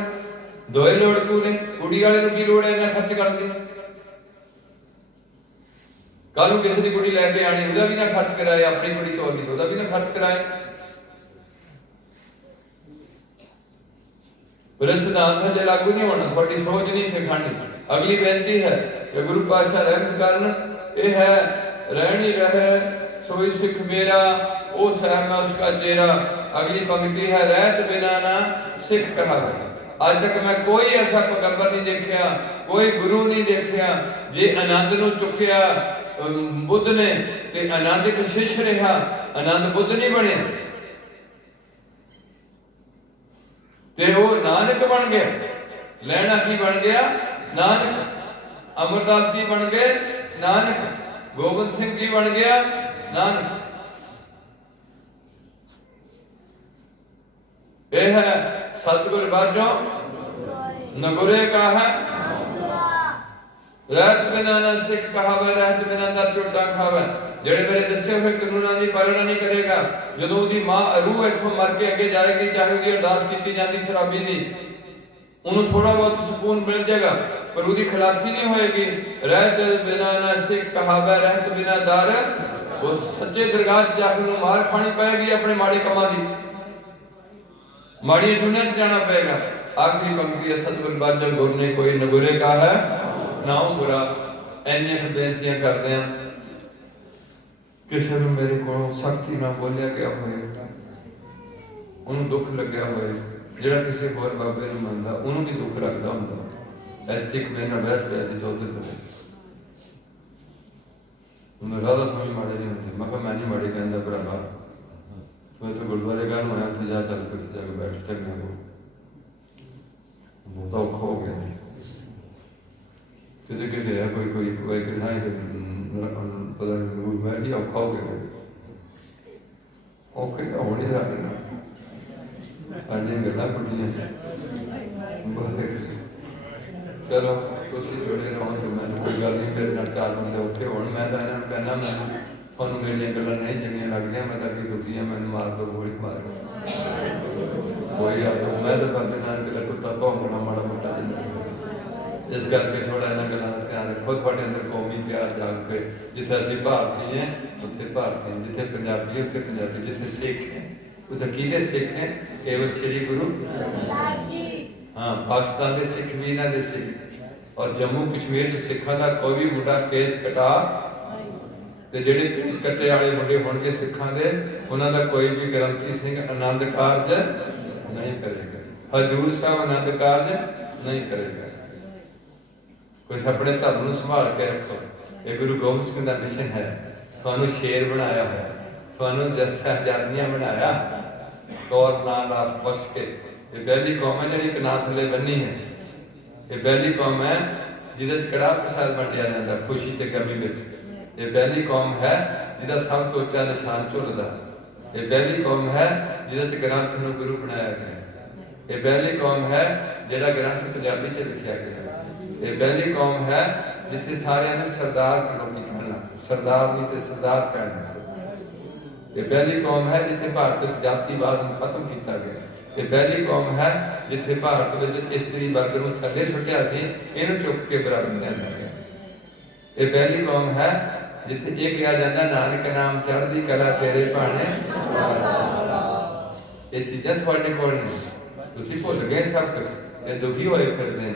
दोए लोड़ क्यों ने? कुड़ी वाले नूं की लोड़ है इन्ना खर्च करन दी? कल नूं किसी दी कुड़ी लैके आनी उहदा भी ना खर्च कराए, अपनी कुड़ी तोड़नी उहदा भी ना खर्च कराए। पर इस सिद्धांत हजे लागू नहीं होना, थोड़ी सोच नहीं थे खानी। अगली बेनती है कि गुरु पातशाह रहमत करन, यह है रहनी रहे सोई सिख मेरा, ओ साहब मैं उसका चेहरा। अगली पंक्ति है रहत बिना ना सिख कहावे। आज तक मैं कोई ऐसा पैगंबर नहीं देखा, कोई गुरु नहीं देखा जे आनंद नूं चुक्या बुद्ध ने ते आनंद एक शिष्य रहा, आनंद बुद्ध नहीं बने ते वो नानक बन गया। लैना की बन गया? नानक। अमरदास जी बन गए नानक, गोबिंद सिंह जी बन गया नानक। यह है सतगुर बाजो नगुरे का है, रहत बिना ना सिख कहावे, रहत बिना ना चुटा खावे। जेड़े मेरे दसे हुए कानूनां दी पालना नहीं करेगा, जदों उहदी मां रूह इत्थों मर के अगे जाएगी, चाहे उहदी अरदास कीती जांदी शराबी दी, उन्होंने थोड़ा बहुत सुकून मिल जाएगा पर उहदी खलासी नहीं होएगी। रहत बिना ना सिख कहावे, रहत बिना दर, वो सच्चे दरगाह च जाके उन्हें मार खानी पड़ेगी अपने माड़े कमां दी, माड़ी दुनिया च जाना पड़ेगा। आखिरी पंक्ति है सतगुर बाजा गुर ने कोई नगुरे का है नाउ बुरा। इन्नियां बेनतियां करदे हैं, किसी नूं मेरे को सख्ती ना बोलिया गया होए, उन्होंने दुख लग्या होए, जिहड़ा किसी होर बाबे नूं मनदा उन्होंने भी दुख लगदा हुंदा। ऐथे एक मेरे नाल बहस वैसे चौधरी करे मैं राधा स्वामी माड़े नहीं होंदे, मैं कहा मैं नहीं माड़े कहंदा भरावा, मैं तो गुरुद्वारे गया मैं उत्थे जा चल फिर जाके बैठ चंगा को बहुत औखा हो गया। किते किते है कोई कोई कोई कितना ही पता नहीं मैं भी औखा हो गया। औखे का होने साडे नाल साडियां गल्लां कुड़ियां चलो तुसीं जुड़े रहो तो मैं कोई गल नहीं, मेरे नाल चार बंदे औखे होण मैं तां इन्हां नूं कहना मैं ਤੁਹਾਨੂੰ ਮੇਰੀਆਂ ਗੱਲਾਂ ਨਹੀਂ ਚੰਗੀਆਂ ਲੱਗਦੀਆਂ, ਮੈਂ ਤਾਂ ਕਿ ਦੁਖੀ ਹਾਂ, ਮੈਨੂੰ ਮਾਰ ਦੋ ਗੋਲੀ ਮਾਰ ਕੋਈ ਆ ਮੈਂ ਤਾਂ ਬੰਦੇ ਨਾਲ ਕਿ ਕੁੱਤਾ ਭੌਂਕਣਾ ਮਾੜਾ ਮੋਟਾ ਜਿੰਨਾ, ਇਸ ਕਰਕੇ ਥੋੜਾ ਇਹਨਾਂ ਗੱਲਾਂ ਦਾ ਧਿਆਨ ਰੱਖੋ। ਤੁਹਾਡੇ ਅੰਦਰ ਕੌਮੀ ਪਿਆਰ ਜਾਗ ਪਏ, ਜਿੱਥੇ ਅਸੀਂ ਭਾਰਤੀ ਹਾਂ ਉੱਥੇ ਭਾਰਤੀ, ਜਿੱਥੇ ਪੰਜਾਬੀ ਉੱਥੇ ਪੰਜਾਬੀ, ਜਿੱਥੇ ਸਿੱਖ ਹੈ ਉੱਥੇ ਕਿਹਦੇ ਸਿੱਖ ਹੈ? ਕੇਵਲ ਸ਼੍ਰੀ ਗੁਰੂ ਸਾਹਿਬ ਜੀ। ਹਾਂ ਪਾਕਿਸਤਾਨ ਦੇ ਸਿੱਖ ਵੀ ਇਹਨਾਂ ਦੇ ਸਿੱਖ, ਔਰ ਜੰਮੂ ਕਸ਼ਮੀਰ 'ਚ ਸਿੱਖਾਂ ਦਾ ਕੋਈ ਵੀ ਮੁੰਡਾ ਕੇਸ ਕਟਾ ਤੇ ਜਿਹੜੇ ਕੇਸ ਕੱਟੇ ਵਾਲੇ ਮੁੰਡੇ ਹੋਣਗੇ ਸਿੱਖਾਂ ਦੇ, ਉਹਨਾਂ ਦਾ ਕੋਈ ਵੀ ਗ੍ਰੰਥੀ ਸਿੰਘ ਆਨੰਦ ਕਾਰਜ ਨਹੀਂ ਕਰੇਗਾ, ਹਜ਼ੂਰ ਸਾਹਿਬ ਆਨੰਦ ਕਾਰਜ ਨਹੀਂ ਕਰੇਗਾ। ਕੋਈ ਆਪਣੇ ਧਰਮ ਨੂੰ ਸੰਭਾਲ ਕੇ ਰੱਖੋ, ਇਹ ਗੁਰੂ ਗੋਬਿੰਦ ਸਿੰਘ ਦਾ ਮਿਸ਼ਨ ਹੈ। ਤੁਹਾਨੂੰ ਸ਼ੇਰ ਬਣਾਇਆ ਹੋਇਆ, ਤੁਹਾਨੂੰ ਸਾਹਿਬਜ਼ਾਦੀਆਂ ਬਣਾਇਆ, ਕੌਰ ਨਾਲ ਆਪ ਬਖਸ਼ ਕੇ। ਇਹ ਪਹਿਲੀ ਕੌਮ ਹੈ ਜਿਹੜੀ ਕਨਾਹ ਥੱਲੇ ਬੰਨੀ ਹੈ, ਇਹ ਪਹਿਲੀ ਕੌਮ ਹੈ ਜਿਹਦੇ 'ਚ ਕੜਾਹ ਪ੍ਰਸਾਦ ਵੰਡਿਆ ਜਾਂਦਾ ਖੁਸ਼ੀ ਤੇ ਗਮੀ ਵਿੱਚ। ਇਹ ਪਹਿਲੀ ਕੌਮ ਹੈ ਜਿਹਦਾ ਸਭ ਤੋਂ ਉੱਚਾ ਨਿਸ਼ਾਨ ਝੁੱਲਦਾ। ਇਹ ਪਹਿਲੀ ਕੌਮ ਹੈ ਜਿਹਦੇ 'ਚ ਗ੍ਰੰਥ ਨੂੰ ਗੁਰੂ ਬਣਾਇਆ ਗਿਆ। ਇਹ ਪਹਿਲੀ ਕੌਮ ਹੈ ਜਿਹੜਾ ਗ੍ਰੰਥ ਪੰਜਾਬੀ 'ਚ ਲਿਖਿਆ ਗਿਆ। ਇਹ ਪਹਿਲੀ ਕੌਮ ਹੈ ਜਿੱਥੇ ਸਾਰਿਆਂ ਨੂੰ ਸਰਦਾਰ ਲੋਕੀ ਕਹਿਣਾ, ਸਰਦਾਰ ਨਹੀਂ ਤੇ ਸਰਦਾਰ ਕਹਿਣਾ। ਇਹ ਪਹਿਲੀ ਕੌਮ ਹੈ ਜਿੱਥੇ ਭਾਰਤ ਵਿੱਚ ਜਾਤੀਵਾਦ ਨੂੰ ਖਤਮ ਕੀਤਾ ਗਿਆ। ਇਹ ਪਹਿਲੀ ਕੌਮ ਹੈ ਜਿੱਥੇ ਭਾਰਤ ਵਿੱਚ ਇਸਤਰੀ ਵਰਗ ਨੂੰ ਥੱਲੇ ਸੁੱਟਿਆ ਸੀ, ਇਹਨੂੰ ਚੁੱਕ ਕੇ ਬਰਾਬਰ ਲਿਆਂਦਾ ਗਿਆ। ਇਹ ਪਹਿਲੀ ਕੌਮ ਹੈ ਜਿੱਥੇ ਇਹ ਕਿਹਾ ਜਾਂਦਾ ਨਾਨਕ ਨਾਮ ਚੜ੍ਹਦੀ ਕਲਾ ਤੇਰੇ ਭਾਣੇ। ਇਹ ਚੀਜ਼ਾਂ ਤੁਹਾਡੇ ਕੋਲ ਨੇ, ਤੁਸੀਂ ਭੁੱਲ ਗਏ ਸਭ ਕੁਝ, ਇਹ ਦੁਖੀ ਹੋਏ ਫਿਰਦੇ ਨੇ।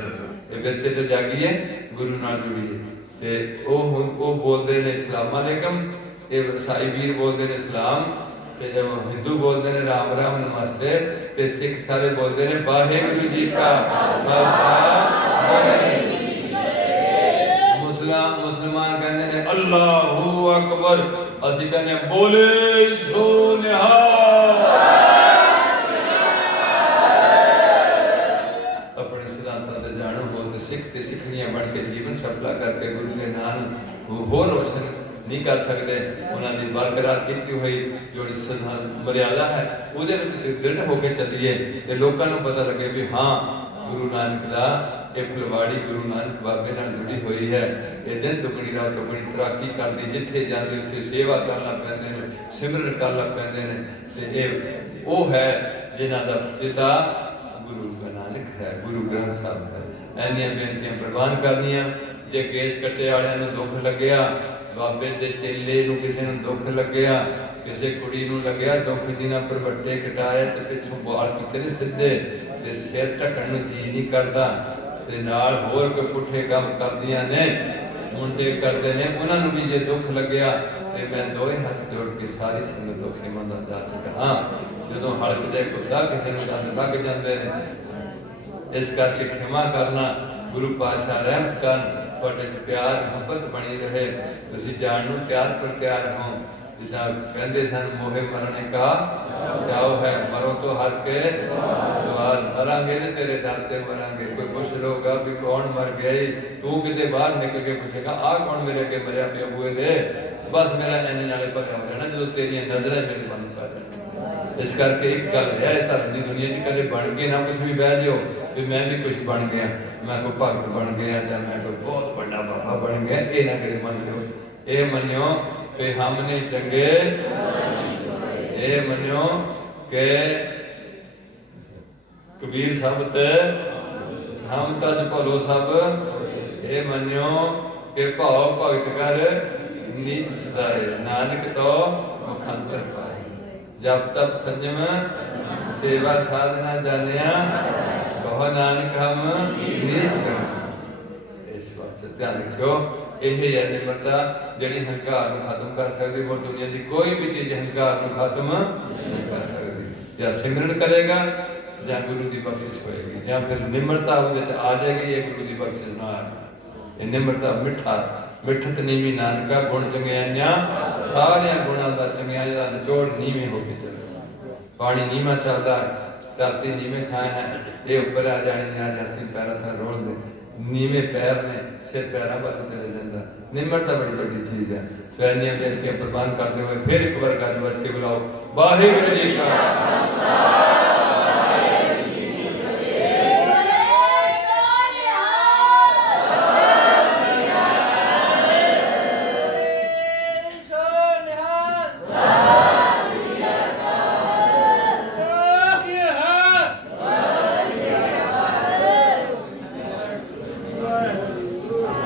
ਇਹ ਵਿਰਸੇ ਤੋਂ ਜਾਗੀਏ, ਗੁਰੂ ਨਾਲ ਜੁੜੀਏ। ਤੇ ਉਹ ਬੋਲਦੇ ਨੇ ਅਸਲਾਮ ਅਲੈਕਮ, ਇਹ ਈਸਾਈ ਵੀਰ ਬੋਲਦੇ ਨੇ ਸਲਾਮ, ਤੇ ਹਿੰਦੂ ਬੋਲਦੇ ਨੇ ਰਾਮ ਰਾਮ ਨਮਸਤੇ, ਤੇ ਸਿੱਖ ਸਾਰੇ ਬੋਲਦੇ ਨੇ ਵਾਹਿਗੁਰੂ ਜੀ ਕਾ ਖਾਲਸਾ। मुसलमान कहते हैं अल्लाहू अकबर, असि कहते हैं बोले सो निहाल। अपने सिद्धांतां ते जानो, सफला करके गुरु के नाम होर रोशन नहीं कर सकते। उन्होंने बरकरार की हुई जो मर्यादा है वो दृढ़ होकर चलीए तो लोगों को पता लगे भी हाँ गुरु नानक का एक फुलवाड़ी गुरु नानक बाबे नाल जुड़ी हुई है। ये दिन दुगनी रात दुगनी तरक्की करती, जिथे जाते उत्थे सेवा कर लग पैंदे ने, सिमरन कर लग पैंदे ने। ते ये वो है जिन्हां दा पिता गुरु नानक है, गुरु ग्रंथ साहिब है। ऐनियां बेनतियां प्रवान करनियां। जे केस कट्टे वालियां नूं दुख लग्या, बाबे दे चेले नूं किसी नूं दुख लग्या, किसी कुड़ी नूं लग्या दुख, जिन्हां पर वट्टे कटाए ते पिछों बाल कीते ने सिद्धे ते सिर ढकण नूं जी नहीं करदा ते नाल होर कोई पुठे काम करदियां ने, मुंडे करदे ने, उन्हां नूं भी जे दुख लग्या ते मैं दोए हथ जोड़ के सारी संगत तो खिमा दा अरदास करा। जदों हल्क दे कुत्ता किसी नूं दंद लग जांदे ने, इस करके खिमा करना। गुरु पातशाह रहमत करन, तुहाडे च प्यार मुहब्बत बनी रहे, तुसीं जाण नूं प्यार पर प्यार हो। जिदा कहते सन मोहे मरने का चाव है, मरो तो हर के द्वार, मरांगे ने तेरे दर ते मरांगे। कोई पुछ लोगा भी कौन मर गई, तू किते बाहर निकल के पूछेगा आ कौन मेरे अगे मरिया पिया बुए दे, बस मेरा इन्ने नाले भरिया हो जाना जो तेरिया नजरें मेरे मन कर जाए। इस करके एक गल है, धर्म की दुनिया च कदे बन के ना कुछ भी बह जाओ भी मैं भी कुछ बन गया, मैं कोई भगत बन गया या मैं कोई बहुत बड़ा बाबा बन गया, ये ना कदे मन लो। ये मनियो कि हमने चंगे, ये मनियो के कबीर शब्द हम तज भलो सब, ये मनियो के भाव भगत कर नीच सदाए, नानक तो मुखंतर पाए। जब तब संयम सेवा साधना जानिया, कहो नानक हम नीच कर। इस बात से ध्यान रखो, यही है निम्रता जिहड़ी हंकार नूं खत्म कर सकदी। और दुनिया की कोई भी चीज हंकार नूं खत्म नहीं कर सकती। या सिमरन करेगा या गुरु की बख्शिश होएगी, या फिर निम्रता उहदे च आ जाएगी, ये गुरु की बख्शिश ना आए। निम्रता मिठा मिठत नीवी नानका, गुण चंगियाइयां सारिया गुणों का चंगियाई का निचोड़ नीवें होके चलता। पानी नीवा चलता, धरती नीवें थां है, ये ऊपर आ जानी ना जैसी पैरों से रोल दे, नीवे पैर ने सिर पैरों पर चले जाता। निम्रता बड़ी बड़ी चीज है। स्वैनियां बेनतियां प्रदान करते हुए फिर एक बार गल बच के बुलाओ, वाहिगुरू जी का